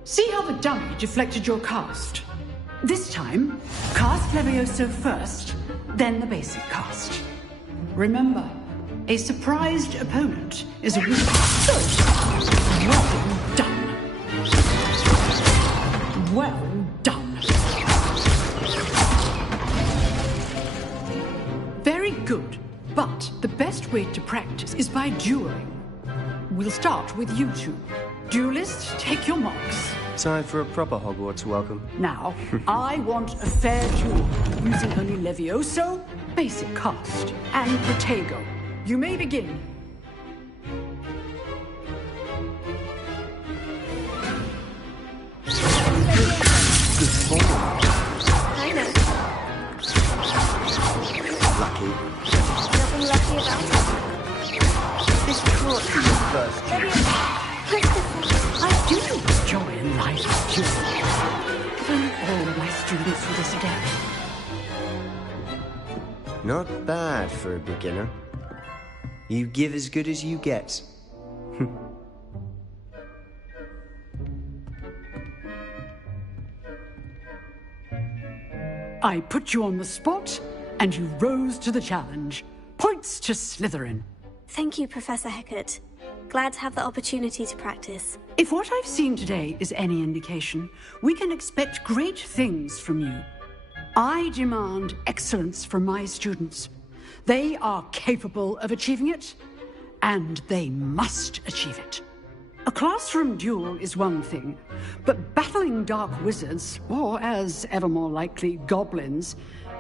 See how the dummy deflected your cast? This time, cast Levioso first, then the basic cast. Remember, a surprised opponent is a weak. Well done. Well done. Very good. But the best way to practice is by dueling. We'll start with you two. Duelists, take your marks. Time for a proper Hogwarts welcome. Now, I want a fair duel, using only Levioso, basic cast, and Protego. You may begin. Good form. I know. Lucky. Nothing lucky about it. This can't be your first I do enjoy life duel. Giving all my students for this adept. Not bad for a beginner. You give as good as you get. I put you on the spot, and you rose to the challenge. Points to Slytherin. Thank you, Professor Hecat. Glad to have the opportunity to practice. If what I've seen today is any indication, we can expect great things from you. I demand excellence from my students. They are capable of achieving it, and they must achieve it. A classroom duel is one thing, but battling dark wizards, or as ever more likely, goblins,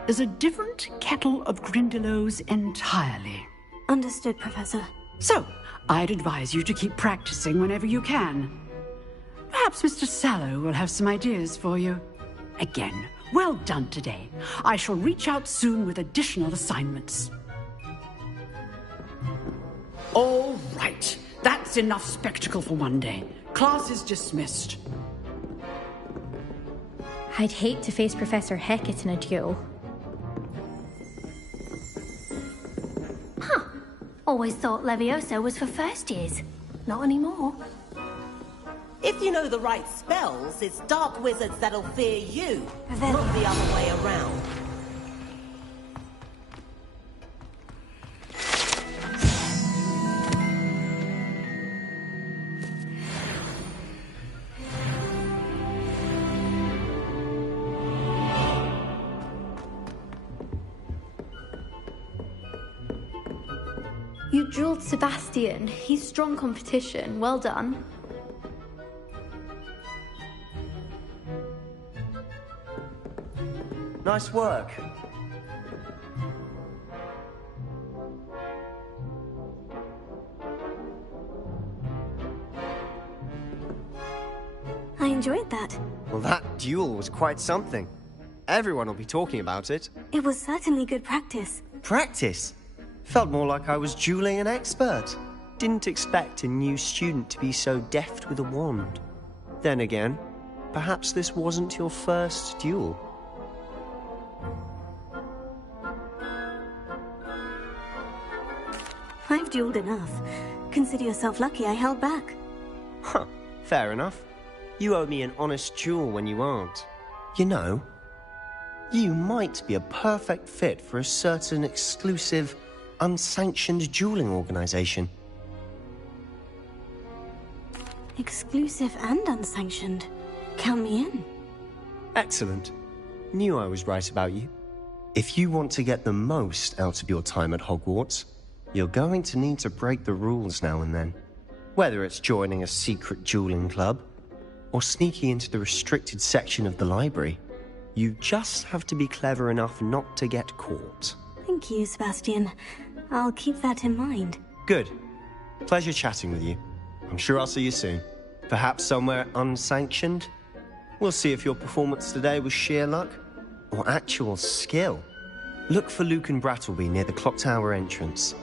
is a different kettle of Grindylows entirely. Understood, Professor. So, I'd advise you to keep practicing whenever you can. Perhaps Mr. Sallow will have some ideas for you. Again, well done today. I shall reach out soon with additional assignments. All right. That's enough spectacle for one day. Class is dismissed. I'd hate to face Professor Hecat in a duel. Huh. Always thought Levioso was for first years. Not anymore. If you know the right spells, it's dark wizards that'll fear you, not the other way around. You drilled Sebastian. He's strong competition. Well done. Nice work. I enjoyed that. Well, that duel was quite something. Everyone will be talking about it. It was certainly good practice. Practice? Felt more like I was dueling an expert. Didn't expect a new student to be so deft with a wand. Then again, perhaps this wasn't your first duel. I've dueled enough. Consider yourself lucky I held back. Huh, fair enough. You owe me an honest duel when you aren't. You know, you might be a perfect fit for a certain exclusive, unsanctioned dueling organization. Exclusive and unsanctioned. Count me in. Excellent. Knew I was right about you. If you want to get the most out of your time at Hogwarts, you're going to need to break the rules now and then. Whether it's joining a secret dueling club, or sneaking into the restricted section of the library, you just have to be clever enough not to get caught. Thank you, Sebastian. I'll keep that in mind. Good. Pleasure chatting with you. I'm sure I'll see you soon. Perhaps somewhere unsanctioned? We'll see if your performance today was sheer luck or actual skill. Look for Luke and Brattleby near the clock tower entrance.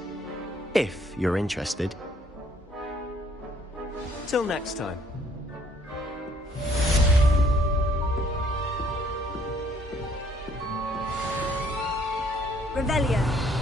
If you're interested. Till next time. Revelio.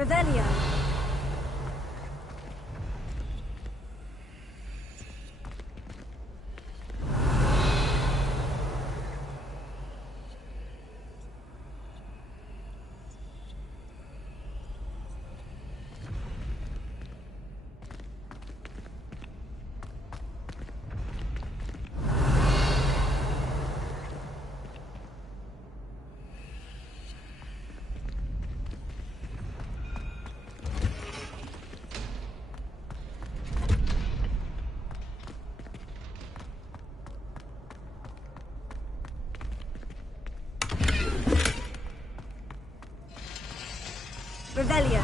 Revelio. Revelio.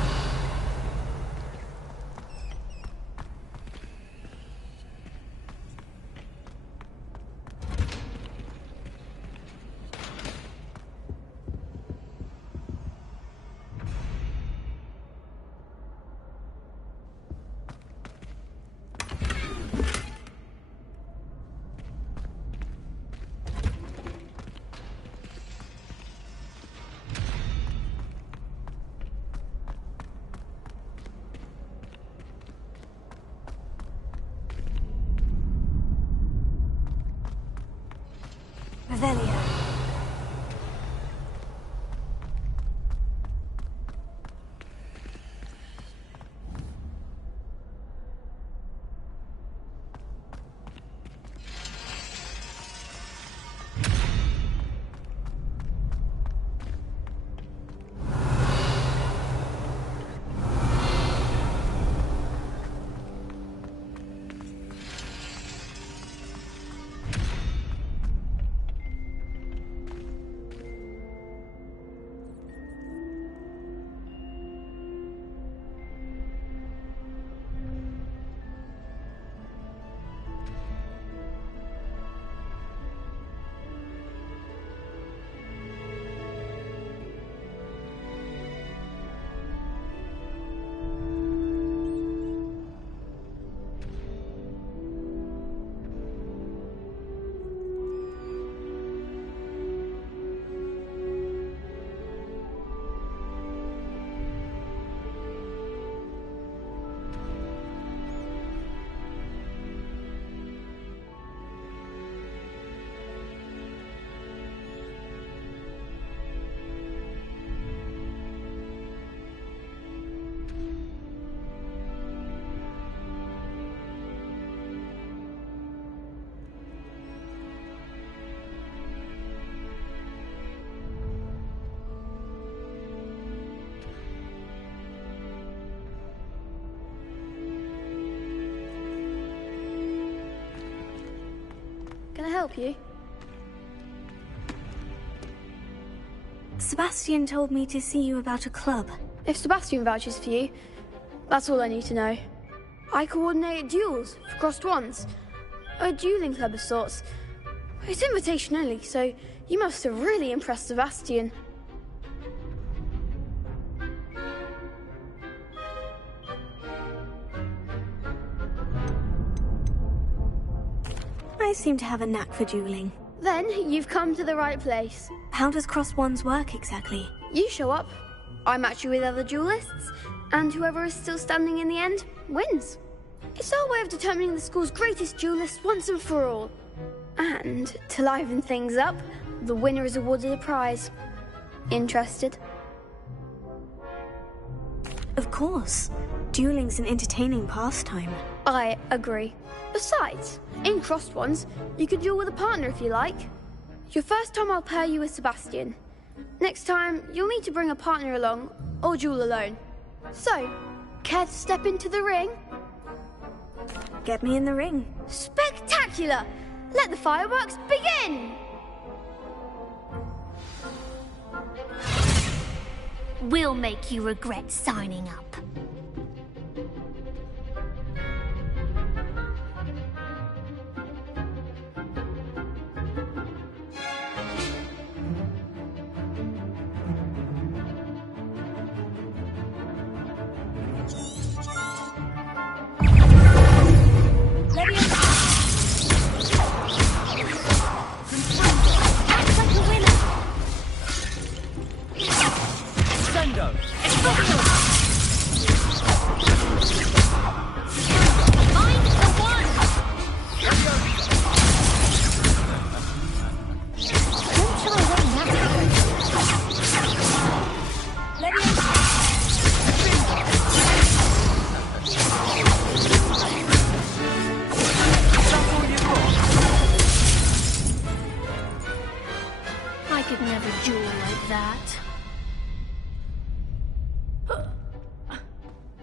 Revelio. Can I help you? Sebastian told me to see you about a club. If Sebastian vouches for you, that's all I need to know. I coordinate duels for crossed ones. A dueling club of sorts. It's invitation only, so you must have really impressed Sebastian. I seem to have a knack for dueling. Then you've come to the right place. How does crossed ones work exactly? You show up, I match you with other duelists, and whoever is still standing in the end wins. It's our way of determining the school's greatest duelist once and for all. And to liven things up, the winner is awarded a prize. Interested? Of course. Dueling's an entertaining pastime. I agree. Besides, in crossed ones, you could duel with a partner if you like. Your first time I'll pair you with Sebastian. Next time, you'll need to bring a partner along, or duel alone. So, care to step into the ring? Get me in the ring. Spectacular! Let the fireworks begin! We'll make you regret signing up.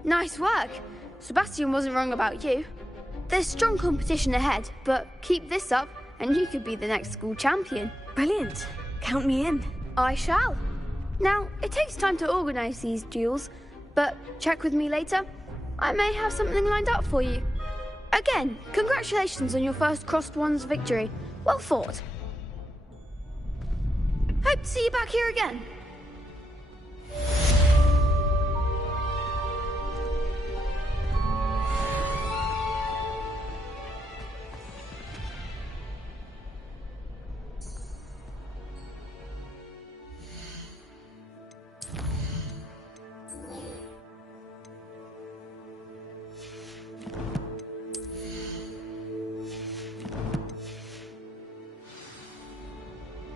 Nice work. Sebastian wasn't wrong about you. There's strong competition ahead, but keep this up and you could be the next school champion. Brilliant. Count me in. I shall. Now, it takes time to organise these duels, but check with me later. I may have something lined up for you. Again, congratulations on your first Crossed Wands victory. Well fought. Hope to see you back here again.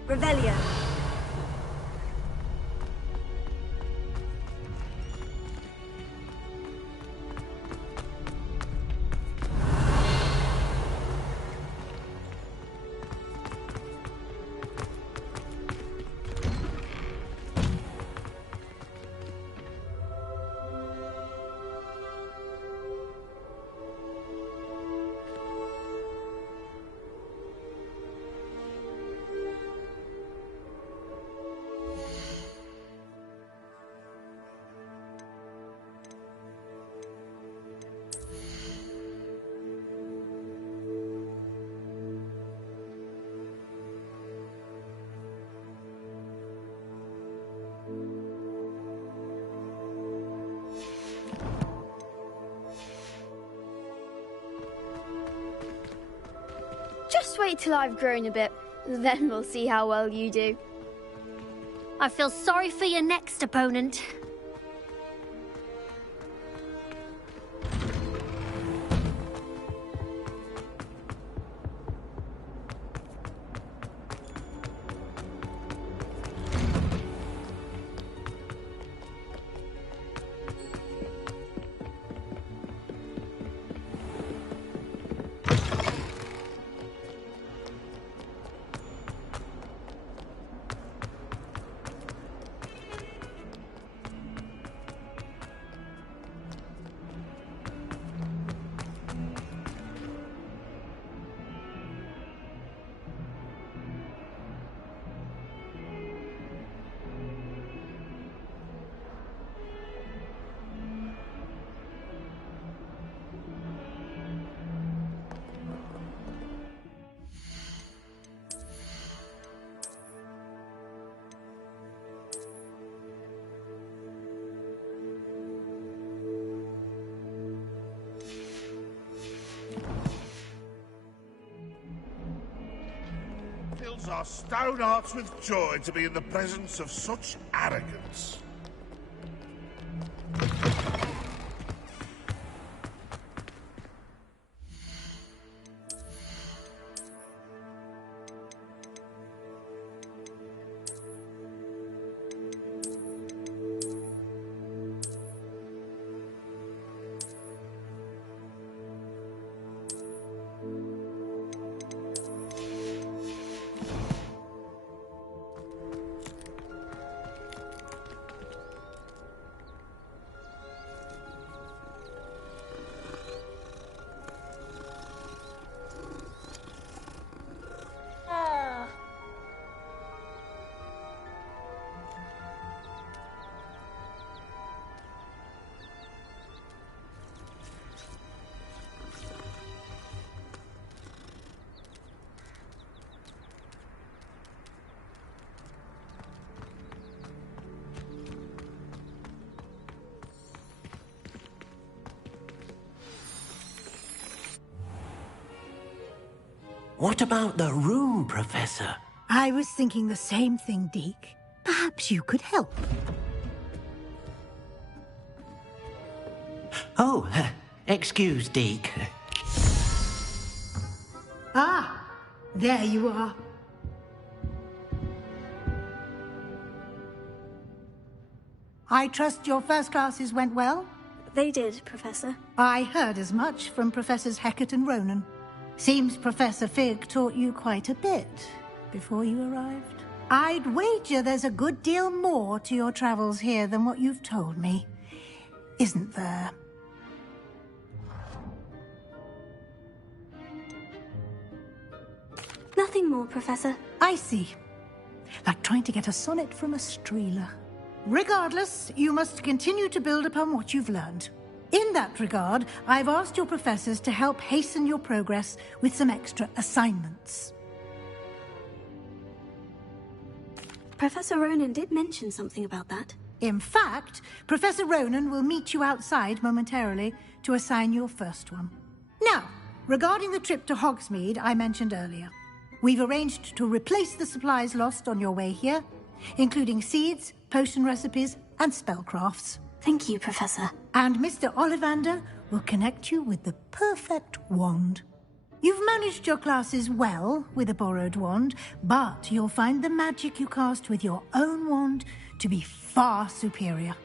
Revelio. Just wait till I've grown a bit, then we'll see how well you do. I feel sorry for your next opponent. Fills our stone hearts with joy to be in the presence of such arrogance. What about the room, Professor? I was thinking the same thing, Deke. Perhaps you could help. Oh, excuse, Deke. Ah, there you are. I trust your first classes went well? They did, Professor. I heard as much from Professors Hecat and Ronan. Seems Professor Fig taught you quite a bit before you arrived. I'd wager there's a good deal more to your travels here than what you've told me. Isn't there? Nothing more, Professor. I see. Like trying to get a sonnet from a streeler. Regardless, you must continue to build upon what you've learned. In that regard, I've asked your professors to help hasten your progress with some extra assignments. Professor Ronan did mention something about that. In fact, Professor Ronan will meet you outside momentarily to assign your first one. Now, regarding the trip to Hogsmeade I mentioned earlier, we've arranged to replace the supplies lost on your way here, including seeds, potion recipes, and spellcrafts. Thank you, Professor. And Mr. Ollivander will connect you with the perfect wand. You've managed your classes well with a borrowed wand, but you'll find the magic you cast with your own wand to be far superior.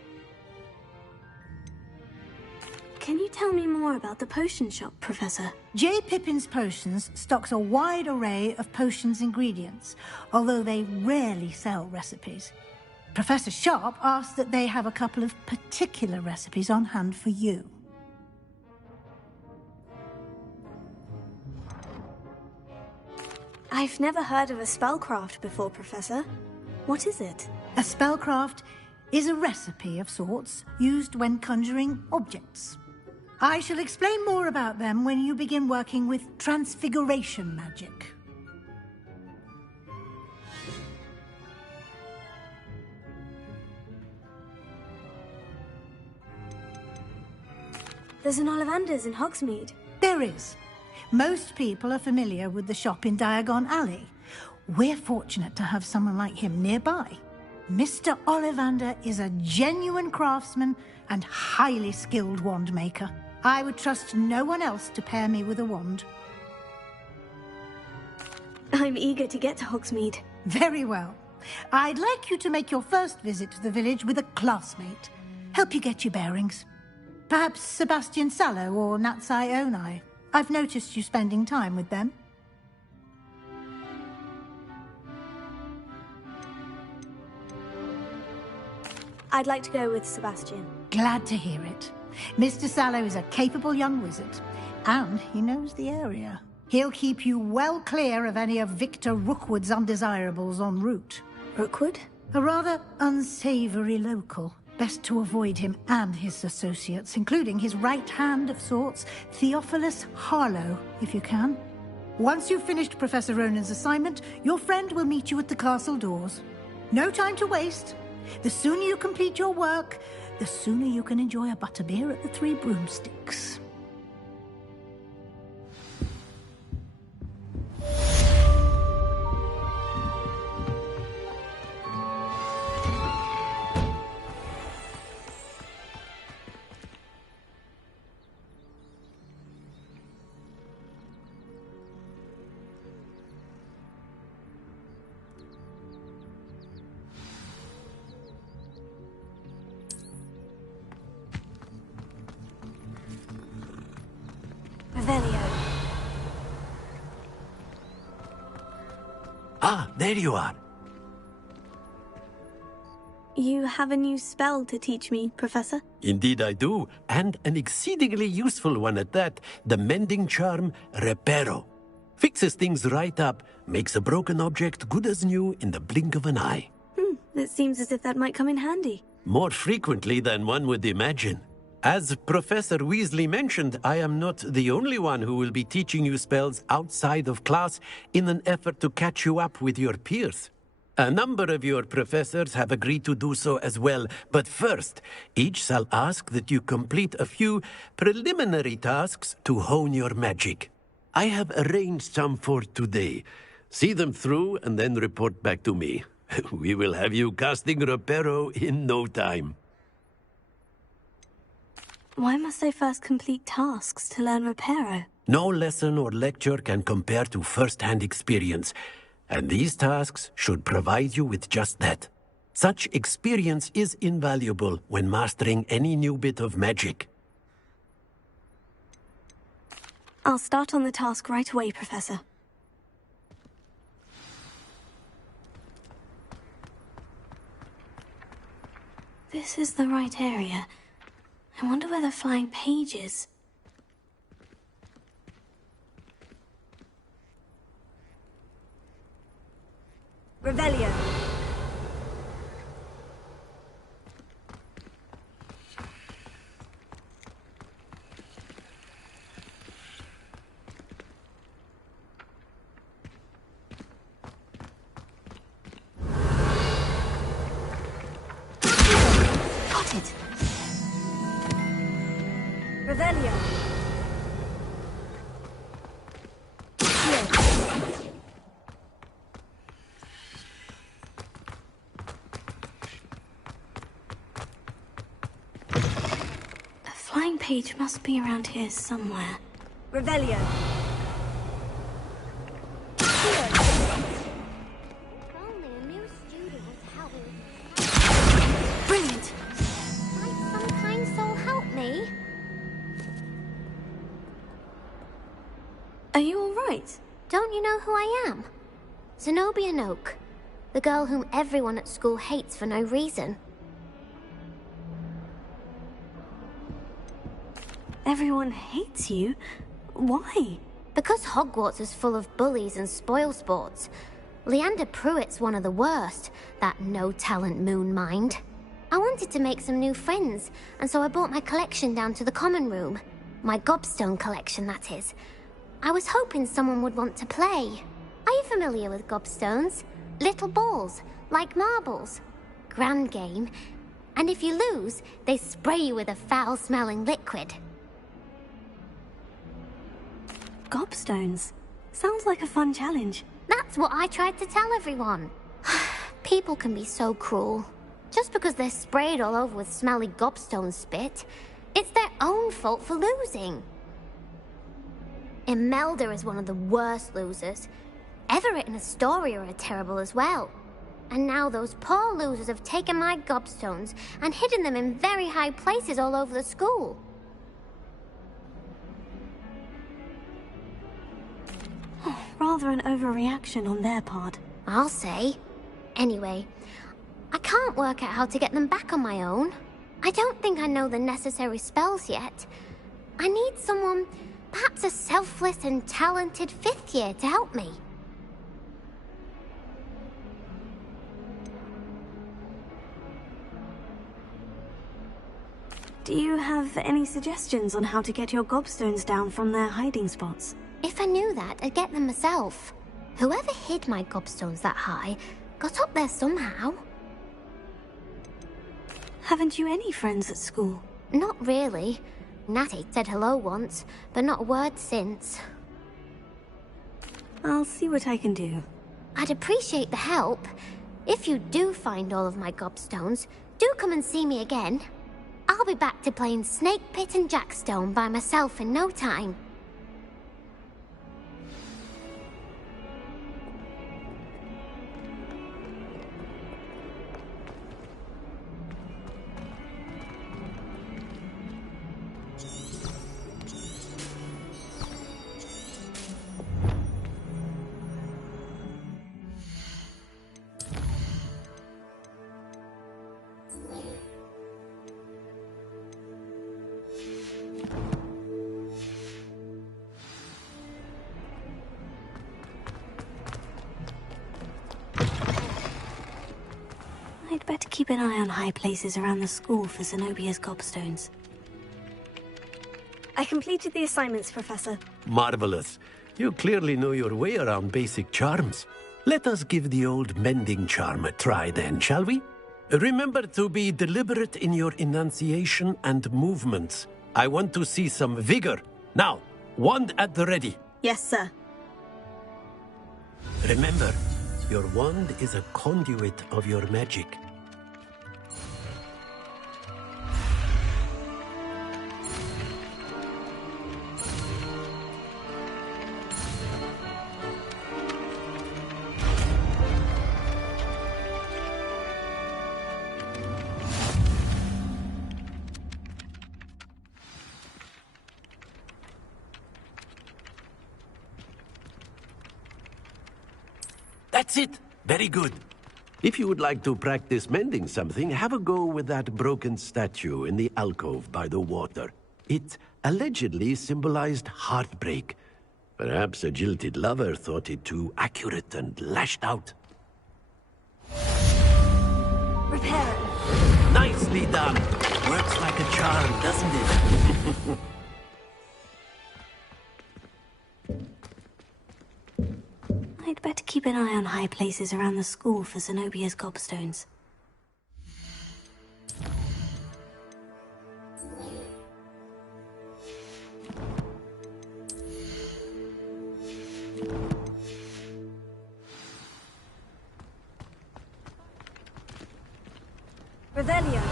Can you tell me more about the potion shop, Professor? J. Pippin's Potions stocks a wide array of potions ingredients, although they rarely sell recipes. Professor Sharp asked that they have a couple of particular recipes on hand for you. I've never heard of a spellcraft before, Professor. What is it? A spellcraft is a recipe of sorts used when conjuring objects. I shall explain more about them when you begin working with transfiguration magic. There's an Ollivander's in Hogsmeade. There is. Most people are familiar with the shop in Diagon Alley. We're fortunate to have someone like him nearby. Mr. Ollivander is a genuine craftsman and highly skilled wand maker. I would trust no one else to pair me with a wand. I'm eager to get to Hogsmeade. Very well. I'd like you to make your first visit to the village with a classmate. Help you get your bearings. Perhaps Sebastian Sallow or Natsai Onai. I've noticed you spending time with them. I'd like to go with Sebastian. Glad to hear it. Mr. Sallow is a capable young wizard, and he knows the area. He'll keep you well clear of any of Victor Rookwood's undesirables en route. Rookwood? A rather unsavory local. Best to avoid him and his associates, including his right hand of sorts, Theophilus Harlow, if you can. Once you've finished Professor Ronan's assignment, your friend will meet you at the castle doors. No time to waste. The sooner you complete your work, the sooner you can enjoy a butterbeer at the Three Broomsticks. Ah, there you are. You have a new spell to teach me, Professor? Indeed I do, and an exceedingly useful one at that. The mending charm, Reparo. Fixes things right up, makes a broken object good as new in the blink of an eye. It seems as if that might come in handy. More frequently than one would imagine. As Professor Weasley mentioned, I am not the only one who will be teaching you spells outside of class in an effort to catch you up with your peers. A number of your professors have agreed to do so as well, but first, each shall ask that you complete a few preliminary tasks to hone your magic. I have arranged some for today. See them through and then report back to me. We will have you casting Reparo in no time. Why must I first complete tasks to learn Reparo? No lesson or lecture can compare to first-hand experience, and these tasks should provide you with just that. Such experience is invaluable when mastering any new bit of magic. I'll start on the task right away, Professor. This is the right area. I wonder where the flying page is. Revelio. Revelio. A flying page must be around here somewhere. Revelio. Brilliant! Might some kind soul help me? Are you all right? Don't you know who I am? Zenobia Noak, the girl whom everyone at school hates for no reason. Everyone hates you? Why? Because Hogwarts is full of bullies and spoilsports. Leander Pruitt's one of the worst, that no-talent moon mind. I wanted to make some new friends, and so I brought my collection down to the common room. My gobstone collection, that is. I was hoping someone would want to play. Are you familiar with gobstones? Little balls, like marbles. Grand game. And if you lose, they spray you with a foul-smelling liquid. Gobstones? Sounds like a fun challenge. That's what I tried to tell everyone. People can be so cruel. Just because they're sprayed all over with smelly gobstone spit, it's their own fault for losing. Imelda is one of the worst losers. Everett and Astoria are terrible as well. And now those poor losers have taken my gobstones and hidden them in very high places all over the school. Rather an overreaction on their part. I'll say. Anyway, I can't work out how to get them back on my own. I don't think I know the necessary spells yet. I need someone, perhaps a selfless and talented fifth year to help me. Do you have any suggestions on how to get your gobstones down from their hiding spots? If I knew that, I'd get them myself. Whoever hid my gobstones that high got up there somehow. Haven't you any friends at school? Not really. Natty said hello once, but not a word since. I'll see what I can do. I'd appreciate the help. If you do find all of my gobstones, do come and see me again. I'll be back to playing Snake Pit and Jackstone by myself in no time. I'd better keep an eye on high places around the school for Zenobia's gobstones. I completed the assignments, Professor. Marvelous. You clearly know your way around basic charms. Let us give the old mending charm a try then, shall we? Remember to be deliberate in your enunciation and movements. I want to see some vigor. Now, wand at the ready. Yes, sir. Remember, your wand is a conduit of your magic. That's it. Very good. If you would like to practice mending something, have a go with that broken statue in the alcove by the water. It allegedly symbolized heartbreak. Perhaps a jilted lover thought it too accurate and lashed out. Repair it. Nicely done. Works like a charm, doesn't it? I'd better keep an eye on high places around the school for Zenobia's gobstones. Revelio.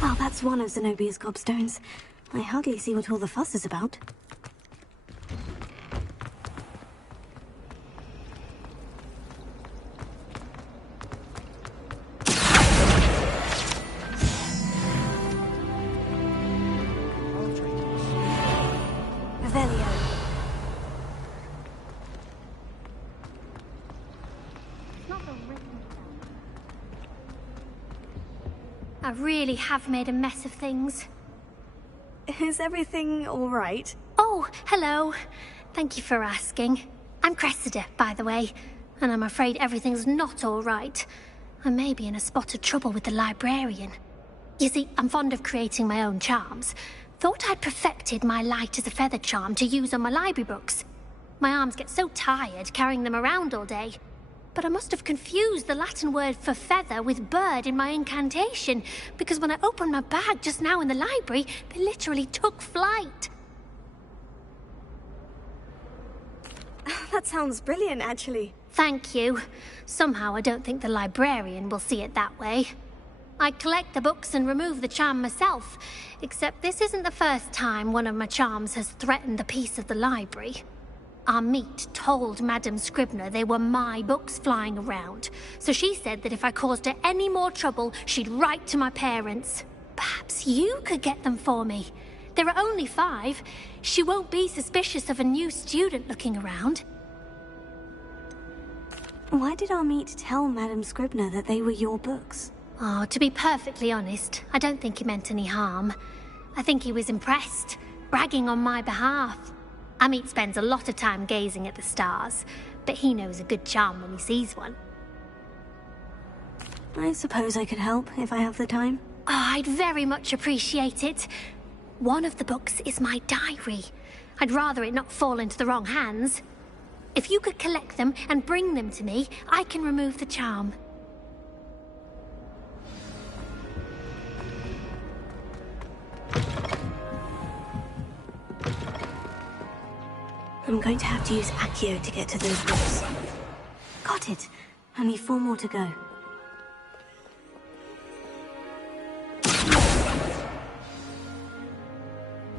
Well, that's one of Zenobia's gobstones. I hardly see what all the fuss is about. Revelio. I really have made a mess of things. Is everything all right? Oh, hello. Thank you for asking. I'm Cressida, by the way, and I'm afraid everything's not all right. I may be in a spot of trouble with the librarian. You see, I'm fond of creating my own charms. Thought I'd perfected my light as a feather charm to use on my library books. My arms get so tired carrying them around all day. But I must have confused the Latin word for feather with bird in my incantation, because when I opened my bag just now in the library, they literally took flight. That sounds brilliant, actually. Thank you. Somehow I don't think the librarian will see it that way. I collect the books and remove the charm myself, except this isn't the first time one of my charms has threatened the peace of the library. Our meet told Madame Scribner they were my books flying around, so she said that if I caused her any more trouble, she'd write to my parents. Perhaps you could get them for me. There are only 5. She won't be suspicious of a new student looking around. Why did our meet tell Madame Scribner that they were your books? Oh, to be perfectly honest, I don't think he meant any harm. I think he was impressed, bragging on my behalf. Amit spends a lot of time gazing at the stars, but he knows a good charm when he sees one. I suppose I could help if I have the time. Oh, I'd very much appreciate it. One of the books is my diary. I'd rather it not fall into the wrong hands. If you could collect them and bring them to me, I can remove the charm. I'm going to have to use Accio to get to those books. Got it. Only 4 more to go.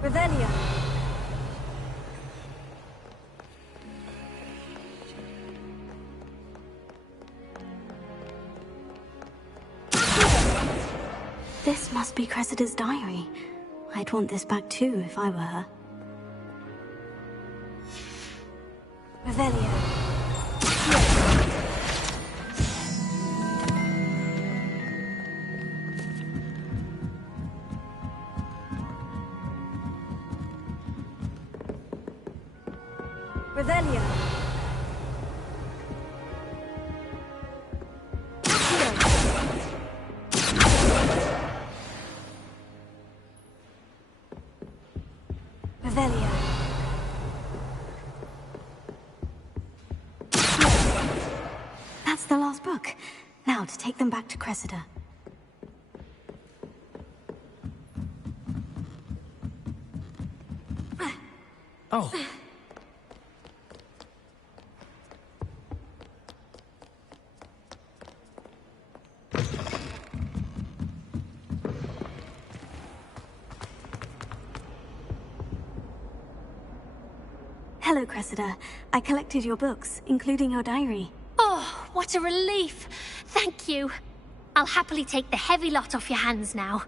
Revelio. This must be Cressida's diary. I'd want this back too if I were her. Revelio. Revelio. Revelio. That's the last book. Now to take them back to Cressida. Oh. Hello, Cressida. I collected your books, including your diary. Oh, what a relief. Thank you. I'll happily take the heavy lot off your hands now.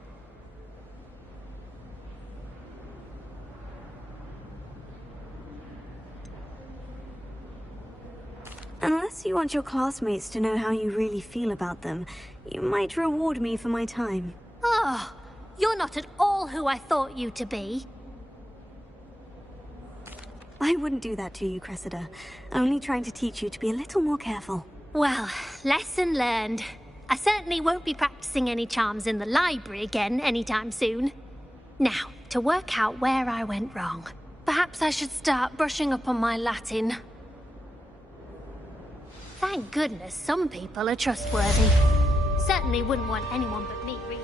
Unless you want your classmates to know how you really feel about them, you might reward me for my time. Oh, you're not at all who I thought you to be. I wouldn't do that to you, Cressida. Only trying to teach you to be a little more careful. Well, lesson learned. I certainly won't be practicing any charms in the library again anytime soon. Now, to work out where I went wrong. Perhaps I should start brushing up on my Latin. Thank goodness some people are trustworthy. Certainly wouldn't want anyone but me reading.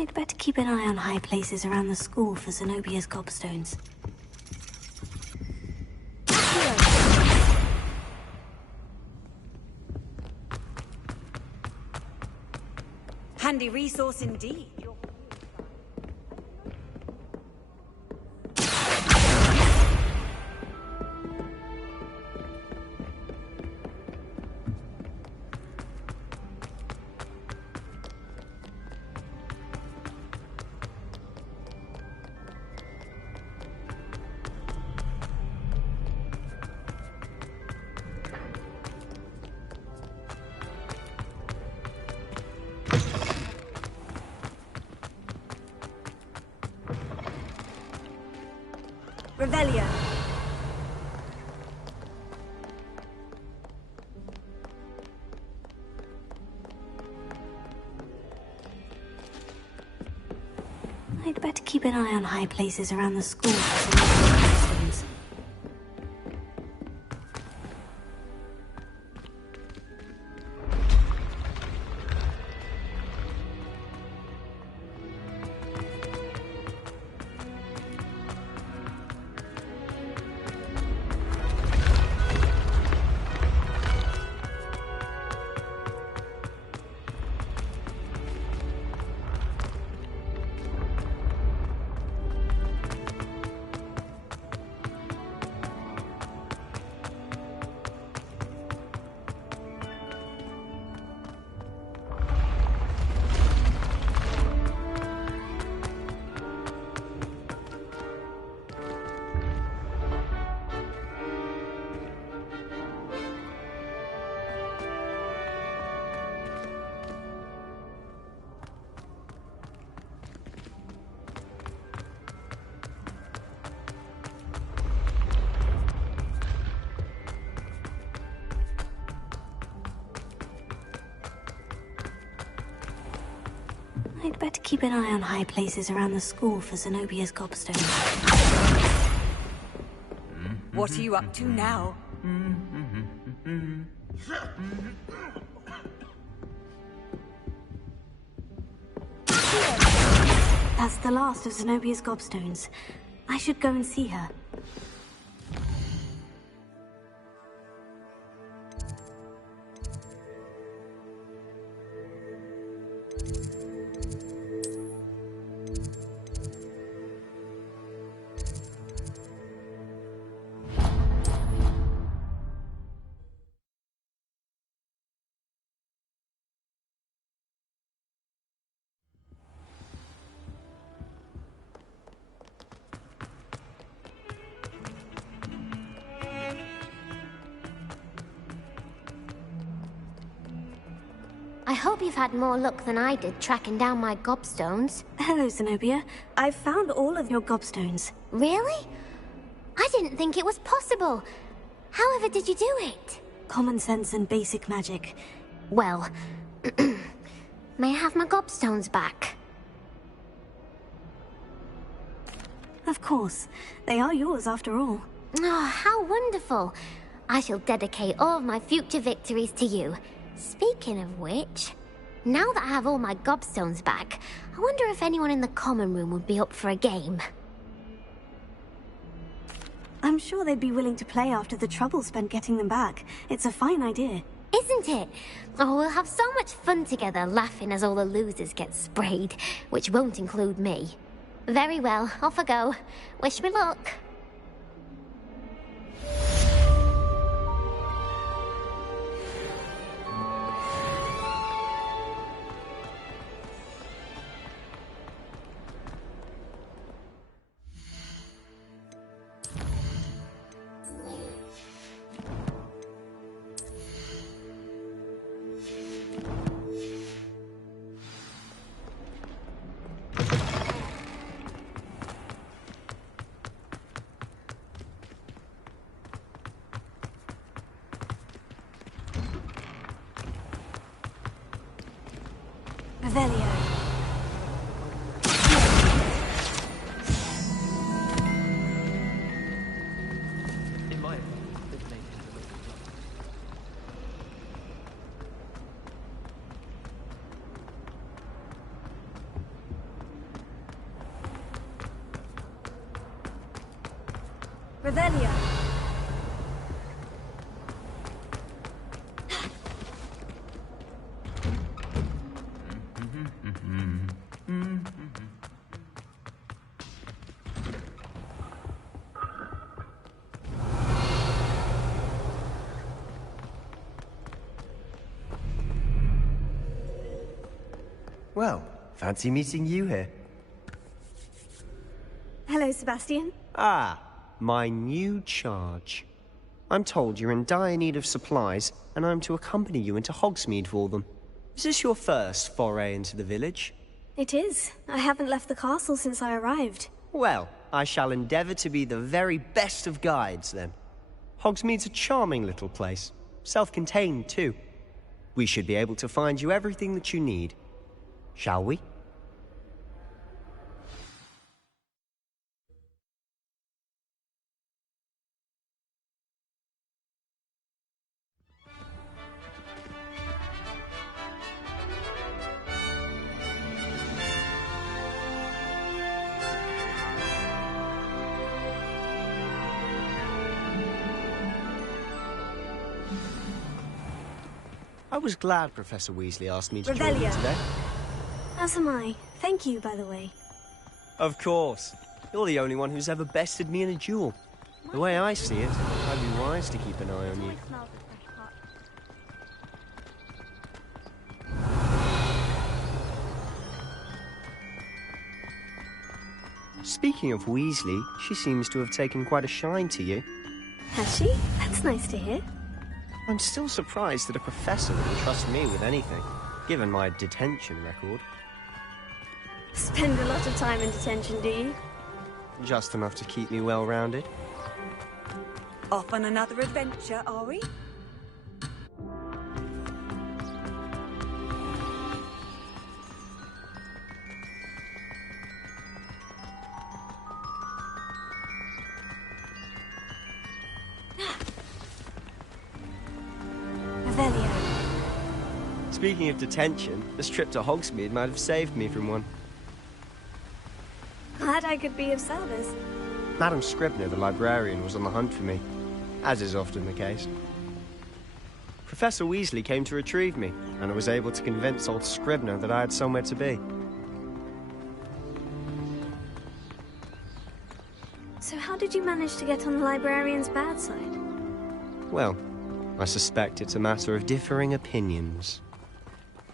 I'd better keep an eye on high places around the school for Zenobia's gobstones. Handy resource indeed. Revelio. I'd better keep an eye on high places around the school for Zenobia's gobstones. I'd better keep an eye on high places around the school for Zenobia's gobstones. What are you up to now? That's the last of Zenobia's gobstones. I should go and see her. I hope you've had more luck than I did tracking down my gobstones. Hello, Zenobia. I've found all of your gobstones. Really? I didn't think it was possible. However did you do it? Common sense and basic magic. Well, may I have my gobstones back? Of course. They are yours after all. Oh, how wonderful. I shall dedicate all of my future victories to you. Speaking of which, now that I have all my gobstones back, I wonder if anyone in the common room would be up for a game. I'm sure they'd be willing to play after the trouble spent getting them back. It's a fine idea. Isn't it? Oh, we'll have so much fun together, laughing as all the losers get sprayed, which won't include me. Very well, off I go. Wish me luck. Revelio. In my opinion, they've made it to the local club. Revelio. Well, fancy meeting you here. Hello, Sebastian. Ah, my new charge. I'm told you're in dire need of supplies, and I'm to accompany you into Hogsmeade for them. Is this your first foray into the village? It is. I haven't left the castle since I arrived. Well, I shall endeavour to be the very best of guides, then. Hogsmeade's a charming little place. Self-contained, too. We should be able to find you everything that you need. Shall we? I was glad Professor Weasley asked me to join you today. As am I. Thank you, by the way. Of course. You're the only one who's ever bested me in a duel. The way I see it, I'd be wise to keep an eye on you. Speaking of Weasley, she seems to have taken quite a shine to you. Has she? That's nice to hear. I'm still surprised that a professor would entrust me with anything, given my detention record. Spend a lot of time in detention, do you? Just enough to keep me well-rounded. Off on another adventure, are we? Revelio. Speaking of detention, this trip to Hogsmeade might have saved me from one. Glad I could be of service. Madam Scribner, the librarian, was on the hunt for me, as is often the case. Professor Weasley came to retrieve me, and I was able to convince old Scribner that I had somewhere to be. So how did you manage to get on the librarian's bad side? Well, I suspect it's a matter of differing opinions.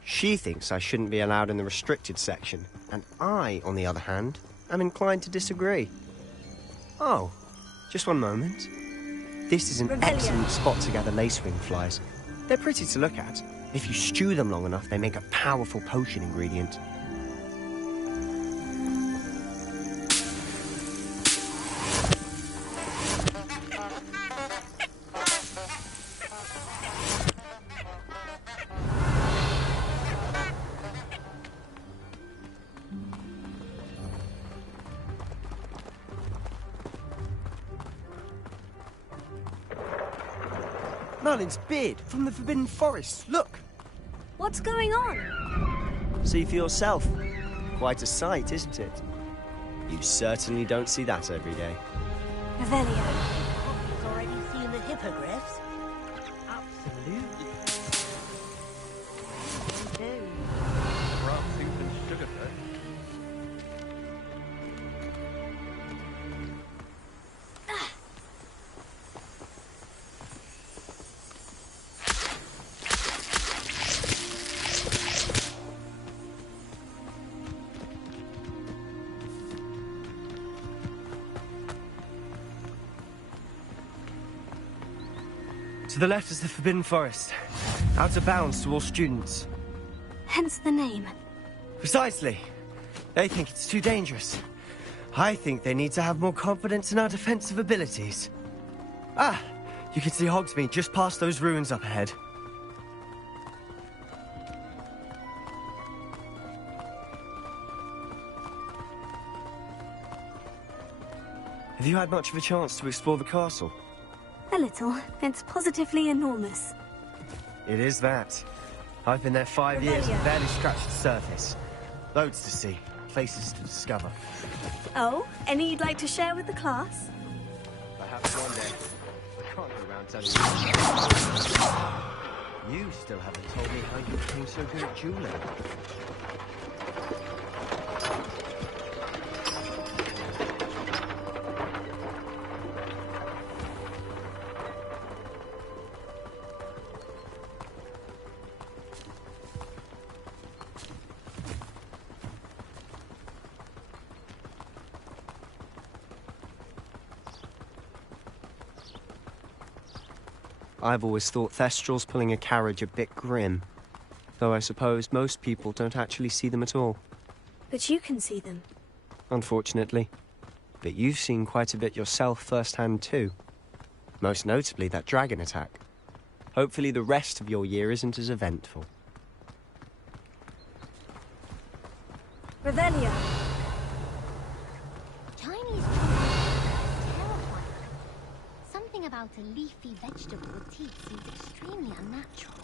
She thinks I shouldn't be allowed in the restricted section, and I, on the other hand, am inclined to disagree. Oh, just one moment. This is an excellent spot to gather lacewing flies. They're pretty to look at. If you stew them long enough, they make a powerful potion ingredient. Merlin's beard from the Forbidden Forest. Look! What's going on? See for yourself. Quite a sight, isn't it? You certainly don't see that every day. Revelio. You've already seen the hippogriffs? Absolutely. Brown soup and sugar, sir. To the left is the Forbidden Forest. Out of bounds to all students. Hence the name. Precisely. They think it's too dangerous. I think they need to have more confidence in our defensive abilities. Ah! You can see Hogsmeade just past those ruins up ahead. Have you had much of a chance to explore the castle? A little. It's positively enormous. It is that. I've been there 5 years and barely scratched the surface. Loads to see, places to discover. Oh, any you'd like to share with the class? Perhaps one day. I can't go around telling you. You still haven't told me how you became so good at dueling. I've always thought Thestrals pulling a carriage a bit grim. Though I suppose most people don't actually see them at all. But you can see them. Unfortunately. But you've seen quite a bit yourself firsthand too. Most notably that dragon attack. Hopefully the rest of your year isn't as eventful. Revelio. Chinese Something about a leafy vegetable with teeth seems extremely unnatural.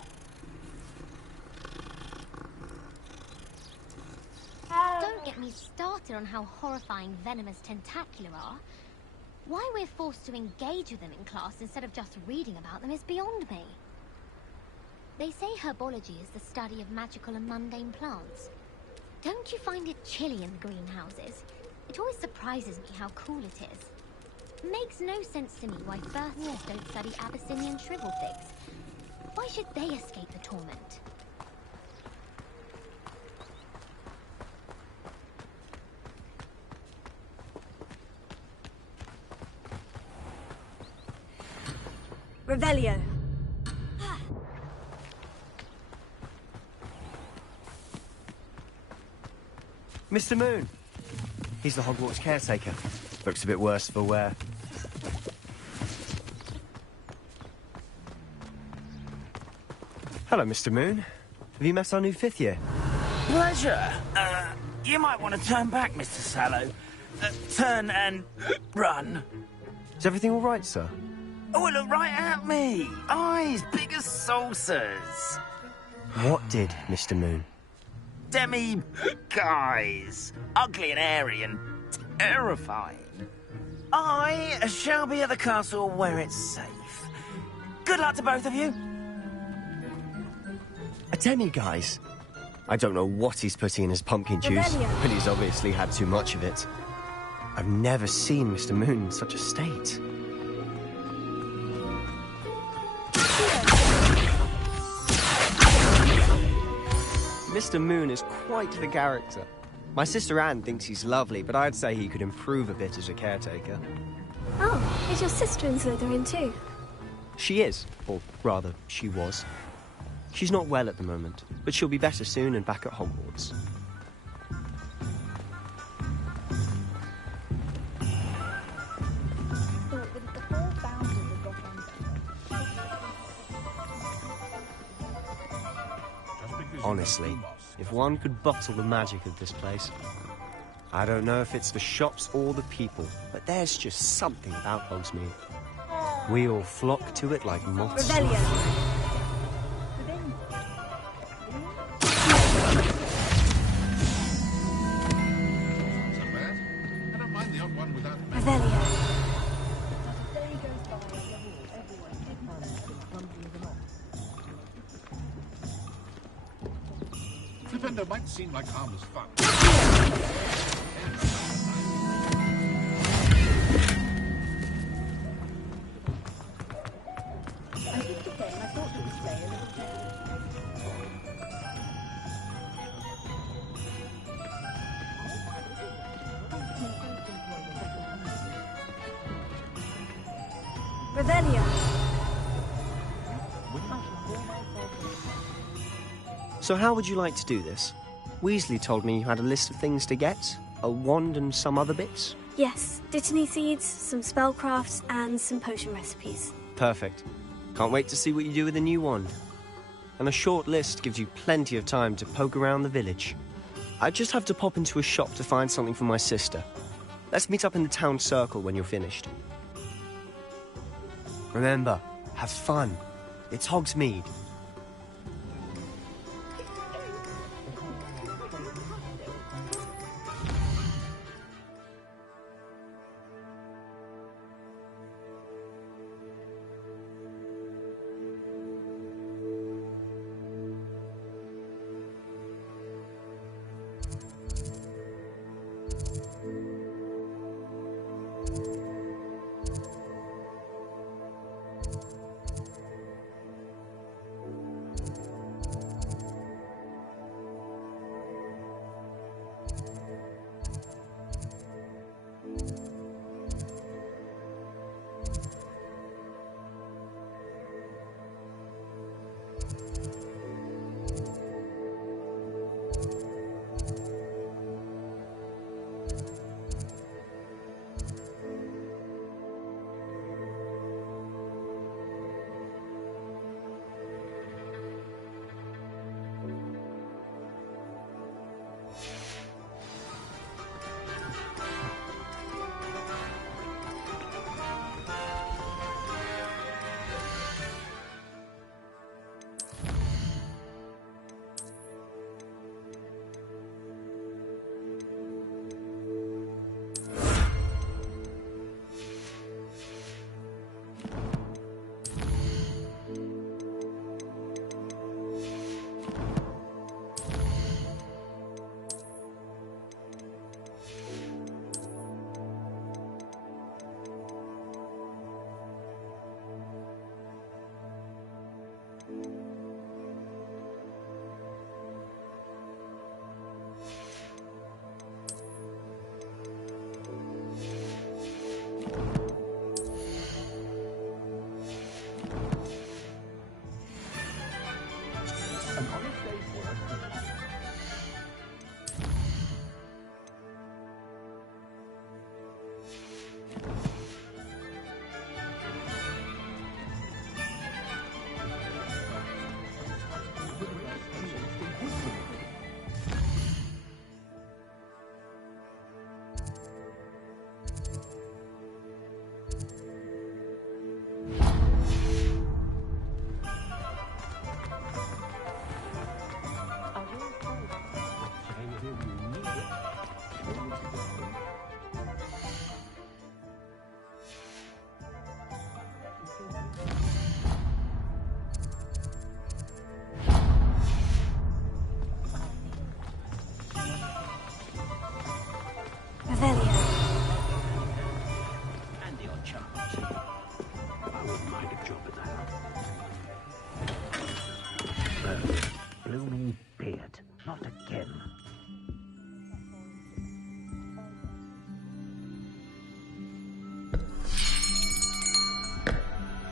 Don't get me started on how horrifying venomous tentacular are. Why we're forced to engage with them in class instead of just reading about them is beyond me. They say herbology is the study of magical and mundane plants. Don't you find it chilly in the greenhouses? It always surprises me how cool it is. Makes no sense to me why first years don't study Abyssinian shrivel figs. Why should they escape the torment? Revelio. Mr. Moon! He's the Hogwarts caretaker. Looks a bit worse for wear. Hello, Mr. Moon. Have you met our new 5th year? Pleasure. You might want to turn back, Mr. Sallow. Turn and run. Is everything all right, sir? Oh, look right at me. Eyes big as saucers. What did, Mr. Moon? Guys. Ugly and airy and terrifying. I shall be at the castle where it's safe. Good luck to both of you. A demi-guise? I don't know what he's putting in his pumpkin juice, but he's obviously had too much of it. I've never seen Mr. Moon in such a state. Mr. Moon is quite the character. My sister Anne thinks he's lovely, but I'd say he could improve a bit as a caretaker. Oh, is your sister in Slytherin too? She is, or rather, she was. She's not well at the moment, but she'll be better soon and back at Hogwarts. Honestly, if one could bottle the magic of this place. I don't know if it's the shops or the people, but there's just something about Hogsmeade. We all flock to it like moths. Revelio. Revelio. Flipendo might seem like harmless fun. Revelio. So how would you like to do this? Weasley told me you had a list of things to get. A wand and some other bits. Yes, Dittany seeds, some spellcrafts, and some potion recipes. Perfect. Can't wait to see what you do with the new wand. And a short list gives you plenty of time to poke around the village. I just have to pop into a shop to find something for my sister. Let's meet up in the town circle when you're finished. Remember, have fun. It's Hogsmeade.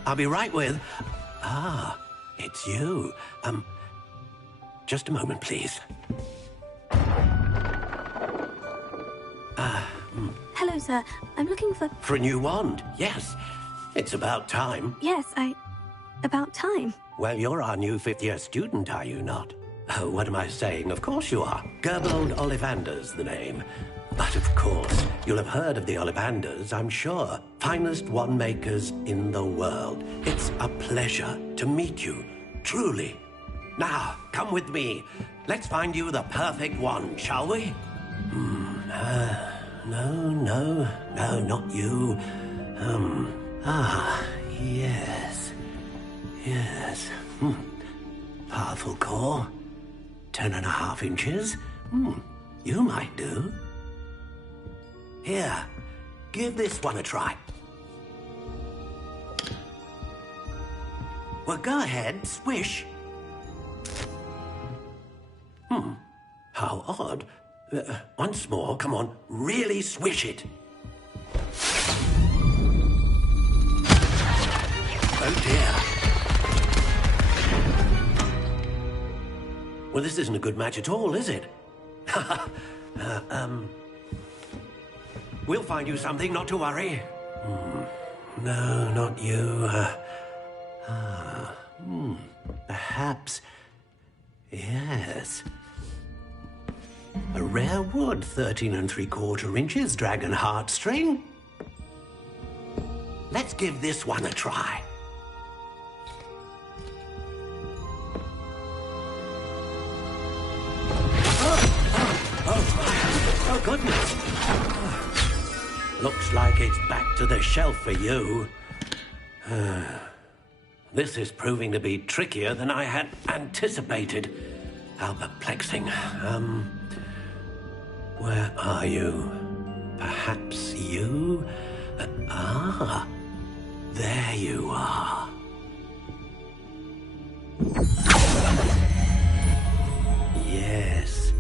I'll be right with... Ah, it's you. Just a moment, please. Hello, sir. I'm looking for... For a new wand, yes. It's about time. Yes, about time. Well, you're our new fifth-year student, are you not? Oh, what am I saying? Of course you are. Gerbold Ollivander's the name. But of course, you'll have heard of the Ollivanders, I'm sure. Finest wand makers in the world. It's a pleasure to meet you, truly. Now, come with me. Let's find you the perfect wand, shall we? No, not you. Yes. Powerful core. 10.5 inches. You might do. Here, give this one a try. Well, go ahead, swish. How odd. Once more, come on, really swish it. Oh dear. Well, this isn't a good match at all, is it? We'll find you something, not to worry. No, not you. Perhaps... Yes. A rare wood, 13 3/4 inches, dragon heartstring. Let's give this one a try. Oh, goodness. Looks like it's back to the shelf for you. This is proving to be trickier than I had anticipated. How perplexing. Where are you? Perhaps you? There you are. Yes,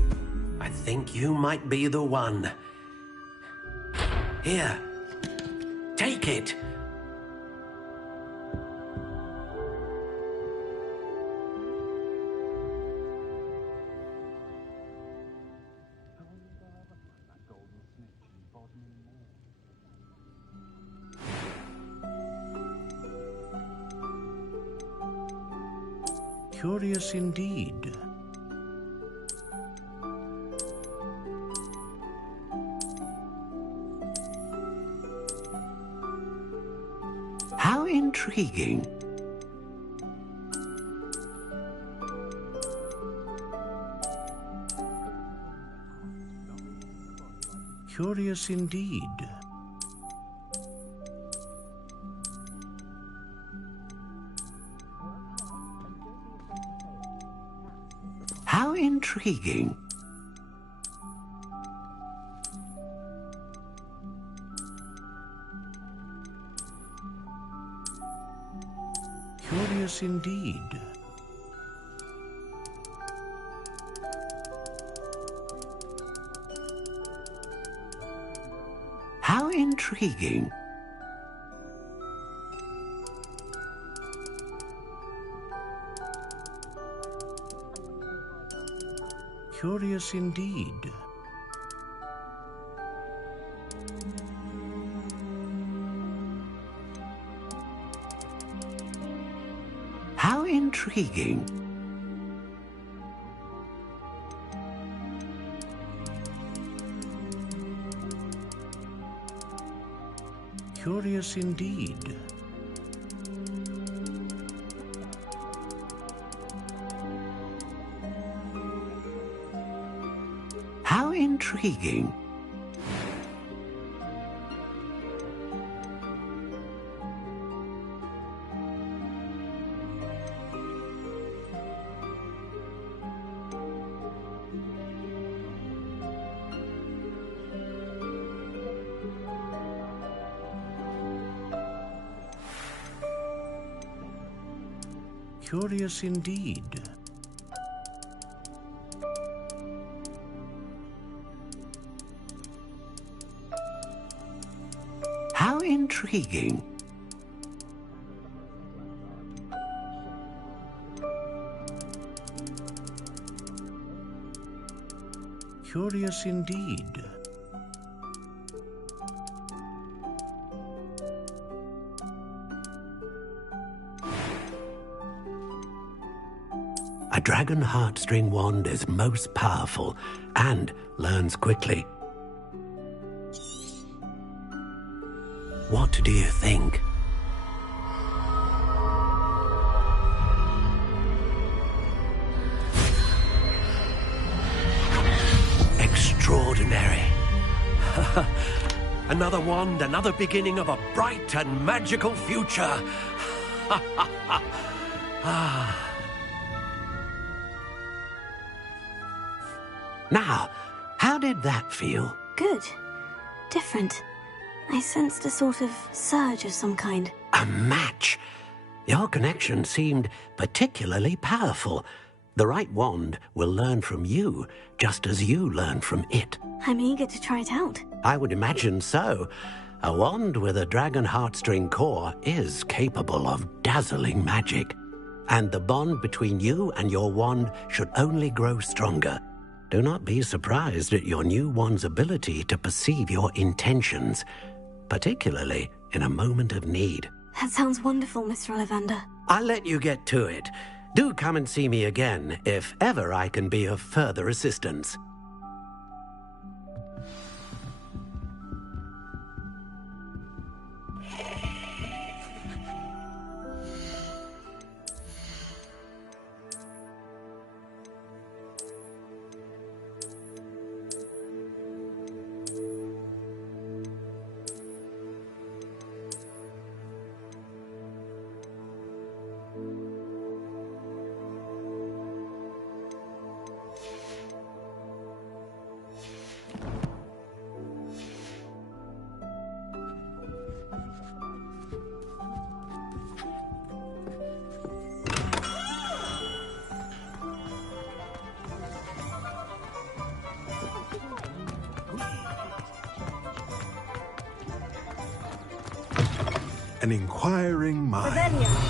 I think you might be the one. Here, take it. Curious indeed. How intriguing. Curious indeed. How intriguing. Curious indeed. How intriguing. Curious indeed. How intriguing. Curious indeed. How intriguing. Curious indeed. How intriguing. Curious indeed. A dragon heartstring wand is most powerful and learns quickly. What do you think? Extraordinary. Another wand, another beginning of a bright and magical future. Now, how did that feel? Good. Different. I sensed a sort of surge of some kind. A match? Your connection seemed particularly powerful. The right wand will learn from you, just as you learn from it. I'm eager to try it out. I would imagine so. A wand with a dragon heartstring core is capable of dazzling magic. And the bond between you and your wand should only grow stronger. Do not be surprised at your new wand's ability to perceive your intentions, particularly in a moment of need. That sounds wonderful, Mr. Ollivander. I'll let you get to it. Do come and see me again if ever I can be of further assistance. An inquiring mind. Rebellion.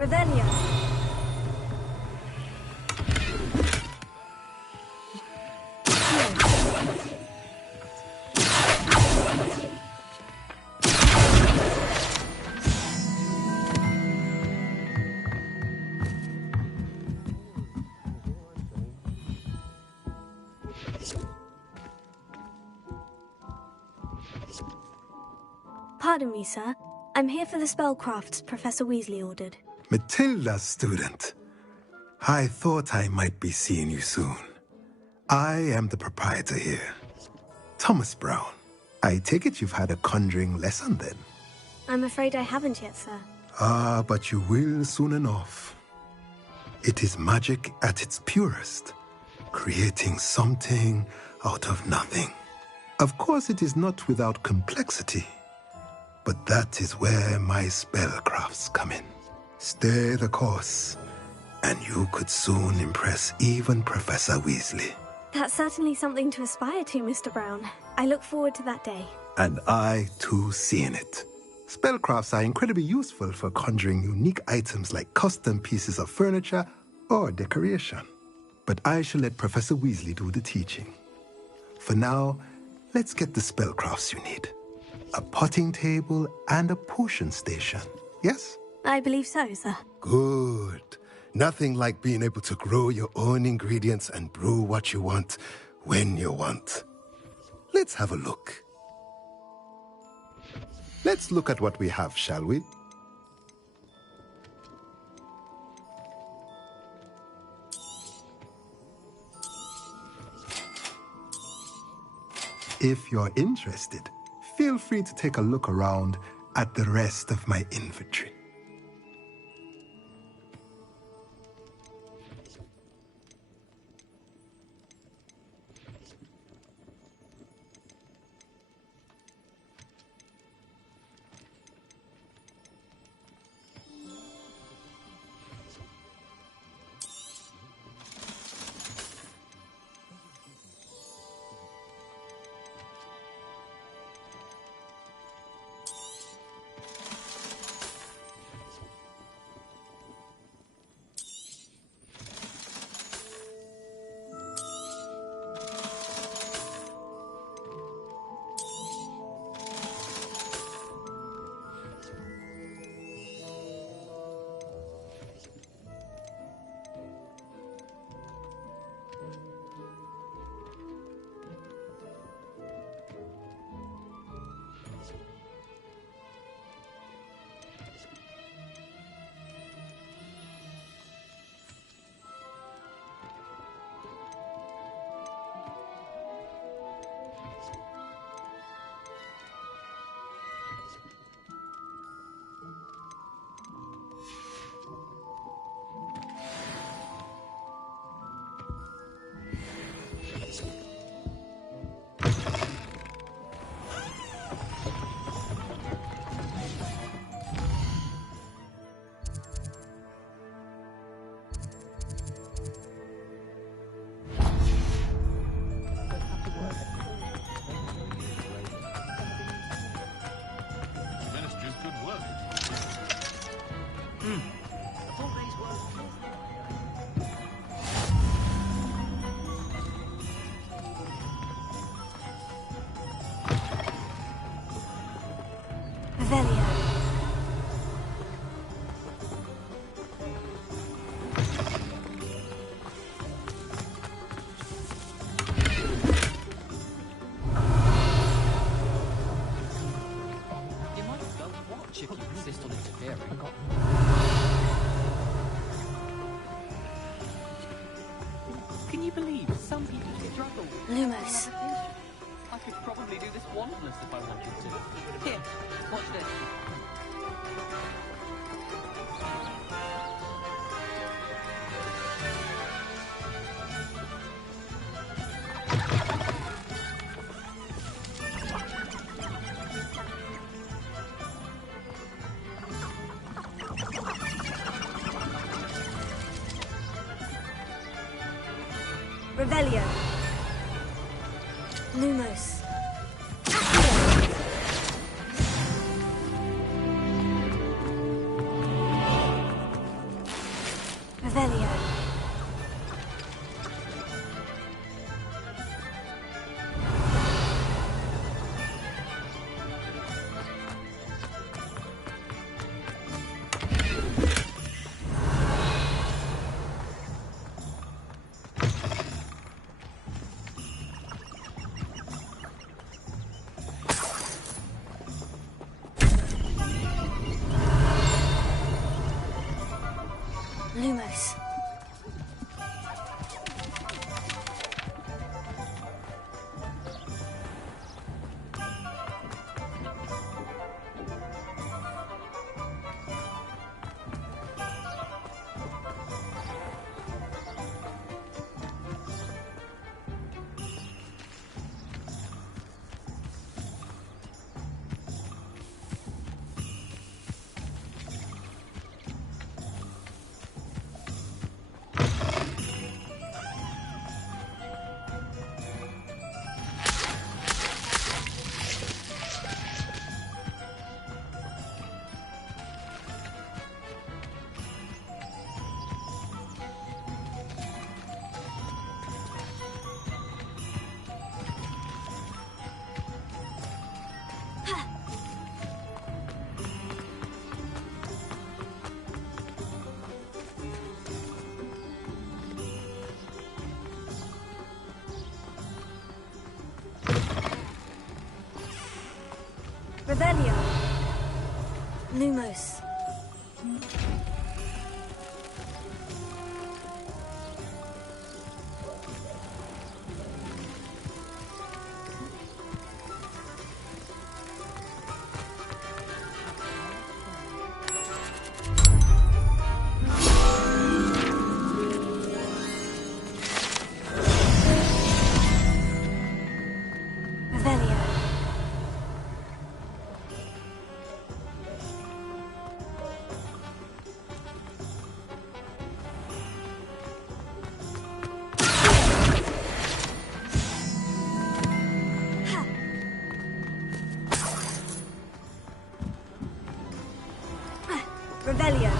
Revelio. Pardon me, sir. I'm here for the spellcrafts Professor Weasley ordered. Matilda's student. I thought I might be seeing you soon. I am the proprietor here. Thomas Brown. I take it you've had a conjuring lesson then? I'm afraid I haven't yet, sir. Ah, but you will soon enough. It is magic at its purest, creating something out of nothing. Of course, it is not without complexity, but that is where my spellcrafts come in. Stay the course, and you could soon impress even Professor Weasley. That's certainly something to aspire to, Mr. Brown. I look forward to that day. And I, too, seeing it. Spellcrafts are incredibly useful for conjuring unique items like custom pieces of furniture or decoration. But I shall let Professor Weasley do the teaching. For now, let's get the spellcrafts you need. A potting table and a potion station, yes? I believe so, sir. Good. Nothing like being able to grow your own ingredients and brew what you want when you want. Let's have a look. Let's look at what we have, shall we? If you're interested, feel free to take a look around at the rest of my inventory. Can you believe some people struggle? Lumos. I could probably do this wandless if I wanted to. Here, watch this. Revelio. Lumos. Revelio. Lumos. Revelio. Lumos. Revelio.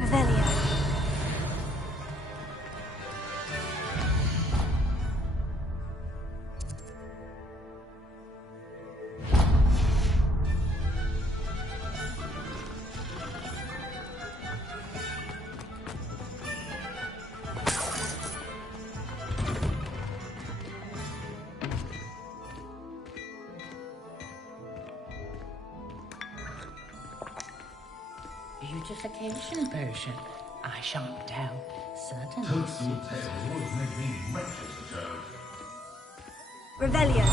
Revelio. Beautification potion. I shan't tell. Certainly. Toadstool tail always make me righteous, Toad. Revelio.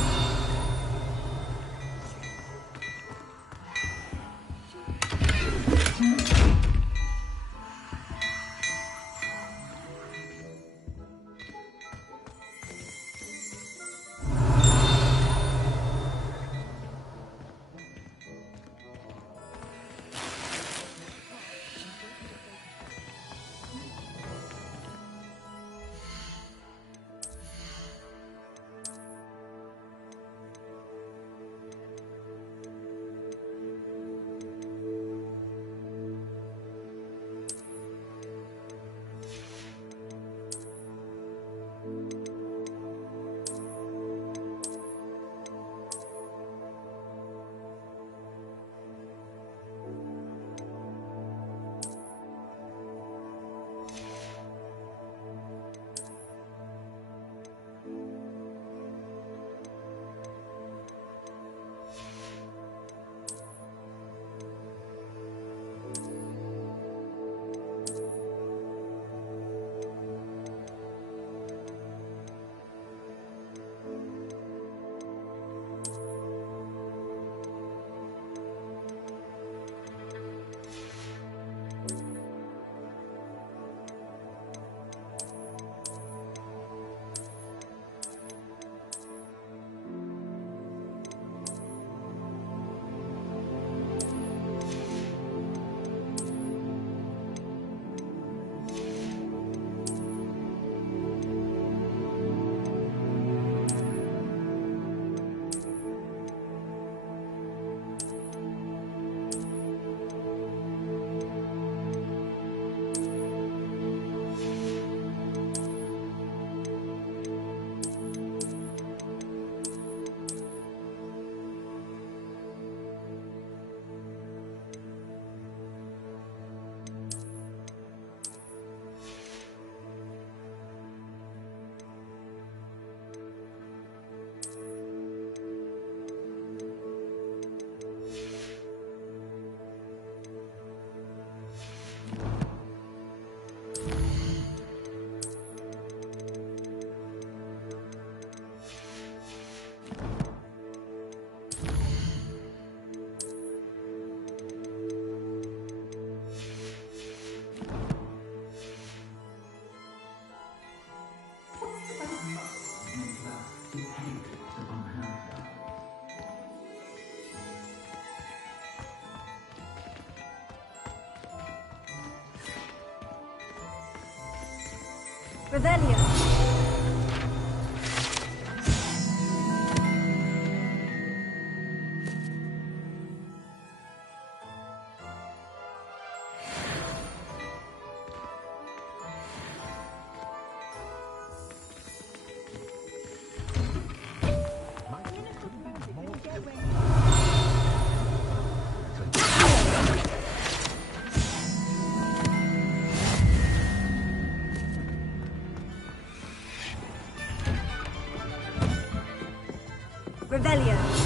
Revelio. Revelio.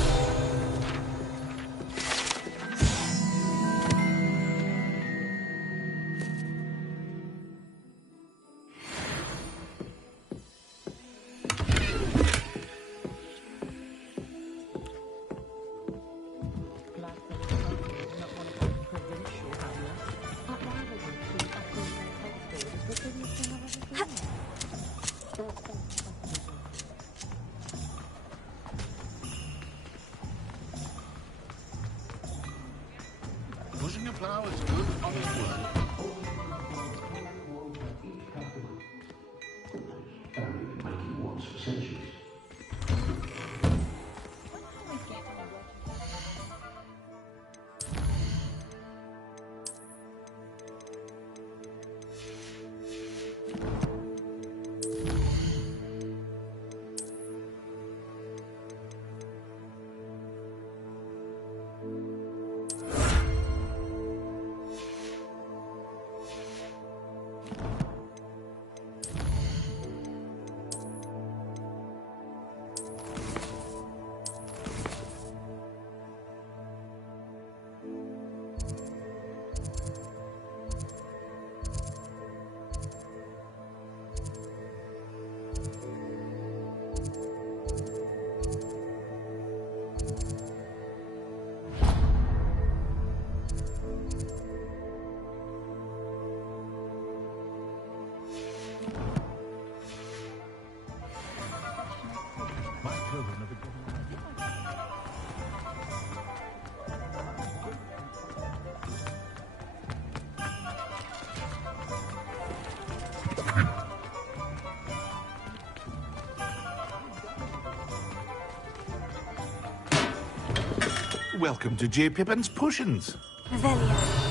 Welcome to J. Pippin's Potions. Revelio.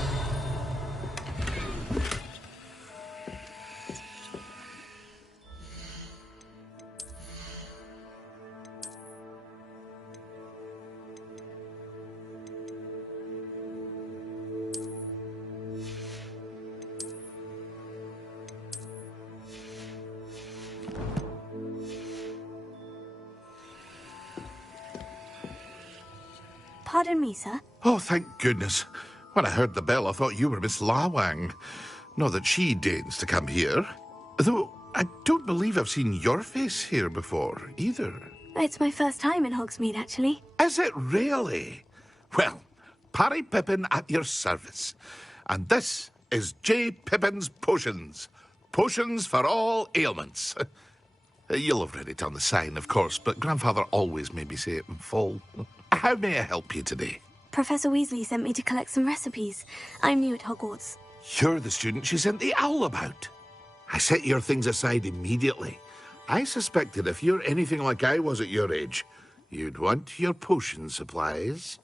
Pardon me, sir. Oh, thank goodness. When I heard the bell, I thought you were Miss Lawang. Not that she deigns to come here. Though I don't believe I've seen your face here before, either. It's my first time in Hogsmeade, actually. Is it really? Well, Parry Pippin at your service. And this is J. Pippin's Potions. Potions for all ailments. You'll have read it on the sign, of course, but Grandfather always made me say it in full. How may I help you today? Professor Weasley sent me to collect some recipes. I'm new at Hogwarts. You're the student she sent the owl about. I set your things aside immediately. I suspected if you're anything like I was at your age, you'd want your potion supplies.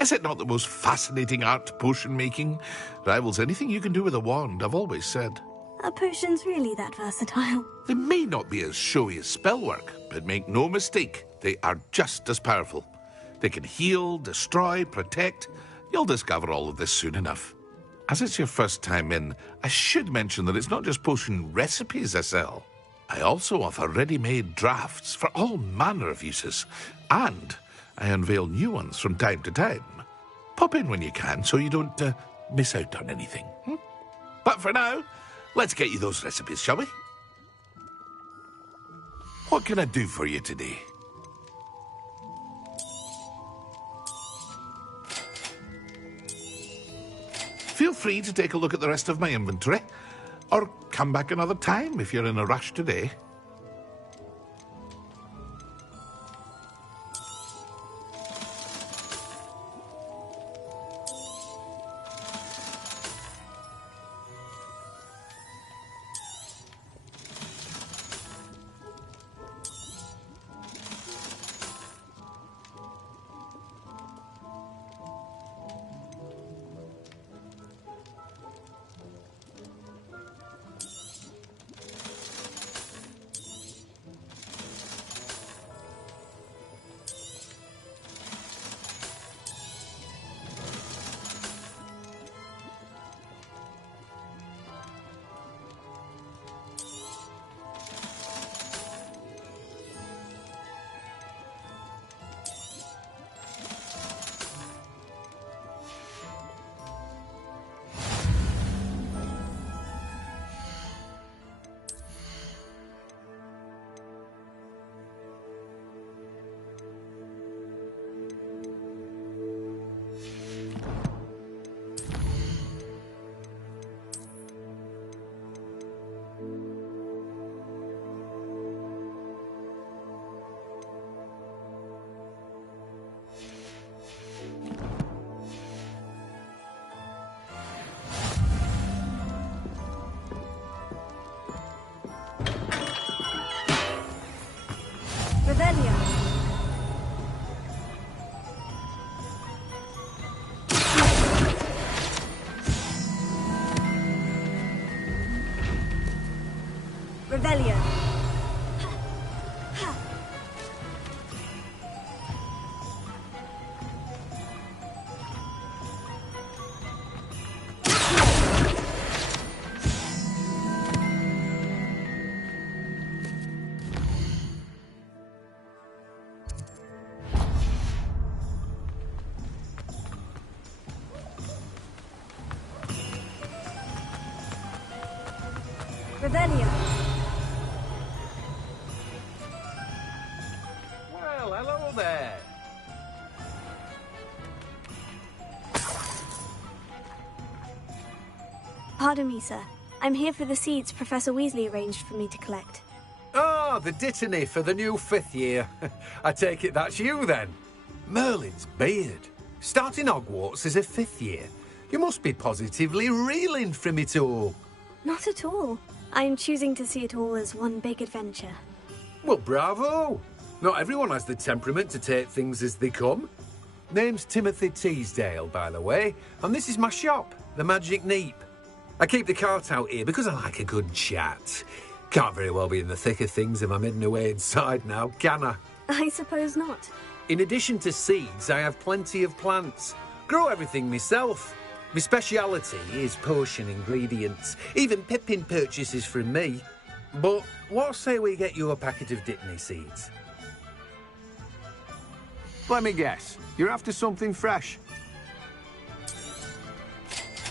Is it not the most fascinating art, potion making? Rivals anything you can do with a wand, I've always said. Are potions really that versatile? They may not be as showy as spellwork, but make no mistake, they are just as powerful. They can heal, destroy, protect. You'll discover all of this soon enough. As it's your first time in, I should mention that it's not just potion recipes I sell. I also offer ready-made drafts for all manner of uses, and I unveil new ones from time to time. Pop in when you can so you don't miss out on anything. But for now, let's get you those recipes, shall we? What can I do for you today? Feel free to take a look at the rest of my inventory, or come back another time if you're in a rush today. Revelio. Revelio. Well, hello there. Pardon me, sir. I'm here for the seeds Professor Weasley arranged for me to collect. Oh, the dittany for the new 5th year. I take it that's you, then. Merlin's beard. Starting Hogwarts as a 5th year. You must be positively reeling from it all. Not at all. I'm choosing to see it all as one big adventure. Well, bravo. Not everyone has the temperament to take things as they come. Name's Timothy Teasdale, by the way, and this is my shop, the Magic Neep. I keep the cart out here because I like a good chat. Can't very well be in the thick of things if I'm hidden away inside now, can I? I suppose not. In addition to seeds, I have plenty of plants. Grow everything myself. My speciality is potion ingredients. Even Pippin purchases from me. But what say we get you a packet of Dittany seeds? Let me guess. You're after something fresh.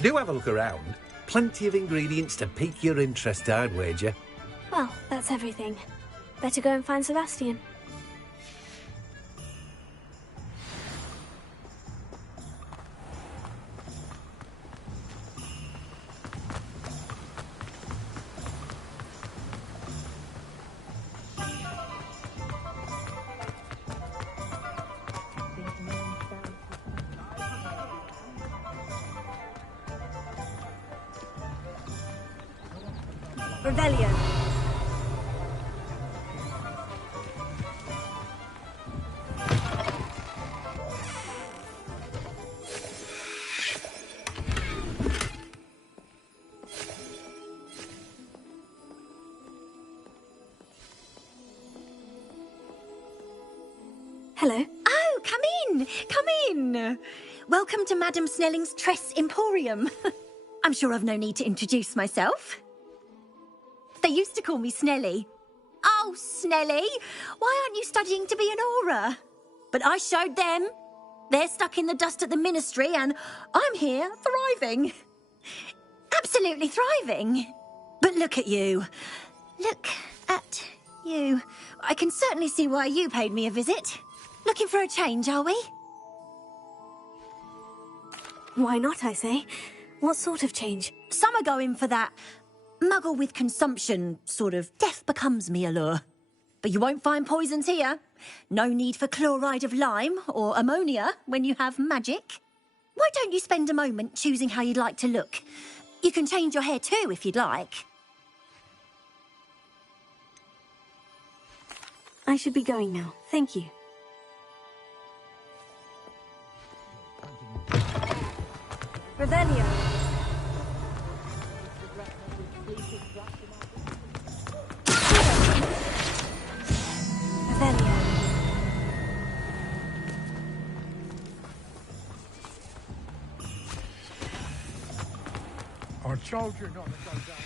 Do have a look around. Plenty of ingredients to pique your interest, I'd wager. Well, that's everything. Better go and find Sebastian. Revelio. Hello. Oh, come in! Come in! Welcome to Madame Snelling's Tress Emporium. I'm sure I've no need to introduce myself. They used to call me Snelly. Oh, Snelly, why aren't you studying to be an aura? But I showed them. They're stuck in the dust at the ministry and I'm here thriving. Absolutely thriving. But look at you. Look at you. I can certainly see why you paid me a visit. Looking for a change, are we? Why not, I say? What sort of change? Some are going for that muggle with consumption, sort of death becomes me allure. But you won't find poisons here. No need for chloride of lime or ammonia when you have magic. Why don't you spend a moment choosing how you'd like to look? You can change your hair too if you'd like. I should be going now. Thank you. Revelio. Revelio. Our children ought to go down.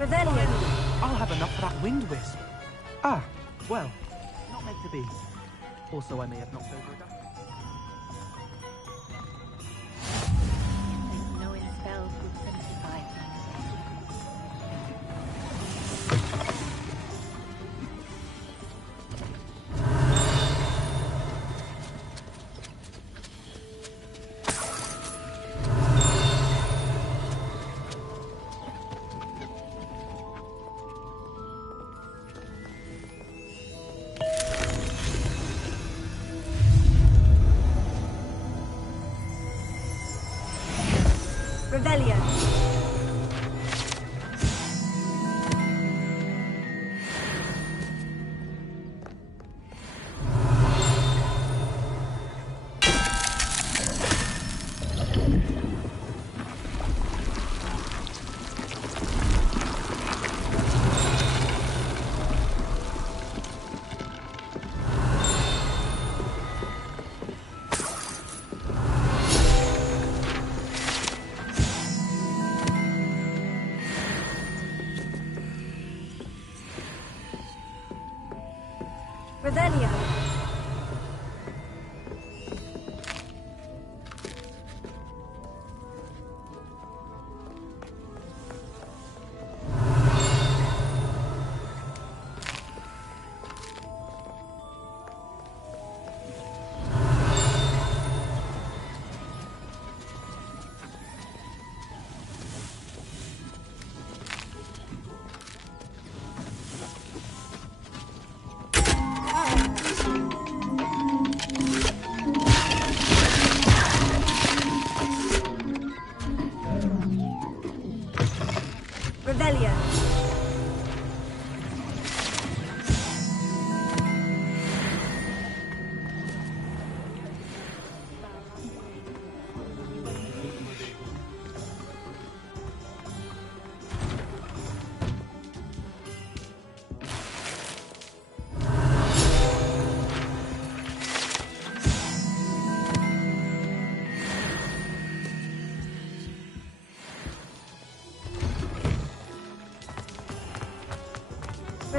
Revelio. I'll have enough for that wind wisp. Ah, well, not meant to be. Also, I may have knocked over a duck. Knowing spells would simplify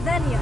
Revelio.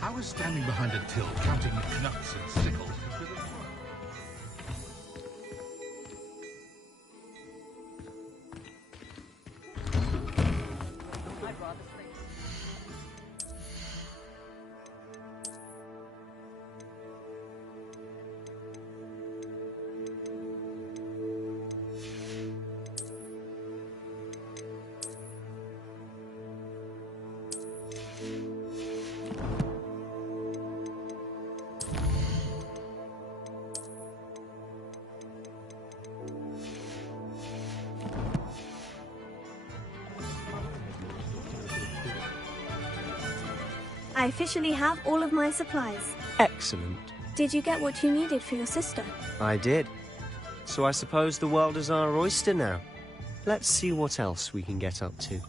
How is standing behind a till counting knucks and sickles? I officially have all of my supplies. Excellent. Did you get what you needed for your sister? I did. So I suppose the world is our oyster now. Let's see what else we can get up to.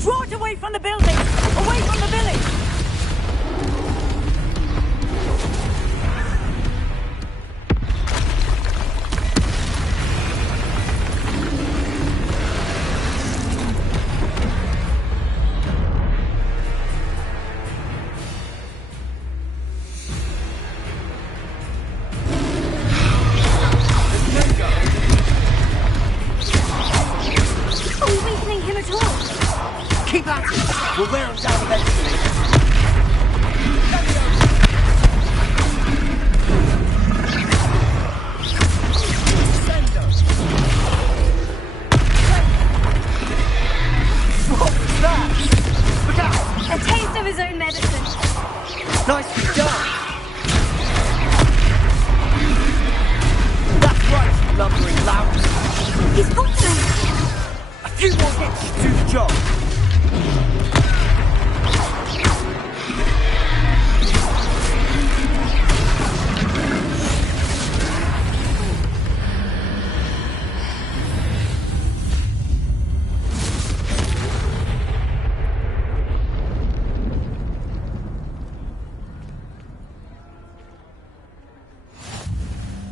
Draw it away from the building! Away from the village! Are we weakening him at all? Keep at it! We'll wear him down eventually. What was that? Look out! A taste of his own medicine. Nicely done! That's right, you lumbering lout! He's got them! A few more hits to do the job!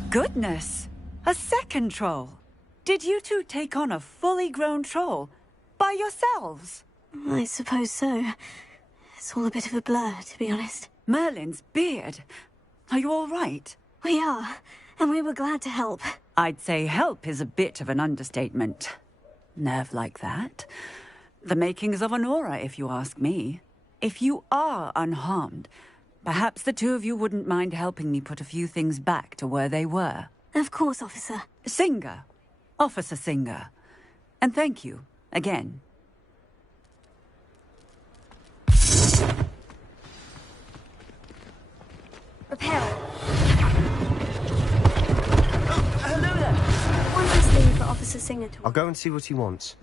Goodness! A second troll! Did you two take on a fully grown troll? By yourselves? I suppose so. It's all a bit of a blur, to be honest. Merlin's beard. Are you all right? We are, and we were glad to help. I'd say help is a bit of an understatement. Nerve like that. The makings of an aura, if you ask me. If you are unharmed, perhaps the two of you wouldn't mind helping me put a few things back to where they were. Of course, officer. Singer. Officer Singer. And thank you, again. Repel. Hello there! One last thing for Officer Singer to... I'll go and see what he wants.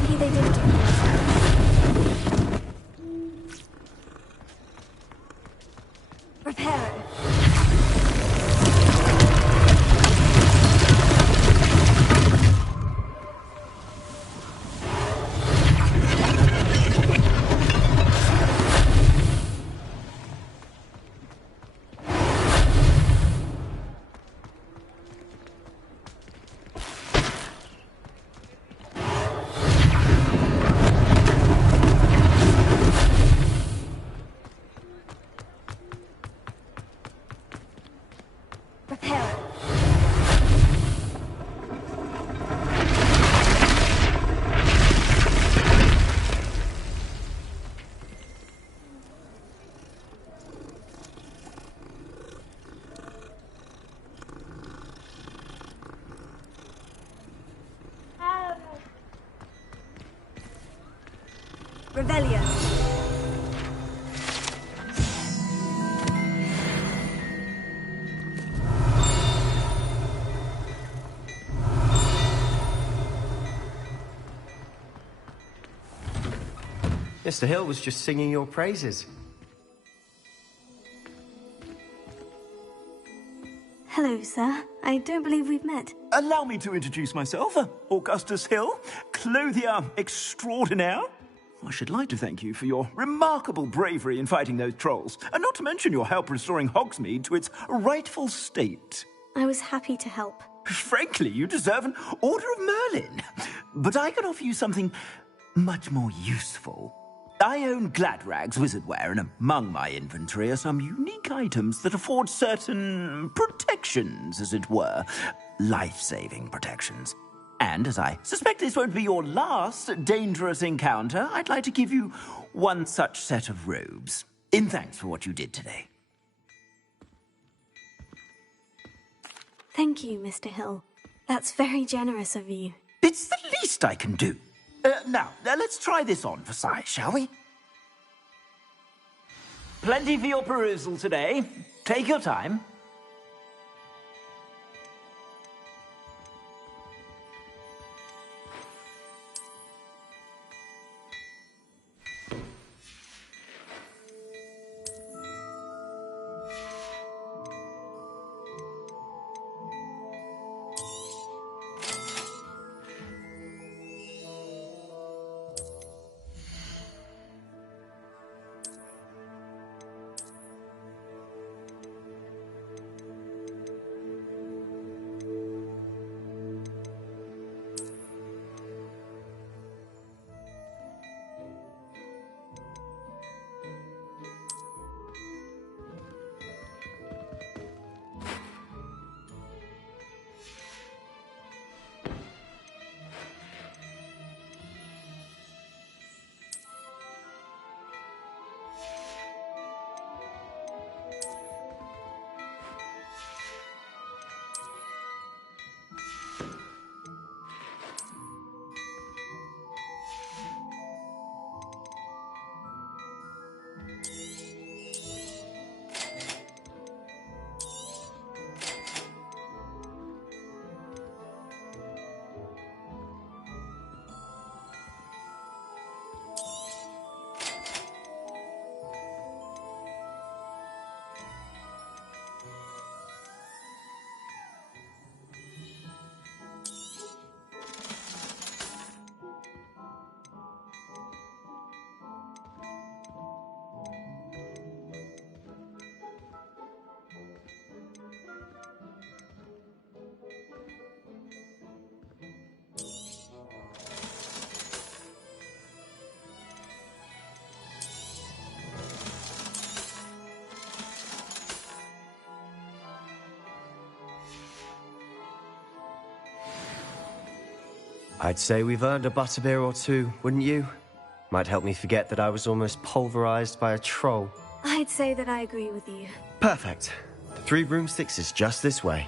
Maybe they didn't do Reparo. Revelio. Mr. Hill was just singing your praises. Hello, sir. I don't believe we've met. Allow me to introduce myself, Augustus Hill, clothier extraordinaire. I should like to thank you for your remarkable bravery in fighting those trolls, and not to mention your help restoring Hogsmeade to its rightful state. I was happy to help. Frankly, you deserve an Order of Merlin. But I can offer you something much more useful. I own Gladrag's wizardware, and among my inventory are some unique items that afford certain protections, as it were. Life-saving protections. And as I suspect this won't be your last dangerous encounter, I'd like to give you one such set of robes, in thanks for what you did today. Thank you, Mr. Hill. That's very generous of you. It's the least I can do. Now, let's try this on for size, shall we? Plenty for your perusal today. Take your time. I'd say we've earned a butterbeer or two, wouldn't you? Might help me forget that I was almost pulverized by a troll. I'd say that I agree with you. Perfect. The 3 broomsticks is just this way.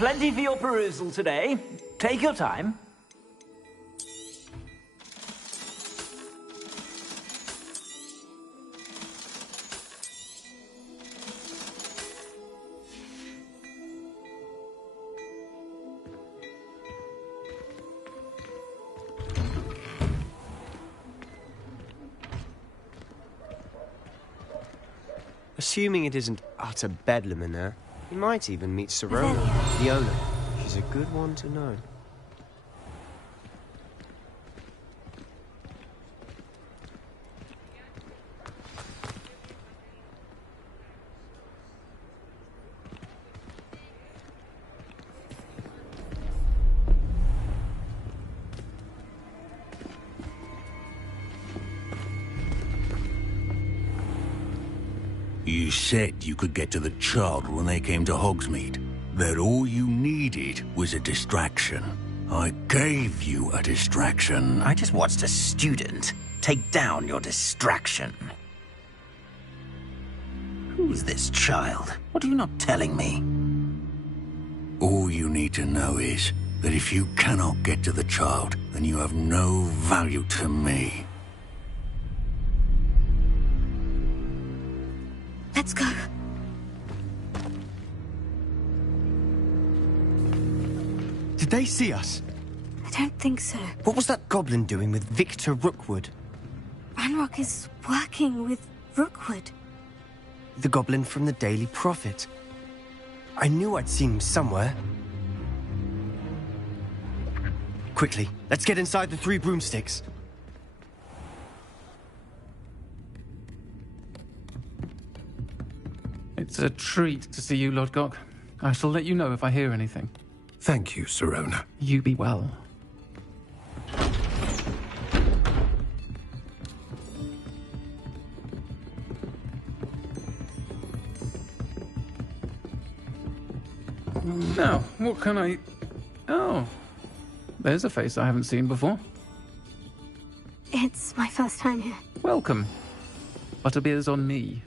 plenty for your perusal today. Take your time. Assuming it isn't utter bedlam in there, you might even meet Sirona, the owner. She's a good one to know. You said you could get to the child when they came to Hogsmeade. That all you needed was a distraction. I gave you a distraction. I just watched a student take down your distraction. Who's this child? What are you not telling me? All you need to know is that if you cannot get to the child, then you have no value to me. Let's go. Did they see us? I don't think so. What was that goblin doing with Victor Rookwood? Ranrock is working with Rookwood. The goblin from the Daily Prophet. I knew I'd seen him somewhere. Quickly, let's get inside the 3 broomsticks. It's a treat to see you, Lodgok. I shall let you know if I hear anything. Thank you, Sirona. You be well. Now, what can I... Oh, there's a face I haven't seen before. It's my first time here. Welcome. Butterbeer's on me.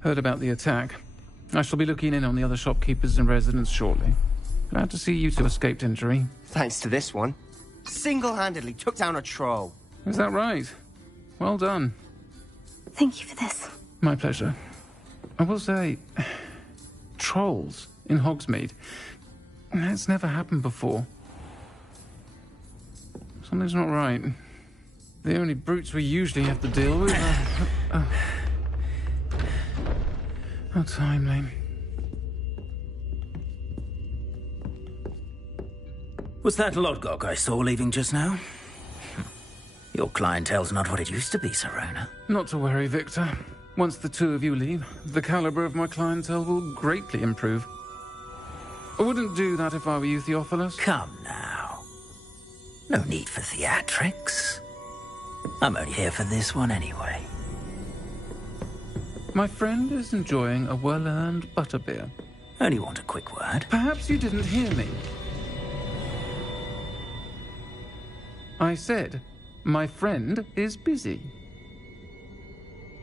Heard about the attack. I shall be looking in on the other shopkeepers and residents shortly. Glad to see you two escaped injury. Thanks to this one. Single-handedly took down a troll. Is that right? Well done. Thank you for this. My pleasure. I will say, trolls in Hogsmeade. That's never happened before. Something's not right. The only brutes we usually have to deal with are... How timely. Was that Lodgok I saw leaving just now? Your clientele's not what it used to be, Sirona. Not to worry, Victor. Once the 2 of you leave, the caliber of my clientele will greatly improve. I wouldn't do that if I were you, Theophilus. Come now. No need for theatrics. I'm only here for this one anyway. My friend is enjoying a well-earned butterbeer. Only want a quick word. Perhaps you didn't hear me. I said, my friend is busy.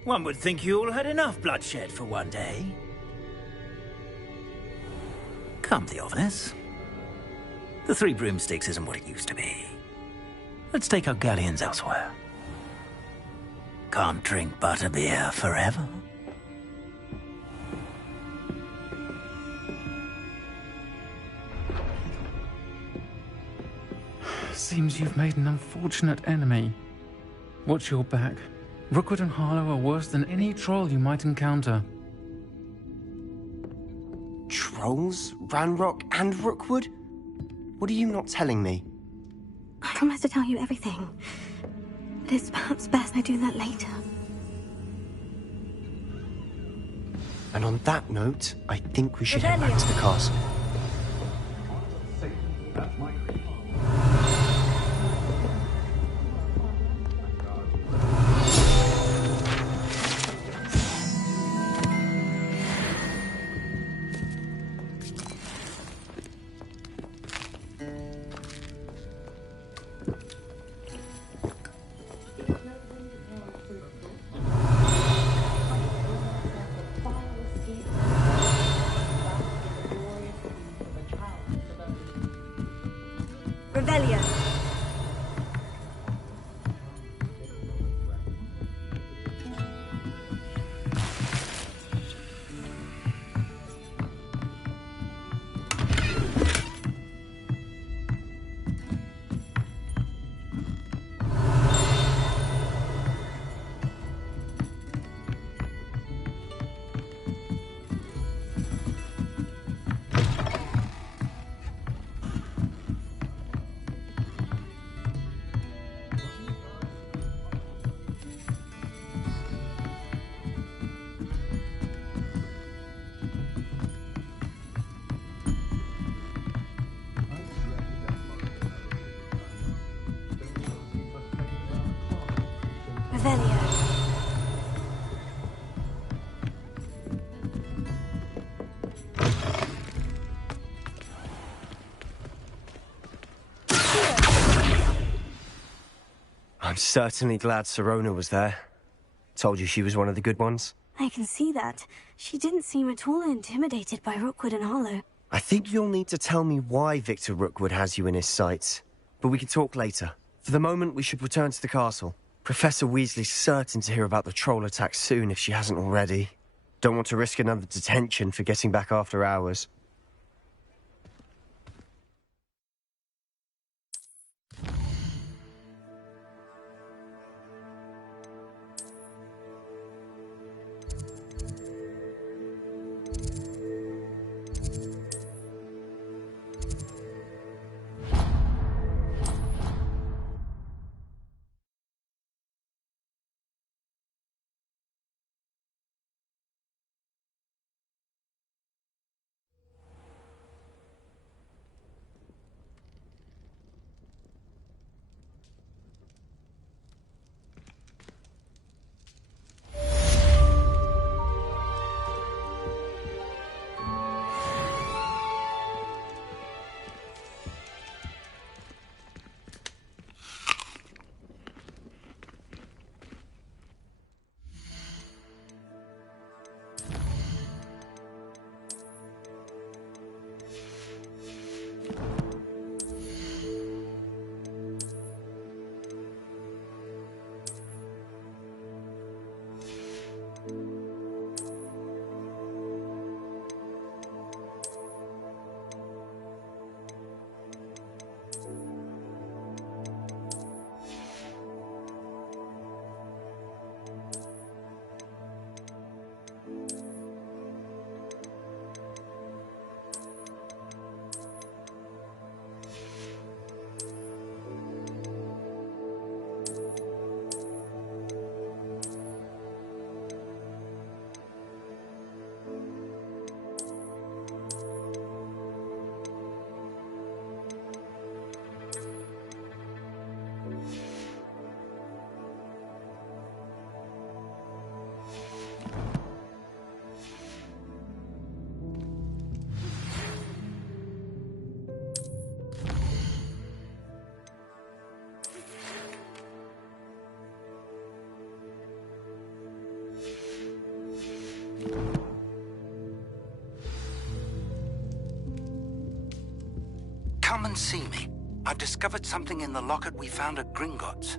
One would think you all had enough bloodshed for one day. Come, Theophilus. The 3 broomsticks isn't what it used to be. Let's take our galleons elsewhere. Can't drink butterbeer forever. Seems you've made an unfortunate enemy. Watch your back. Rookwood and Harlow are worse than any troll you might encounter. Trolls? Ranrock and Rookwood? What are you not telling me? I promise to tell you everything. But it's perhaps best I do that later. And on that note, I think we should head back to the castle. Revelio. Revelio. I'm certainly glad Sirona was there. Told you she was one of the good ones. I can see that. She didn't seem at all intimidated by Rookwood and Hollow. I think you'll need to tell me why Victor Rookwood has you in his sights. But we can talk later. For the moment, we should return to the castle. Professor Weasley's certain to hear about the troll attack soon if she hasn't already. Don't want to risk another detention for getting back after hours. Come and see me. I've discovered something in the locket we found at Gringotts.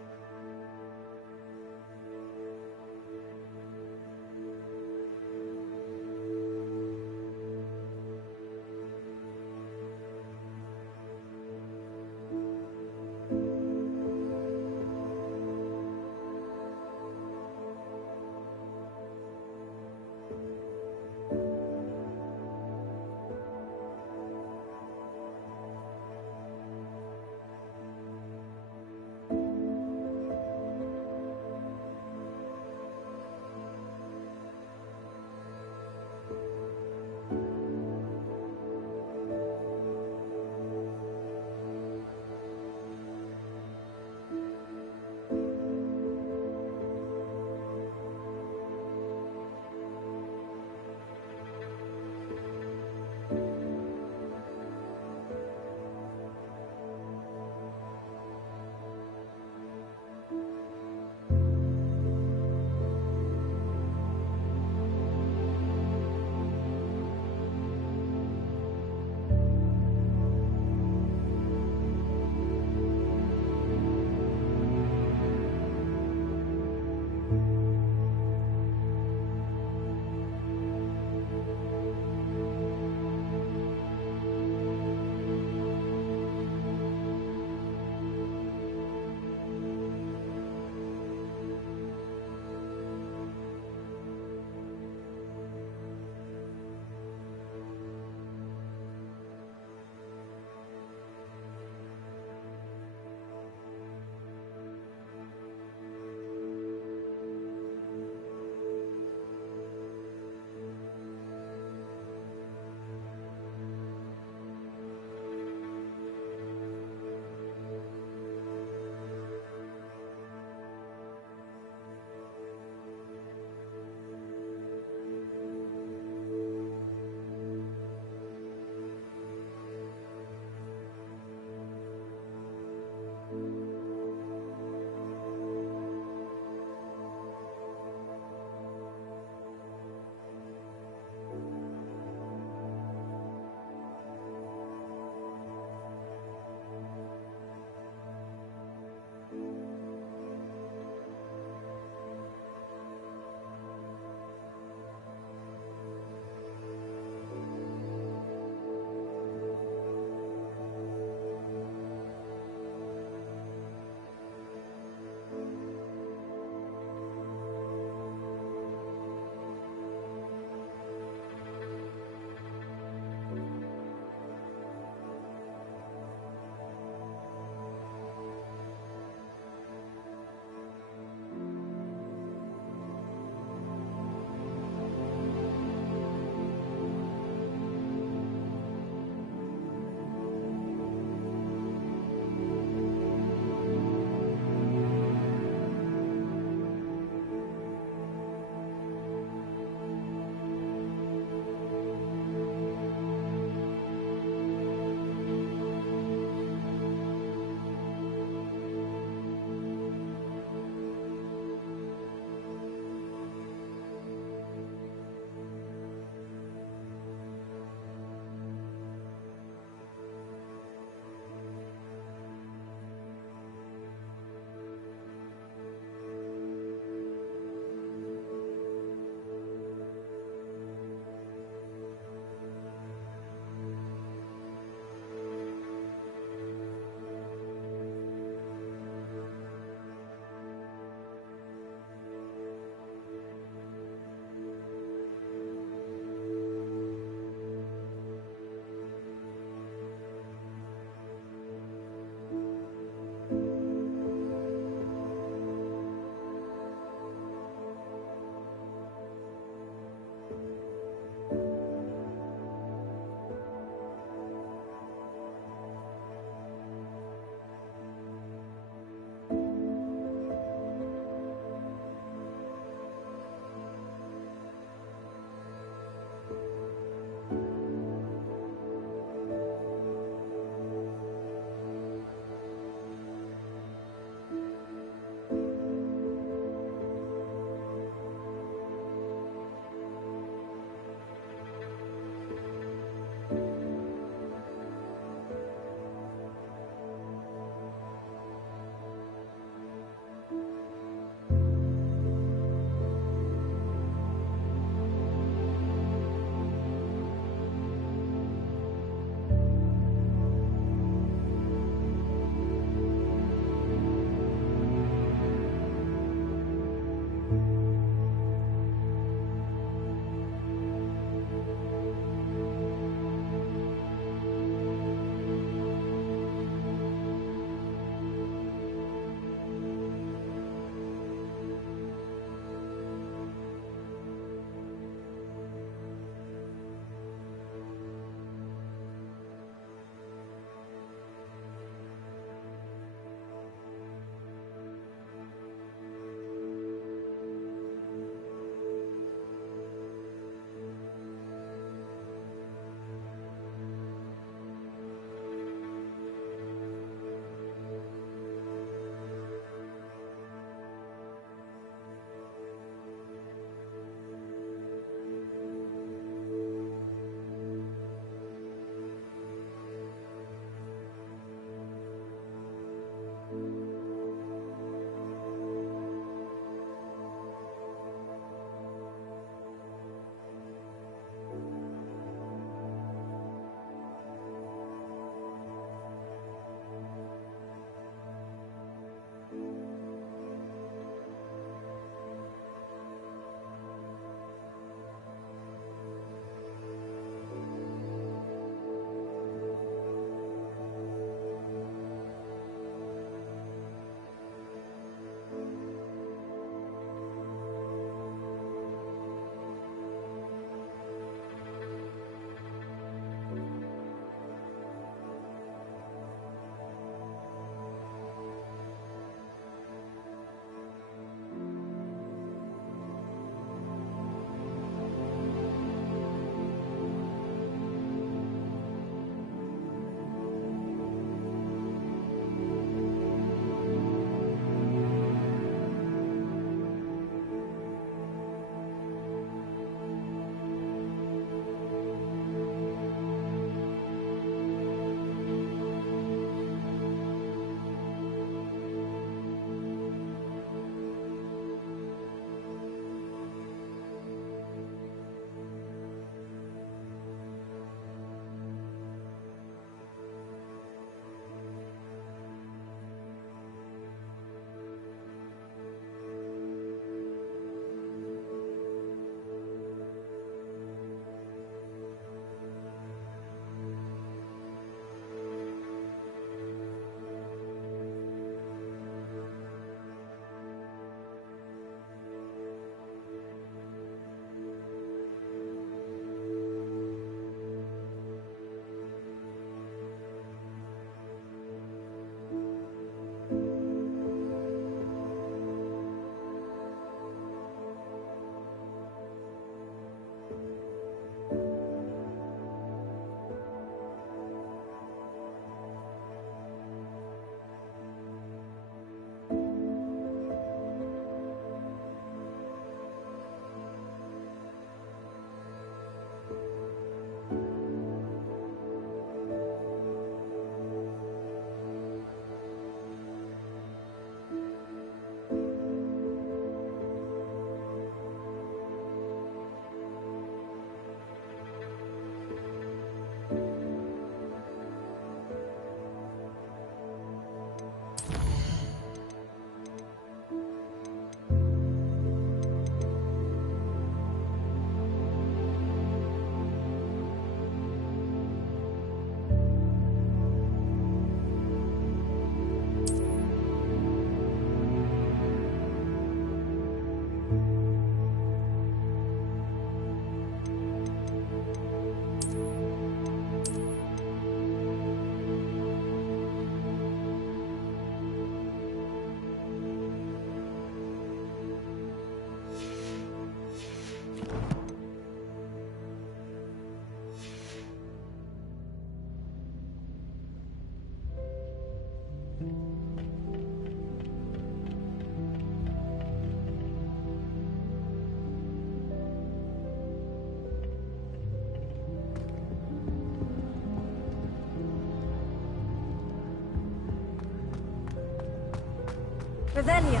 Revelio.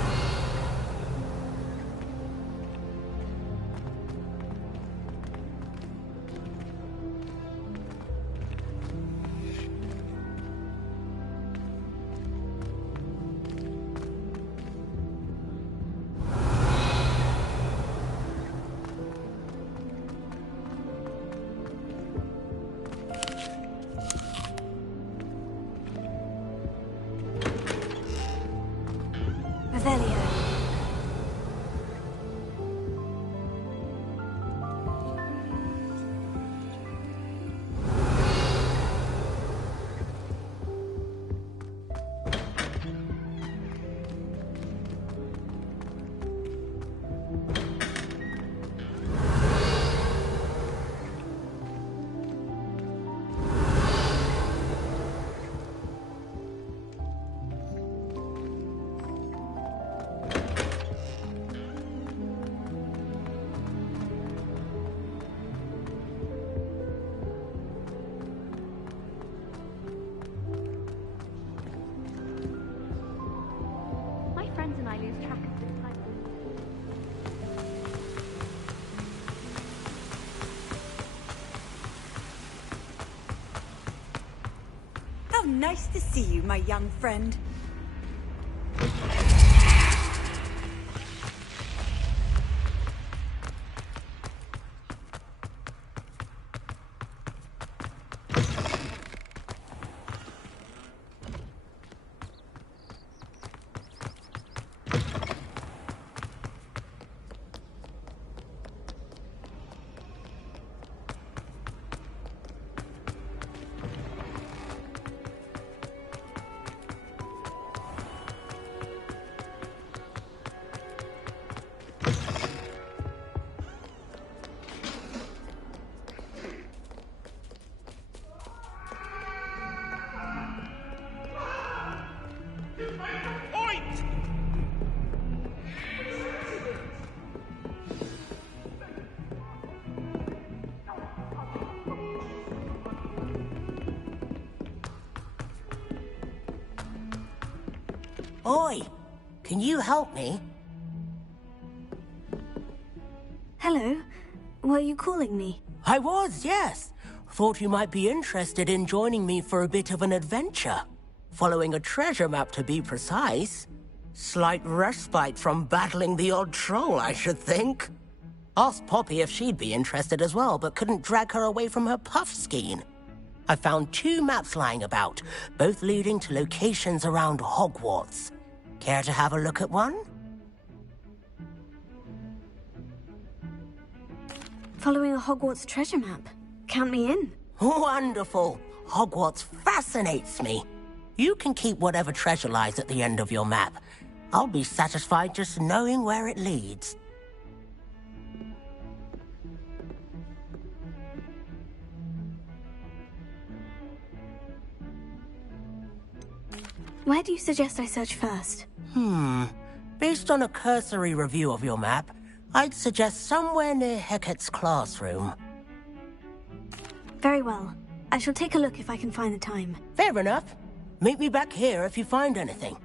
Revelio. My friends and I lose track of this time. How nice to see you, my young friend. Oi! Can you help me? Hello. Were you calling me? I was, yes. Thought you might be interested in joining me for a bit of an adventure. Following a treasure map, to be precise. Slight respite from battling the odd troll, I should think. Asked Poppy if she'd be interested as well, but couldn't drag her away from her puff skein. I found 2 maps lying about, both leading to locations around Hogwarts. Care to have a look at one? Following a Hogwarts treasure map. Count me in. Wonderful. Hogwarts fascinates me. You can keep whatever treasure lies at the end of your map. I'll be satisfied just knowing where it leads. Where do you suggest I search first? Based on a cursory review of your map, I'd suggest somewhere near Hecat's classroom. Very well. I shall take a look if I can find the time. Fair enough. Meet me back here if you find anything.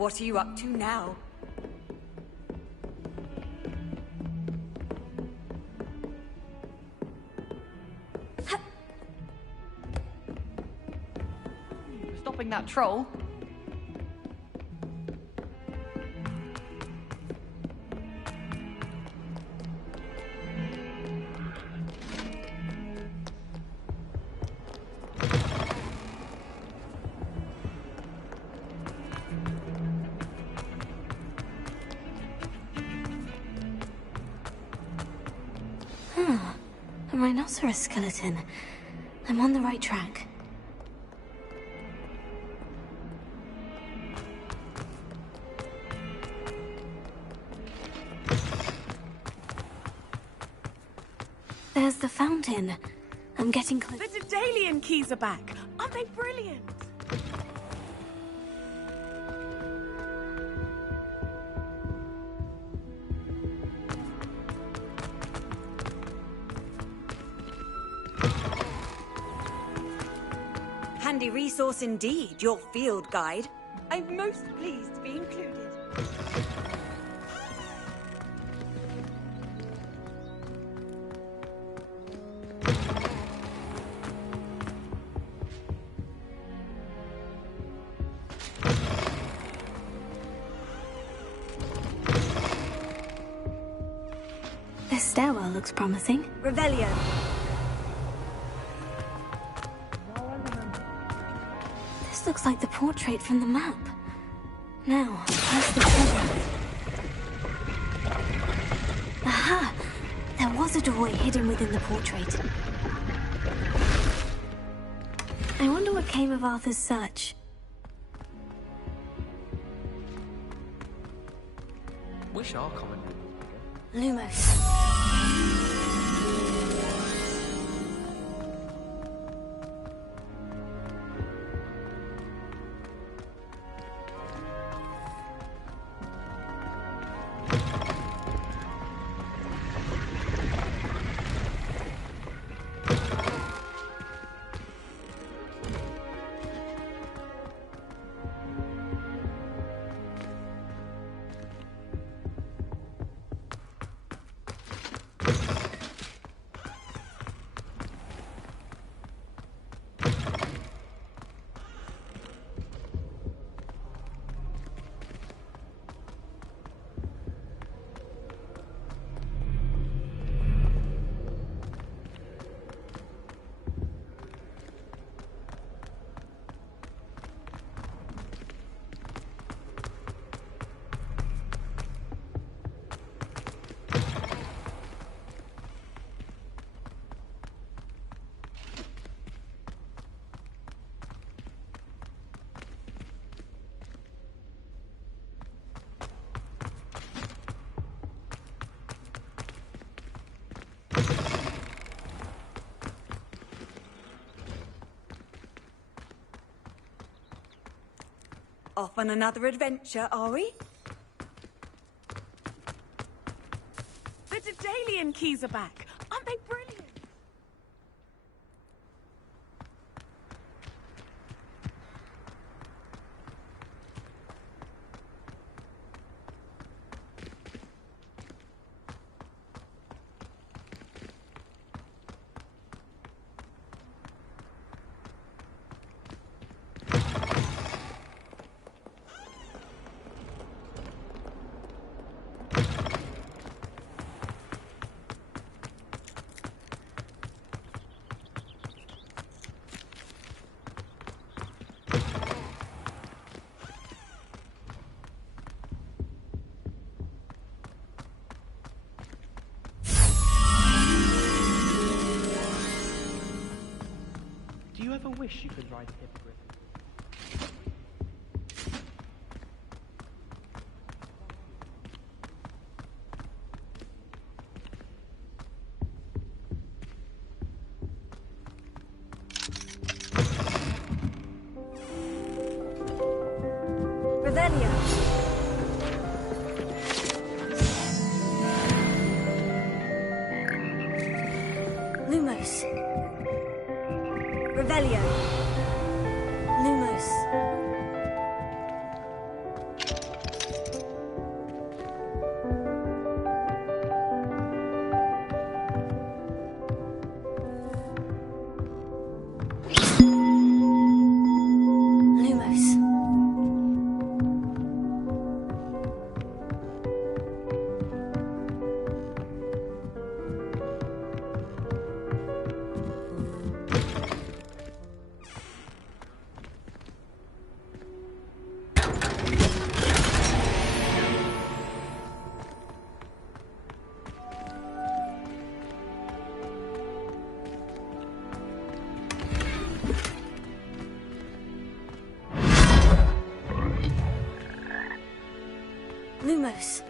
What are you up to now? Stopping that troll. A rhinoceros skeleton. I'm on the right track. There's the fountain. I'm getting close. The Daedalian keys are back. Aren't they brilliant? Handy resource indeed, your field guide. I'm most pleased to be included. This stairwell looks promising. Revelio. This looks like the portrait from the map. Now, where's the treasure? Aha! There was a doorway hidden within the portrait. I wonder what came of Arthur's search. Wish our common Lumos. Off on another adventure, are we? The Daedalian keys are back. Aren't they brilliant? Do you ever wish you could ride a hippogriff? Revelio. Lumos. Revelio. Lumos. Lumos.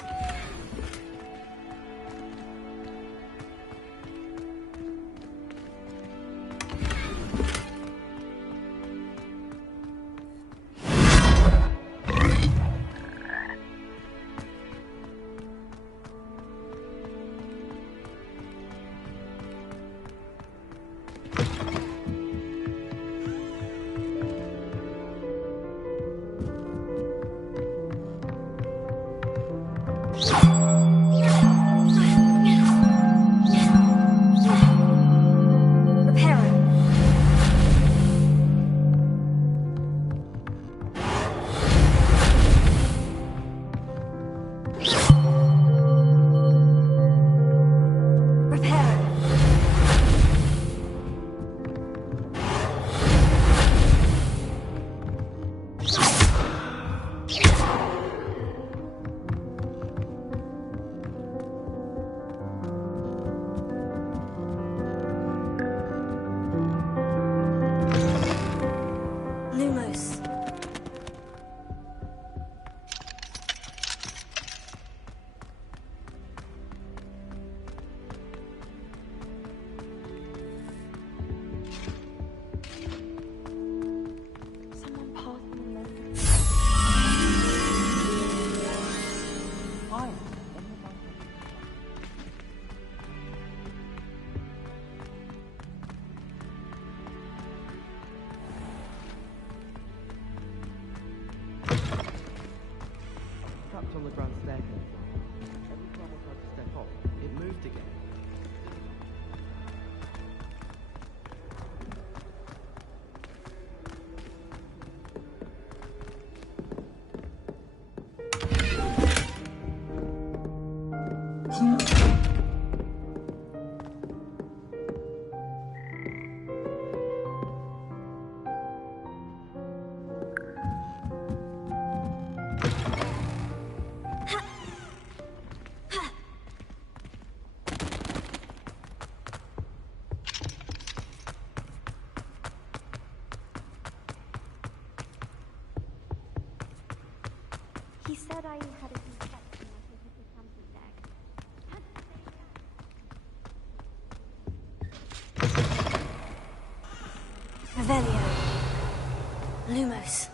Trapped on the grand staircase. Every time I tried to step off, it moved again. He said I had a confection like a something deck. Revelio. Lumos.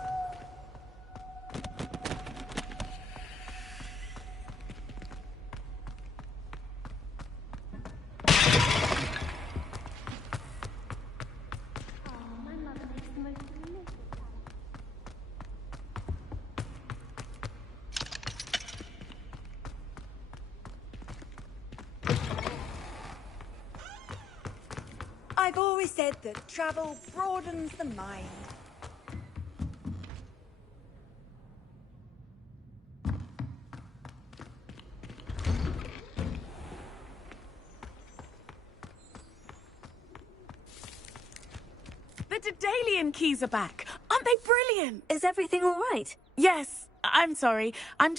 I've always said that travel broadens the mind. The Daedalian keys are back. Aren't they brilliant? Is everything all right? Yes. I'm sorry. I'm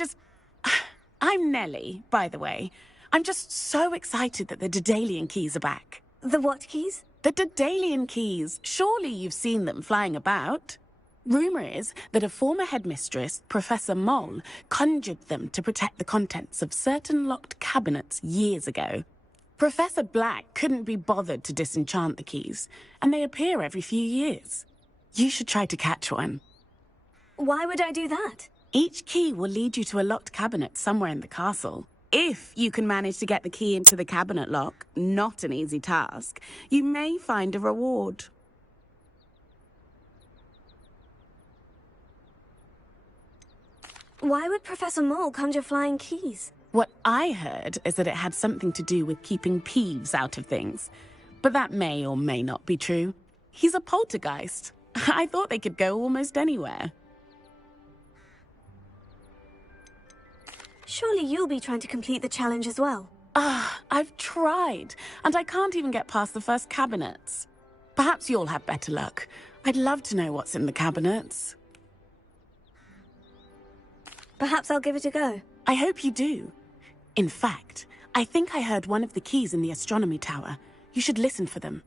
Nellie, by the way. I'm just so excited that the Daedalian keys are back. The what keys? The Daedalian keys. Surely you've seen them flying about. Rumour is that a former headmistress, Professor Moll, conjured them to protect the contents of certain locked cabinets years ago. Professor Black couldn't be bothered to disenchant the keys, and they appear every few years. You should try to catch one. Why would I do that? Each key will lead you to a locked cabinet somewhere in the castle. If you can manage to get the key into the cabinet lock, not an easy task, you may find a reward. Why would Professor Moll conjure flying keys? What I heard is that it had something to do with keeping Ps5 out of things. But that may or may not be true. He's a poltergeist. I thought they could go almost anywhere. Surely you'll be trying to complete the challenge as well. I've tried, and I can't even get past the first cabinets. Perhaps you'll have better luck. I'd love to know what's in the cabinets. Perhaps I'll give it a go. I hope you do. In fact, I think I heard one of the keys in the astronomy tower. You should listen for them.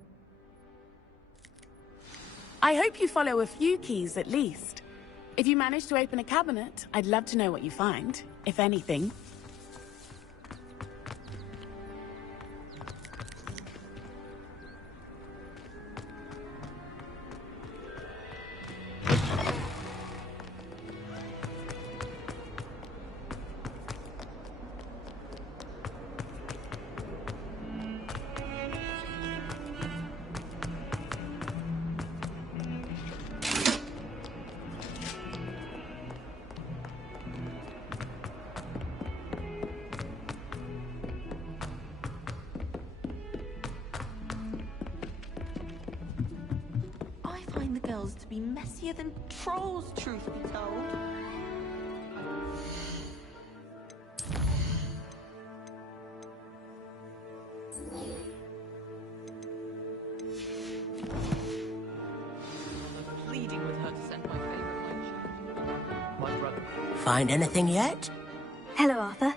I hope you follow a few keys at least. If you manage to open a cabinet, I'd love to know what you find, if anything. To be messier than trolls, truth be told. Pleading with her to send my favorite my brother. Find anything yet? Hello, Arthur.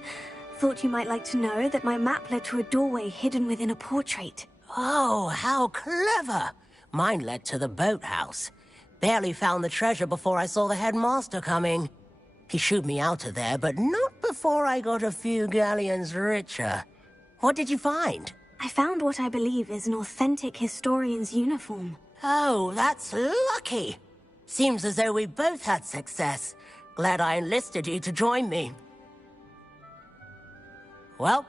Thought you might like to know that my map led to a doorway hidden within a portrait. Oh, how clever! Mine led to the boathouse. Barely found the treasure before I saw the headmaster coming. He shooed me out of there, but not before I got a few galleons richer. What did you find? I found what I believe is an authentic historian's uniform. Oh, that's lucky. Seems as though we both had success. Glad I enlisted you to join me. Well,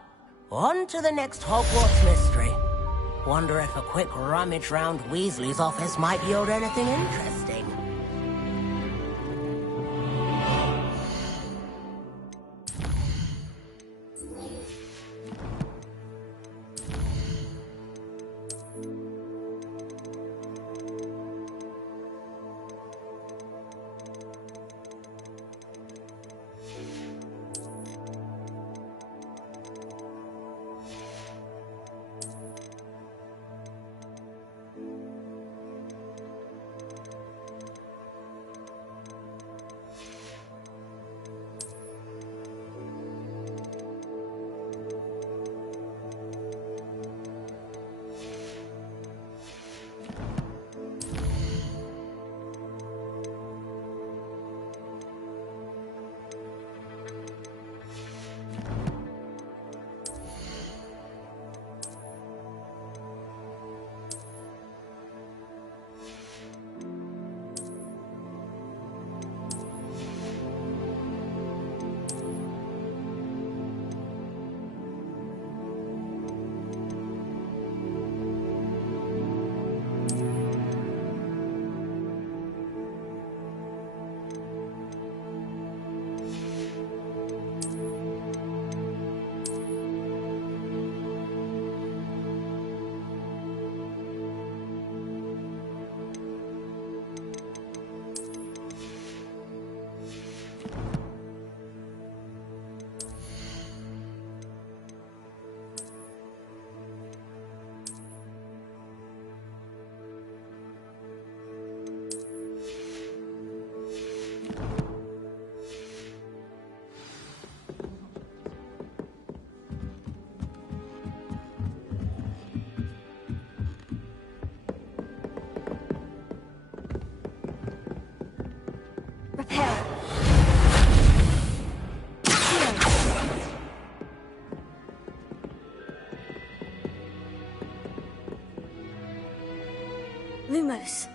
on to the next Hogwarts mystery. Wonder if a quick rummage round Weasley's office might yield anything interesting. Lumos.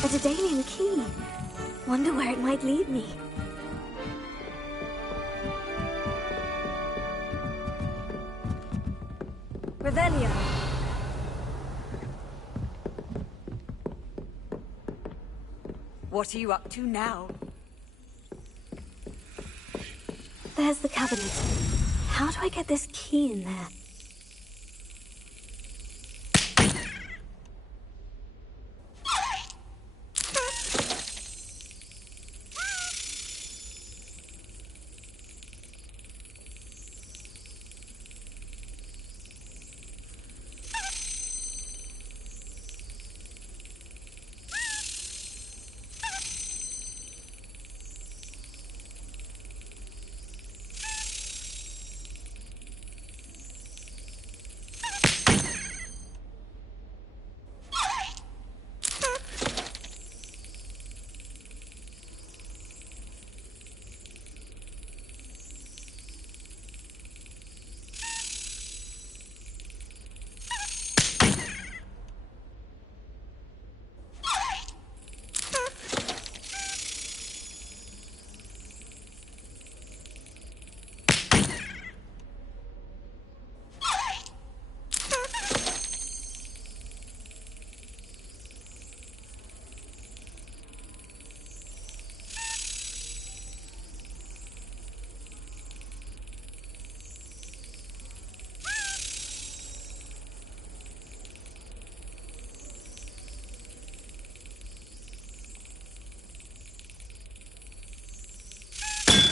A Daedalian key. Wonder where it might lead me. Revelio. What are you up to now? There's the cabinet. How do I get this key in there?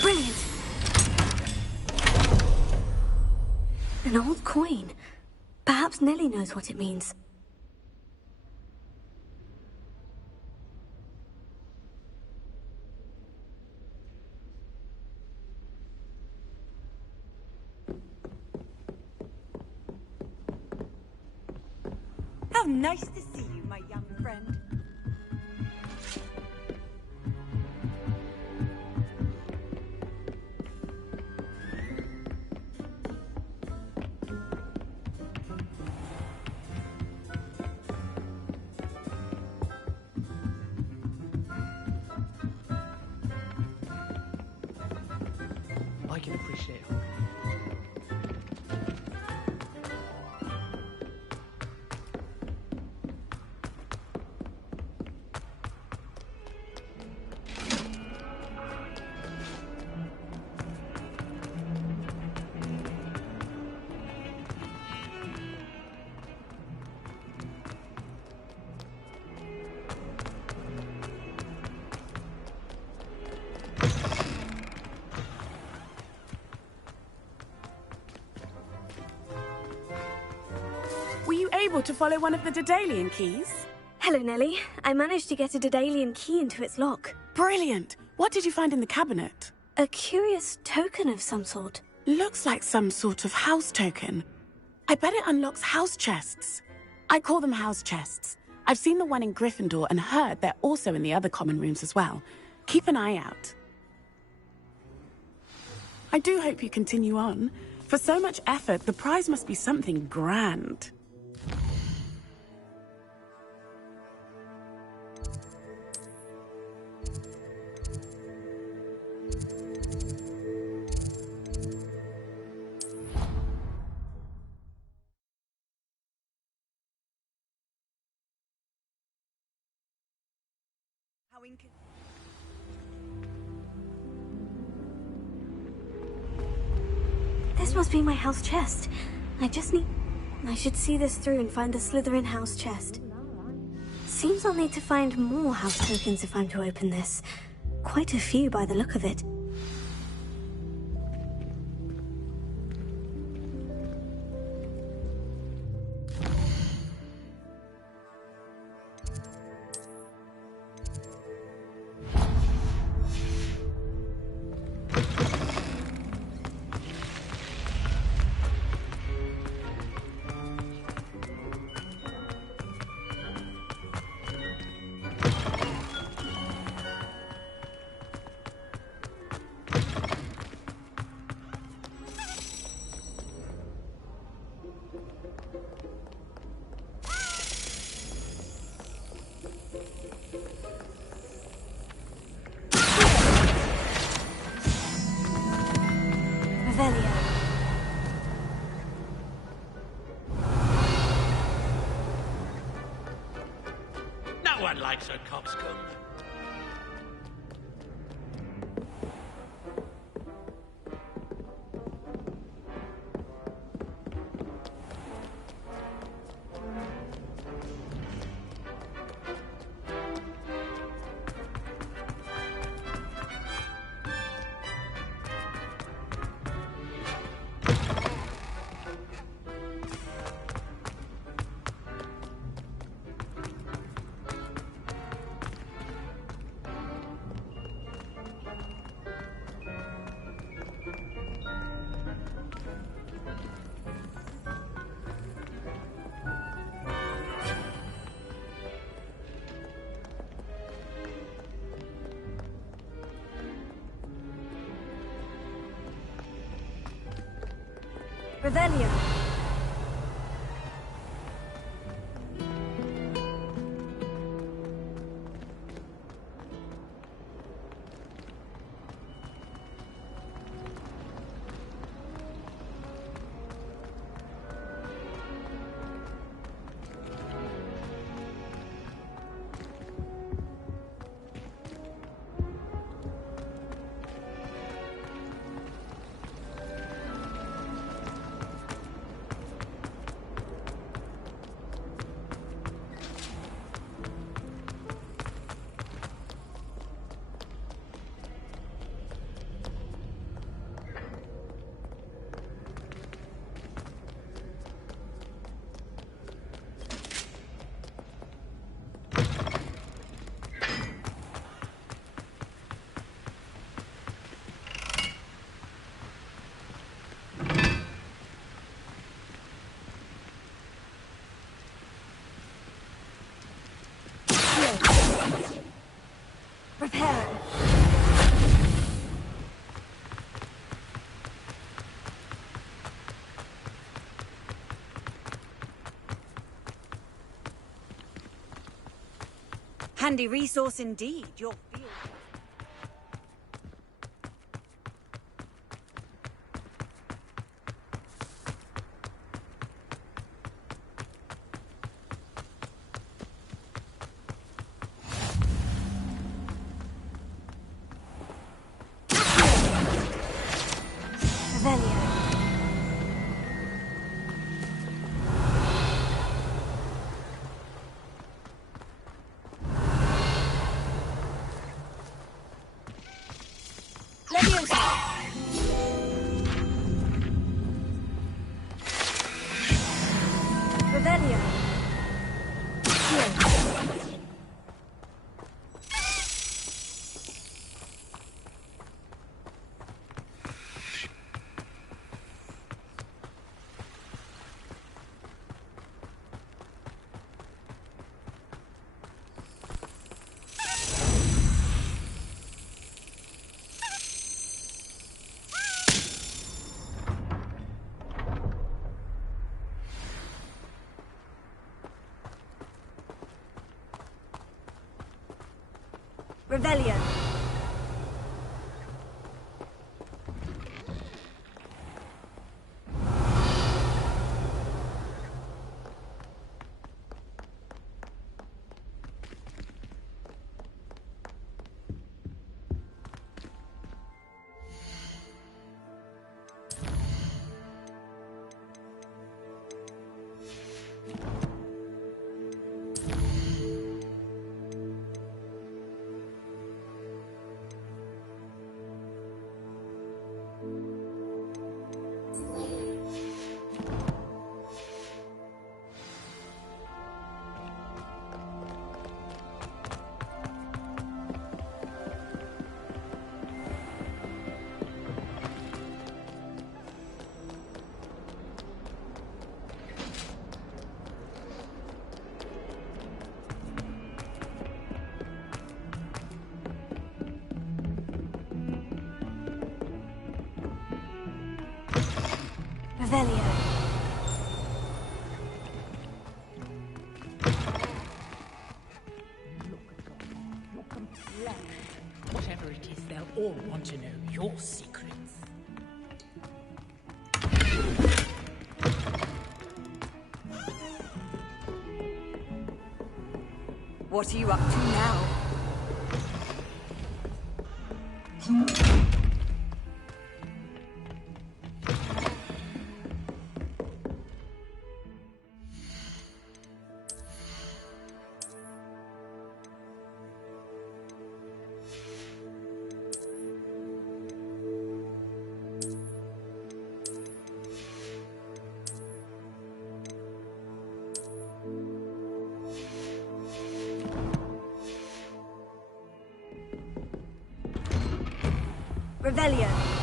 Brilliant! An old coin. Perhaps Nellie knows what it means. How nice to see you, my young friend. I can appreciate it. Were you able to follow one of the Daedalian keys? Hello, Nellie. I managed to get a Daedalian key into its lock. Brilliant! What did you find in the cabinet? A curious token of some sort. Looks like some sort of house token. I bet it unlocks house chests. I call them house chests. I've seen the one in Gryffindor and heard they're also in the other common rooms as well. Keep an eye out. I do hope you continue on. For so much effort, the prize must be something grand. This must be my house chest. I should see this through and find the Slytherin house chest. Seems I'll need to find more house tokens if I'm to open this. Quite a few by the look of it. No one likes a coxcomb. Revelio. Prepare. Handy resource indeed, your field. Rebellion. Revelio. Whatever it is, they'll all want to know your secrets. What are you up to now? Revelio.